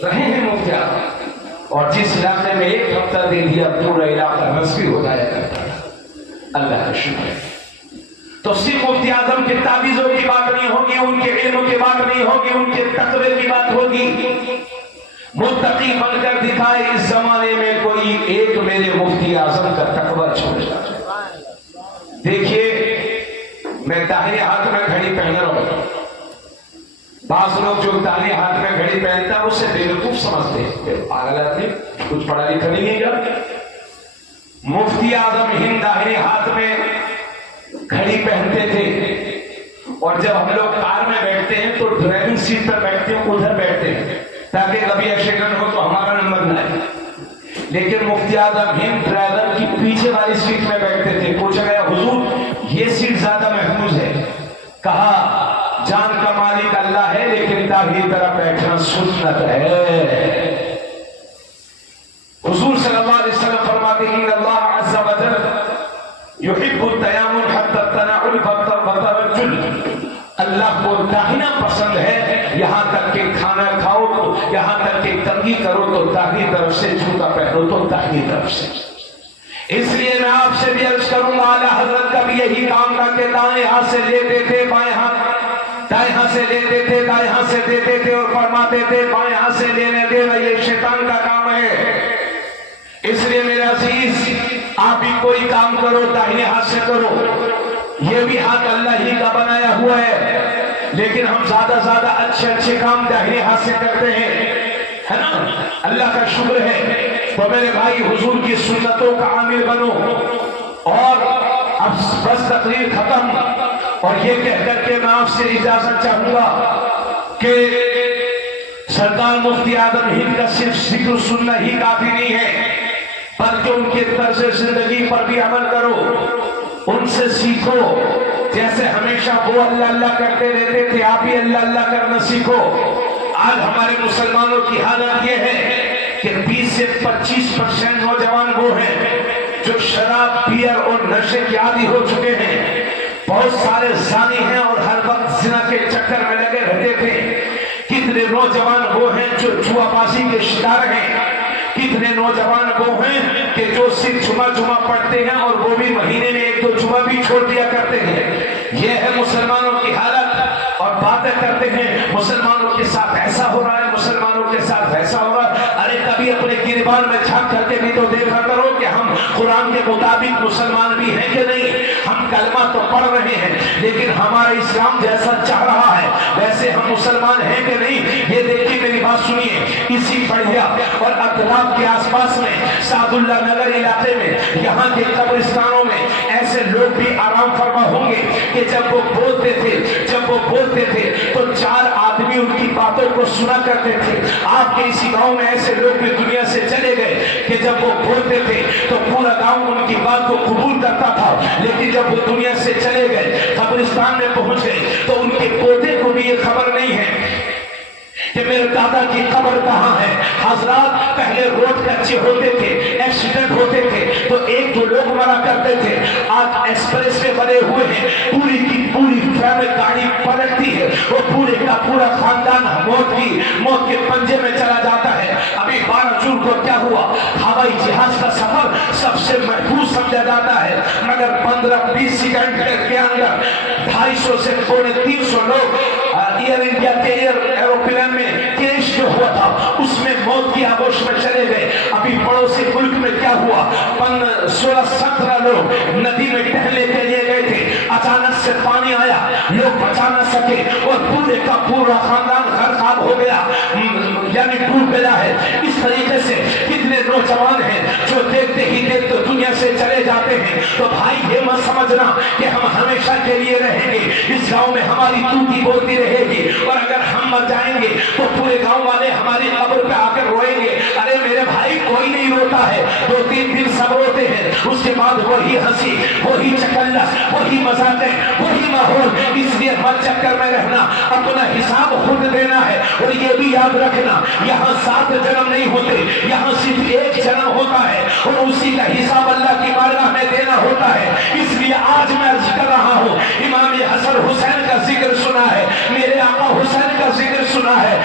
رہے ہیں مفتی اعظم، اور جس علاقے میں 1 ہفتہ دے دیا پورا علاقہ نسبی ہو جایا کرتا ہے۔ اللہ کا شکر ہے۔ تو صرف مفتی اعظم کے تعویذوں کی بات نہیں ہوگی، ان کے علم کی بات نہیں ہوگی، ان کے تقوی کی بات ہوگی۔ متقی بن کر دکھائے اس زمانے میں کوئی ایک میرے مفتی اعظم کا تقوی چھوڑ جائے۔ دیکھیے میں داہنے ہاتھ میں گھڑی پہن رہا ہوں، بعض لوگ جو داہنے ہاتھ میں گھڑی پہنتا ہے اسے بیوقوف سمجھتے ہیں، پاگل آدمی کچھ پڑھا لکھا نہیں ہے کیا؟ مفتی اعظم ہند داہنے ہاتھ میں گھڑی پہنتے تھے، اور جب ہم لوگ کار میں بیٹھتے ہیں تو ڈرائیونگ سیٹ پر بیٹھتے ہیں، ادھر بیٹھتے ہیں تاکہ کبھی ایکسیڈنٹ ہو تو ہمارا نمبر نہ آئے۔ لیکن مفتی اعظم ہند ڈرائیور کی پیچھے والی سیٹ میں بیٹھتے تھے۔ پوچھا گیا حضور یہ سیٹ زیادہ محفوظ ہے؟ کہا جان کا مالک اللہ ہے لیکن داہنی طرف بیٹھنا سنت ہے۔ حضور صلی اللہ علیہ وسلم فرماتے ہیں ان اللہ عز و جل یحب التیامن حتی التناعل والترجل، اللہ کو داہنا پسند ہے، یہاں تک کہ کھانا کھاؤ تو، یہاں تک کہ کنگھی کرو تو داہنی طرف سے، جوتا پہنو تو داہنی طرف سے۔ اس لیے میں آپ سے بھی عرض کروں گا اعلیٰ حضرت کا بھی یہی کام تھا کہ دائیں ہاتھ سے لیتے تھے، بائیں ہاتھ، دائیں ہاتھ سے لیتے تھے، دائیں ہاتھ سے دیتے تھے، اور فرماتے تھے بائیں ہاتھ سے لینے دینا یہ شیطان کا کام ہے۔ اس لیے میرے عزیز آپ بھی کوئی کام کرو داہنے ہاتھ سے کرو، یہ بھی ہاتھ اللہ ہی کا بنایا ہوا ہے، لیکن ہم زیادہ زیادہ اچھے کام داہنے ہاتھ سے کرتے ہیں، ہے نا؟ اللہ کا شکر ہے۔ تو میرے بھائی حضور کی سنتوں کا عامل بنو، اور اب بس تقریر ختم، اور یہ کہہ کر کے میں آپ سے اجازت چاہوں گا کہ سرکار مفتی اعظم ہند کا صرف ذکر سننا ہی کافی نہیں ہے، بلکہ ان کے طرز زندگی پر بھی عمل کرو، ان سے سیکھو۔ جیسے ہمیشہ وہ اللہ اللہ کرتے رہتے تھے، آپ بھی اللہ اللہ کرنا سیکھو۔ آج ہمارے مسلمانوں کی حالت یہ ہے کہ 20 سے 25% نوجوان وہ ہیں جو شراب، بیئر اور نشے کے عادی ہو چکے ہیں۔ بہت سارے زانی ہیں اور ہر وقت زنا کے چکر میں لگے رہتے تھے۔ کتنے نوجوان وہ ہیں جو جوا بازی کے شکار ہیں، کتنے نوجوان وہ ہیں کہ جو صرف جمعہ پڑھتے ہیں اور وہ بھی مہینے میں 1-2 جمعہ بھی چھوڑ دیا کرتے ہیں۔ یہ ہے مسلمانوں کی حالت، اور باتیں کرتے ہیں مسلمانوں کے ساتھ ایسا ہو رہا ہے، مسلمانوں کے ساتھ ویسا ہو رہا ہے۔ ارے کبھی اپنے گریبان میں جھانک کر کے بھی تو دیکھا کرو کہ ہم قرآن کے مطابق مسلمان بھی ہیں کہ نہیں۔ ہم کلمہ تو پڑھ رہے ہیں لیکن ہمارا اسلام جیسا چاہ رہا ہے ویسے ہم مسلمان ہیں کہ نہیں۔ یہ دیکھیے میری بات سنیے، اسی بڑھیا اور اطراف کے آس پاس میں سعد اللہ نگر علاقے میں یہاں کے قبرستانوں میں ایسے لوگ بھی آرام فرما ہوں گے کہ جب وہ بولتے تھے تو 4 آدمی ان کی باتوں کو سنا کرتے تھے۔ آپ کے اسی گاؤں میں ایسے لوگ بھی دنیا سے چلے گئے کہ جب وہ بولتے تھے تو پورا گاؤں ان کی بات کو قبول کرتا تھا، لیکن جب وہ دنیا سے چلے گئے، قبرستان میں پہنچ گئے، تو ان کے پوتے کو بھی یہ خبر نہیں ہے کہ میرے دادا کی قبر کہاں ہے۔ حضرات پہلے روڈ کچے ہوتے تھے، ایکسیڈنٹ ہوتے تھے تو 1-2 لوگ مرا کرتے تھے، آج ایکسپریس وے بنے ہوئے ہیں، پوری کی پوری فیملی گاڑی پلٹتی ہے، وہ پورے کا پورا خاندان موت کے پنجے میں چلا جاتا ہے۔ ابھی 12 جون کو کیا ہوا؟ ہوائی جہاز کا سفر سب سے محفوظ سمجھا جاتا ہے، مگر 15-20 سیکنڈ کے اندر 250 سے 300 لوگ ایئر انڈیا کے ایروپلین میں کریش جو ہوا تھا اس میں موت کی آغوش میں چلے گئے۔ ابھی پڑوسی ملک میں کیا ہوا؟ 16-17 لوگ ندی میں ٹہلنے کے لیے گئے تھے، اچانک سے پانی آیا، لوگ بچا نہ سکے اور پورے کا پورا خاندان غرقاب ہو گیا، یعنی ڈوب گیا ہے۔ اس طریقے سے کتنے نوجوان ہیں جو دیکھتے ہی دیکھتے دنیا دنیا سے چلے جاتے ہیں تو بھائی یہ مت سمجھنا کہ ہم ہمیشہ کے لیے رہیں گے، اس گاؤں میں ہماری توتی بولتی رہے گی، اور اگر ہم مر جائیں گے تو پورے گاؤں والے ہماری قبر پہ آ کر روئیں گے۔ ارے میرے بھائی کوئی نہیں روتا ہے، 2-3 دن سب روتے ہیں، اس کے بعد وہی ہنسی، وہی چکلس، وہی مذاقیں، وہی ماحول۔ اس لیے مت چکر میں رہنا، اپنا حساب خود دینا ہے۔ اور یہ بھی یاد رکھنا یہاں 7 جنم نہیں ہوتے، یہاں صرف ایک جنم ہوتا ہے، اور اسی کا حساب اللہ کی بارگاہ میں دینا ہوتا ہے۔ اس لیے آج میں عرض کر رہا ہوں، امام حسن حسین کا ذکر سنا ہے، میرے آقا حسین کا ذکر سنا ہے،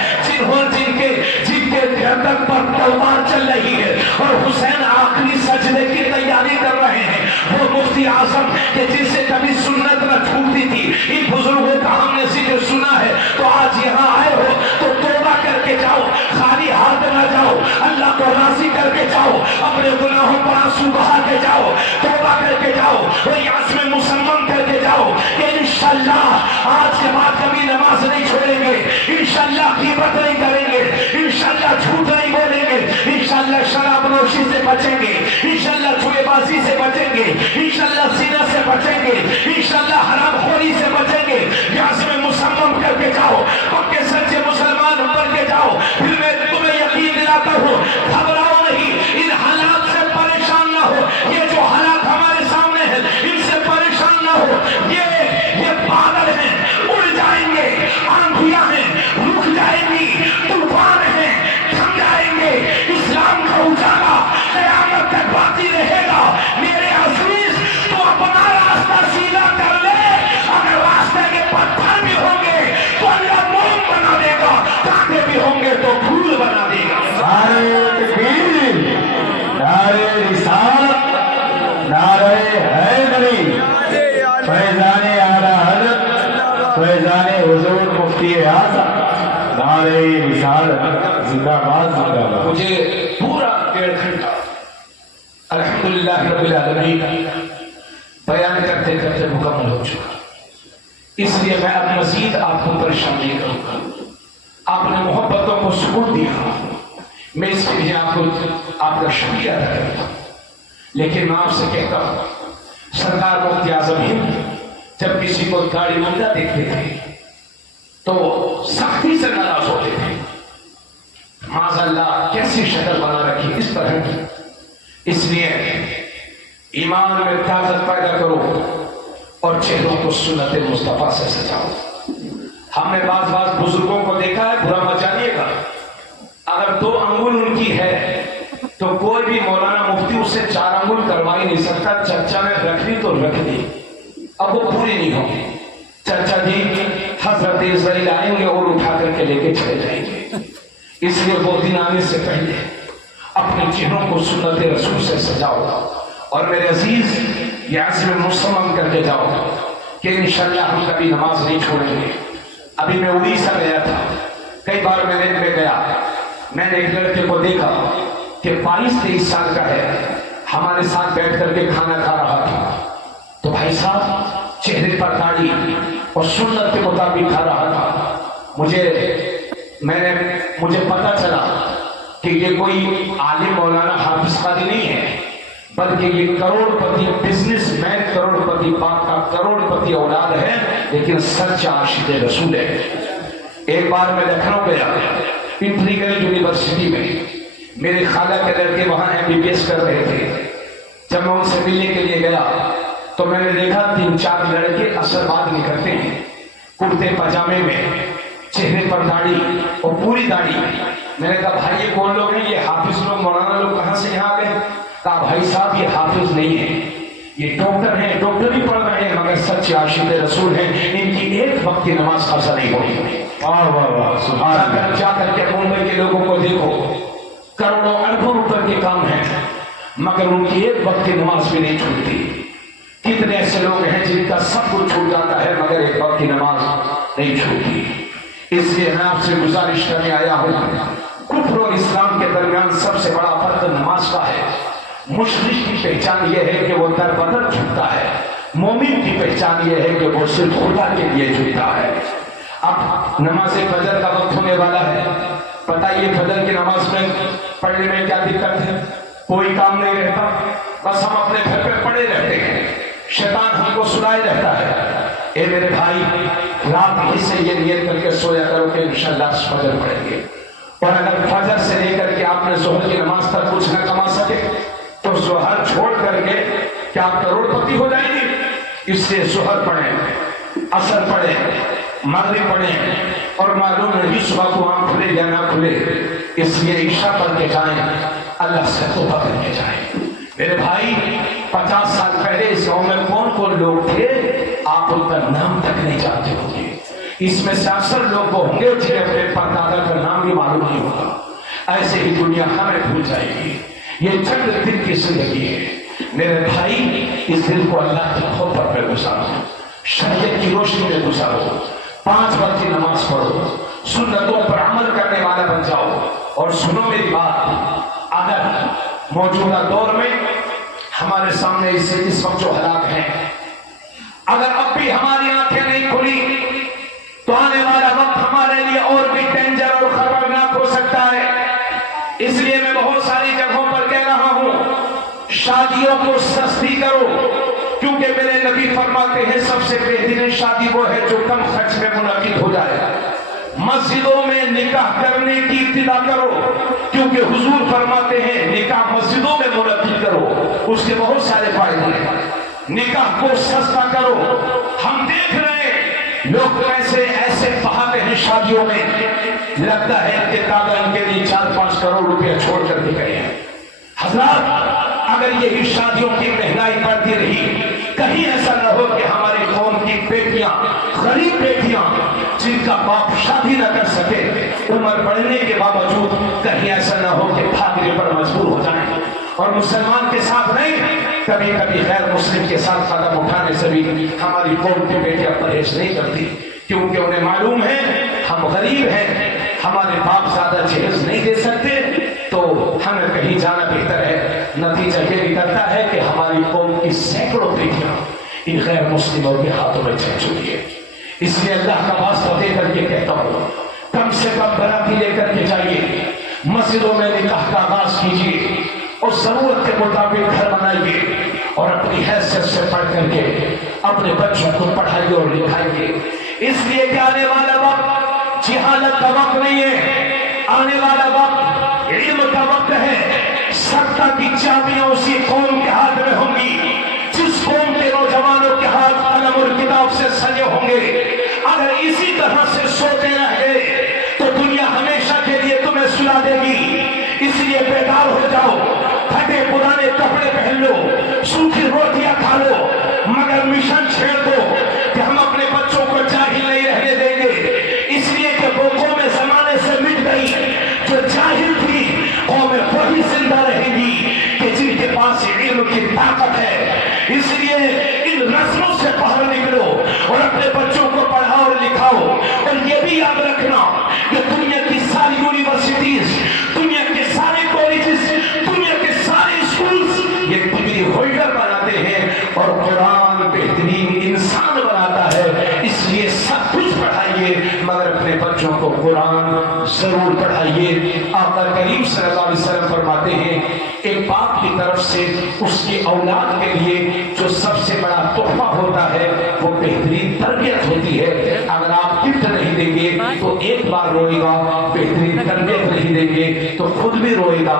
جن کے گردن پر تلوار چل رہی ہے اور حسین آخری سجدے کی تیاری کر رہے ہیں۔ وہ مفتی اعظم کہ جن سے کبھی سنت نہ چھوٹتی تھی، ان بزرگوں کا ہم نے ذکر سنا ہے، تو آج یہاں آئے ہو تو توبہ کر کے جاؤ، خالی ہاتھ نہ جاؤ، اللہ کو راضی کر کے جاؤ، اپنے گناہوں پر آنسو بہا کے جاؤ، توبہ کر کے جاؤ، اور عزم مصمم کر کے جاؤ کہ انشاءاللہ آج کے بعد کبھی نماز نہیں چھوڑیں گے، انشاءاللہ غیبت نہیں کریں گے، انشاءاللہ جھوٹ نہیں بولیں گے، انشاءاللہ شراب نوشی سے بچیں گے، انشاءاللہ جوئے بازی سے بچیں گے، انشاءاللہ زنا سے بچیں گے، انشاءاللہ حرام خوری سے بچیں گے۔ عزم مصمم کر کے جاؤ، پکے سچے مسلمان بن کے جاؤ۔ پھر میں تمہیں یقین دلاتا ہوں، گھبراؤ نہیں، ان حالات سے پریشان نہ ہو، یہ جو حالات ہمارے سامنے ہیں ان سے پریشان نہ ہو، یہ بادل ہیں اڑ جائیں گے، آندھیاں ہیں رک جائیں گی، طوفان ہیں تھم جائیں گے، اسلام کا اجالا قیامت تک باقی رہے گا۔ میرے عزیز تو اپنا راستہ سیدھا کر لے، اگر راستے کے پتھر بھی ہوں گے تو اللہ موم بنا دے گا، کانٹے بھی ہوں گے تو پھول بنا دے گا۔ نعرہ تکبیر، نعرہ رسالت، نعرہ حیدری، فیضان اعلی حضرت، فیضان حضور مفتی اعظم، نعرہ رسالت، زندہ باد زندہ باد۔ مجھے پورا 1.5 گھنٹہ الحمدللہ رب العالمین بیان کرتے کرتے مکمل ہو چکا، اس لیے میں اب مزید آپ کو پریشان نہیں کروں گا۔ آپ نے محبتوں کو سکون دیا، میں اس کے لیے آپ کا شکریہ ادا کرتا ہوں، لیکن میں آپ سے کہتا ہوں، سرکار مفتی اعظم ہند جب کسی کو گاڑی منڈا دیکھتے تھے تو سختی سے ناراض ہوتے تھے، معاذ اللہ کیسی شکل بنا رکھی اس طرح کی۔ اس لیے ایمان میں طاقت پیدا کرو اور چہروں کو سنت مصطفیٰ سے سجاؤ۔ ہم نے بعض بزرگوں کو دیکھا ہے، برا مت جانیے گا، اگر 2 انگل ان کی ہے تو کوئی بھی مولانا مفتی اسے 4 انگل کروا ہی نہیں سکتا۔ چرچا نے رکھ لی تو رکھ دی، اب وہ پوری نہیں ہوگی۔ چرچا جی حضرت اسرائیل آئیں گے اور اٹھا کر کے لے کے چلے جائیں گے، اس لیے وہ دن آنے سے پہلے اپنے چہروں کو سنت رسول سے سجاؤ، اور میرے عزیز یہ عزم مصمم کر کے جاؤ کہ انشاءاللہ ہم کبھی نماز نہیں چھوڑیں گے۔ ابھی میں اڑیسہ گیا تھا، کئی بار میں گیا، میں نے ایک لڑکے کو دیکھا کہ 22-23 سال کا ہے، ہمارے ساتھ بیٹھ کر کے کھانا کھا رہا تھا، تو بھائی صاحب چہرے پر داڑھی اور سنت کے مطابق کھا رہا تھا۔ مجھے پتا چلا کہ یہ کوئی عالم مولانا حافظ قاری نہیں ہے، بلکہ یہ کروڑ پتی بزنس مین، کروڑ پتی باپ کا کروڑ پتی اولاد ہے، لیکن سچا عاشق رسول ہے۔ ایک بار میں لکھنؤ گیا، انٹیگرل یونیورسٹی میں، میرے خالہ کے لڑکے وہاں MBBS کر رہے تھے۔ جب میں ان سے ملنے کے لیے گیا تو میں نے دیکھا 3-4 لڑکے عصر بعد نکلتے ہیں کرتے پاجامے میں، چہرے پر داڑھی اور پوری داڑھی۔ میں نے کہا بھائی یہ کون لوگ ہیں؟ یہ حافظ لوگ، مولانا لوگ کہاں سے یہاں گئے؟ کہا بھائی صاحب یہ حافظ نہیں ہیں، یہ ڈاکٹر ہیں، ڈاکٹر بھی پڑھ رہے ہیں مگر سچے عاشق رسول ہیں، ان کی ایک وقت کی نماز قضا نہیں ہوئی۔ واہ واہ واہ، سبحان اللہ۔ جا کر کے ممبئی کے لوگوں کو دیکھو، کروڑوں اربوں روپے کے کام ہیں مگر ان کی ایک وقت کی نماز بھی نہیں چھوٹتی۔ کتنے ایسے لوگ ہیں جن کا سب کچھ چھوٹ جاتا ہے مگر ایک وقت کی نماز نہیں چھوٹتی۔ اس لیے میں آپ سے گزارش کرنے آیا ہوں، کفر اور اسلام کے درمیان سب سے بڑا فرق نماز کا ہے۔ مشرک کی پہچان یہ ہے کہ وہ در بدر جھکتا ہے، مومن کی پہچان یہ ہے کہ وہ صرف خدا کے لیے جھکتا ہے۔ اب نماز فجر کا وقت ہونے والا ہے، بتائیے فجر کی نماز میں پڑھنے میں کیا دقت ہے؟ کوئی کام نہیں رہتا، بس ہم اپنے گھر پہ پڑے رہتے ہیں، شیطان ہم کو سنائے رہتا ہے۔ اے میرے بھائی، رات ہی سے یہ نیت کر کے سویا کرو کہ انشاءاللہ فجر پڑھیں گے، اور اگر فجر سے لے کر کے آپ نے ظہر کی نماز تک کچھ نہ کما سکے تو ظہر چھوڑ کر کے کیا آپ کروڑ پتی ہو جائیں گے؟ اس لیے ظہر پڑھیں، عصر پڑھیں، مغرب پڑھیں، اور معلوم نہیں صبح کو آنکھ کھلے یا نہ کھلے، اس لیے عشاء پڑھ کے جائیں، اللہ سے توبہ کر کے جائیں۔ میرے بھائی، 50 سال پہلے اس گاؤں میں کون کون لوگ تھے آپ ان کا نام تک نہیں جانتے ہوں گے۔ اس میں سے اکثر لوگ وہ ہوں گے جنہیں اپنے پردادا کا نام بھی معلوم نہیں ہوگا۔ ایسے ہی دنیا ہمیں بھول جائے گی۔ یہ چند دن کی زندگی ہے میرے بھائی، اس دن کو اللہ کی محبت میں گزارو، شریعت کی روشنی میں گزارو، 5 وقت کی نماز پڑھو، سنتوں پر عمل کرنے والا بن جاؤ۔ اور سنو میری بات، اگر موجودہ دور میں ہمارے سامنے اس وقت جو حالات ہیں، اگر اب بھی ہماری آنکھیں نہیں کھلی تو آنے والا وقت ہمارے لیے اور بھی ڈینجر اور خطرناک ہو سکتا ہے۔ اس لیے میں بہت ساری جگہوں پر کہہ رہا ہوں، شادیوں کو سستی کرو، کیونکہ میرے نبی فرماتے ہیں سب سے بہترین شادی وہ ہے جو کم خرچ میں منعقد ہو جائے۔ مسجدوں میں نکاح کرنے کی ابتدا کرو، کیونکہ حضور فرماتے ہیں نکاح مسجدوں میں منعقد کرو، اس کے بہت سارے فائدے ہیں۔ نکاح کو سستا کرو۔ ہم دیکھ رہے ہیں لوگ ایسے بہاتے ہیں شادیوں میں، لگتا ہے کہ دادا ان کے لیے 4-5 کروڑ روپے چھوڑ کر کے گئے ہیں۔ حضرات، اگر یہی شادیوں کی مہنگائی بڑھتی رہی، کہیں ایسا نہ ہو کہ ہماری قوم کی بیٹیاں، غریب بیٹیاں جن کا باپ شادی نہ کر سکے، عمر بڑھنے کے باوجود کہیں ایسا نہ ہو کہ بھاگنے پر مجبور ہو جائیں۔ اور مسلمان کے ساتھ نہیں، کبھی کبھی غیر مسلم کے ساتھ قدم اٹھانے سے بھی ہماری قوم کی بیٹیاں پرہیز نہیں کرتی، کیونکہ انہیں معلوم ہے ہم غریب ہیں، ہمارے باپ زیادہ جہیز نہیں دے سکتے، تو ہمیں کہیں جانا بہتر ہے۔ نتیجہ یہ نکلتا ہے کہ ہماری قوم کی سینکڑوں بیٹیاں ان غیر مسلموں کے ہاتھوں میں چل چکی ہے۔ اس لیے اللہ کا واسطہ دے کر کے کہتا ہوں، کم سے کم براتی لے کر کے جائیے، مسجدوں میں نکاح کا آغاز کیجیے، اور ضرورت کے مطابق گھر بنائیے، اور اپنی حیثیت سے پڑھ کر کے اپنے بچوں کو پڑھائیے اور لکھائیے۔ اس لیے کہ آنے والا وقت جہالت کا وقت نہیں ہے، آنے والا وقت علم کا وقت ہے۔ سکتہ کی چابیاں اسی قوم کے ہاتھ میں ہوں گی جس قوم کے نوجوانوں کے ہاتھ قلم اور کتاب سے سجے ہوں گے۔ اگر اسی طرح سے سوتے رہ گئے تو دنیا ہمیشہ کے لیے تمہیں سلا دے گی۔ اس لیے بیدار ہو جاؤ، پھٹے پرانے کپڑے پہن لو، سوکھی روٹیاں کھا لو، مگر مشن چھیڑ دو کہ ہم اپنے بچوں کو جاہل نہیں رہنے دیں گے۔ اس لیے کہ وہ قومیں زمانے سے مٹ گئی، جو جاہل تھی قومیں وہی زندہ رہیں گی کہ جن کے پاس علم کی طاقت ہے۔ اس لیے ان رسموں سے باہر نکلو اور اپنے بچوں کو پڑھاؤ اور لکھاؤ۔ اور یہ بھی یاد رکھنا کہ دنیا کی ساری یونیورسٹیز، دنیا کے سارے کالجز، دنیا کے سارے اسکولز یہ ڈگری ہولڈر بناتے ہیں، اور قرآن بہترین انسان بناتا ہے۔ اس لیے سب کچھ پڑھائیے، مگر اپنے بچوں کو قرآن ضرور پڑھائیے۔ آقا کریم صلی اللہ علیہ وسلم فرماتے ہیں ایک باپ کی طرف سے اس کی اولاد کے لیے جو سب سے بڑا تحفہ ہوتا ہے وہ بہترین تربیت ہوتی ہے۔ اگر آپ گفٹ نہیں دیں گے تو ایک بار روئے گا، بہترین تربیت نہیں دیں گے تو خود بھی روئے گا،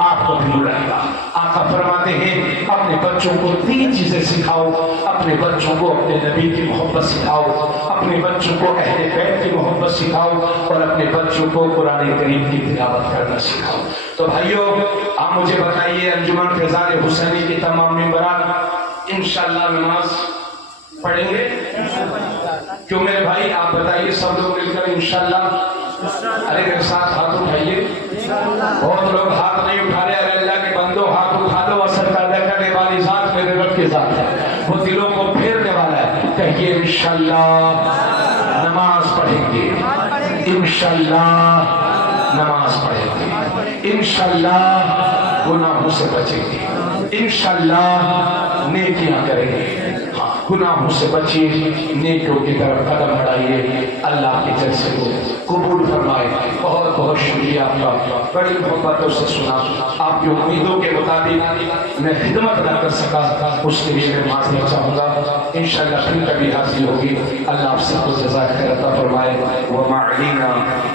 آپ کو بھی رائے گا۔ آقا فرماتے ہیں اپنے بچوں کو 3 چیزیں سکھاؤ، اپنے بچوں کو اپنے نبی کی محبت سکھاؤ، اپنے بچوں کو اہل بیت کی محبت سکھاؤ، اور اپنے بچوں کو قرآن کریم کی تلاوت کرنا سکھاؤ۔ تو بھائیو، آپ مجھے بتائیے انجمن فیضان حسینی کے تمام ممبران انشاءاللہ نماز پڑھیں گے؟ کیوں میرے بھائی آپ بتائیے، سب لوگ مل کر انشاءاللہ؟ ارے میرے ساتھ ہاتھ اٹھائیے۔ بہت لوگ ہاتھ نہیں اٹھا رہے۔ ارے اللہ کے بندو ہاتھ اٹھا دو، اثر پیدا کرنے والی ذات میرے رب کے ذات ہے، وہ دلوں کو پھیرنے والا ہے۔ کہیے انشاءاللہ نماز پڑھیں گے، انشاءاللہ نماز پڑھیں گے، انشاءاللہ گناہوں سے بچیں گے، انشاءاللہ نیکیاں کریں گے۔ ہاں گناہوں سے بچیے، نیکیوں کی طرف قدم بڑھائیے، اللہ کے جلسے کو قبول فرمائے۔ بہت بہت شکریہ آپ کا، بڑی محبتوں سے سنا، آپ کی امیدوں کے مطابق میں خدمت نہ کر سکا، اس کے لیے میں معافی چاہوں گا۔ انشاءاللہ پھر کبھی حاضری ہوگی۔ اللہ آپ سب کو جزائے خیر عطا فرمائے۔ وما علینا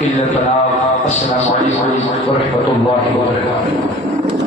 الا البلاغ۔ السلام علیکم ورحمۃ اللہ وبرکاتہ۔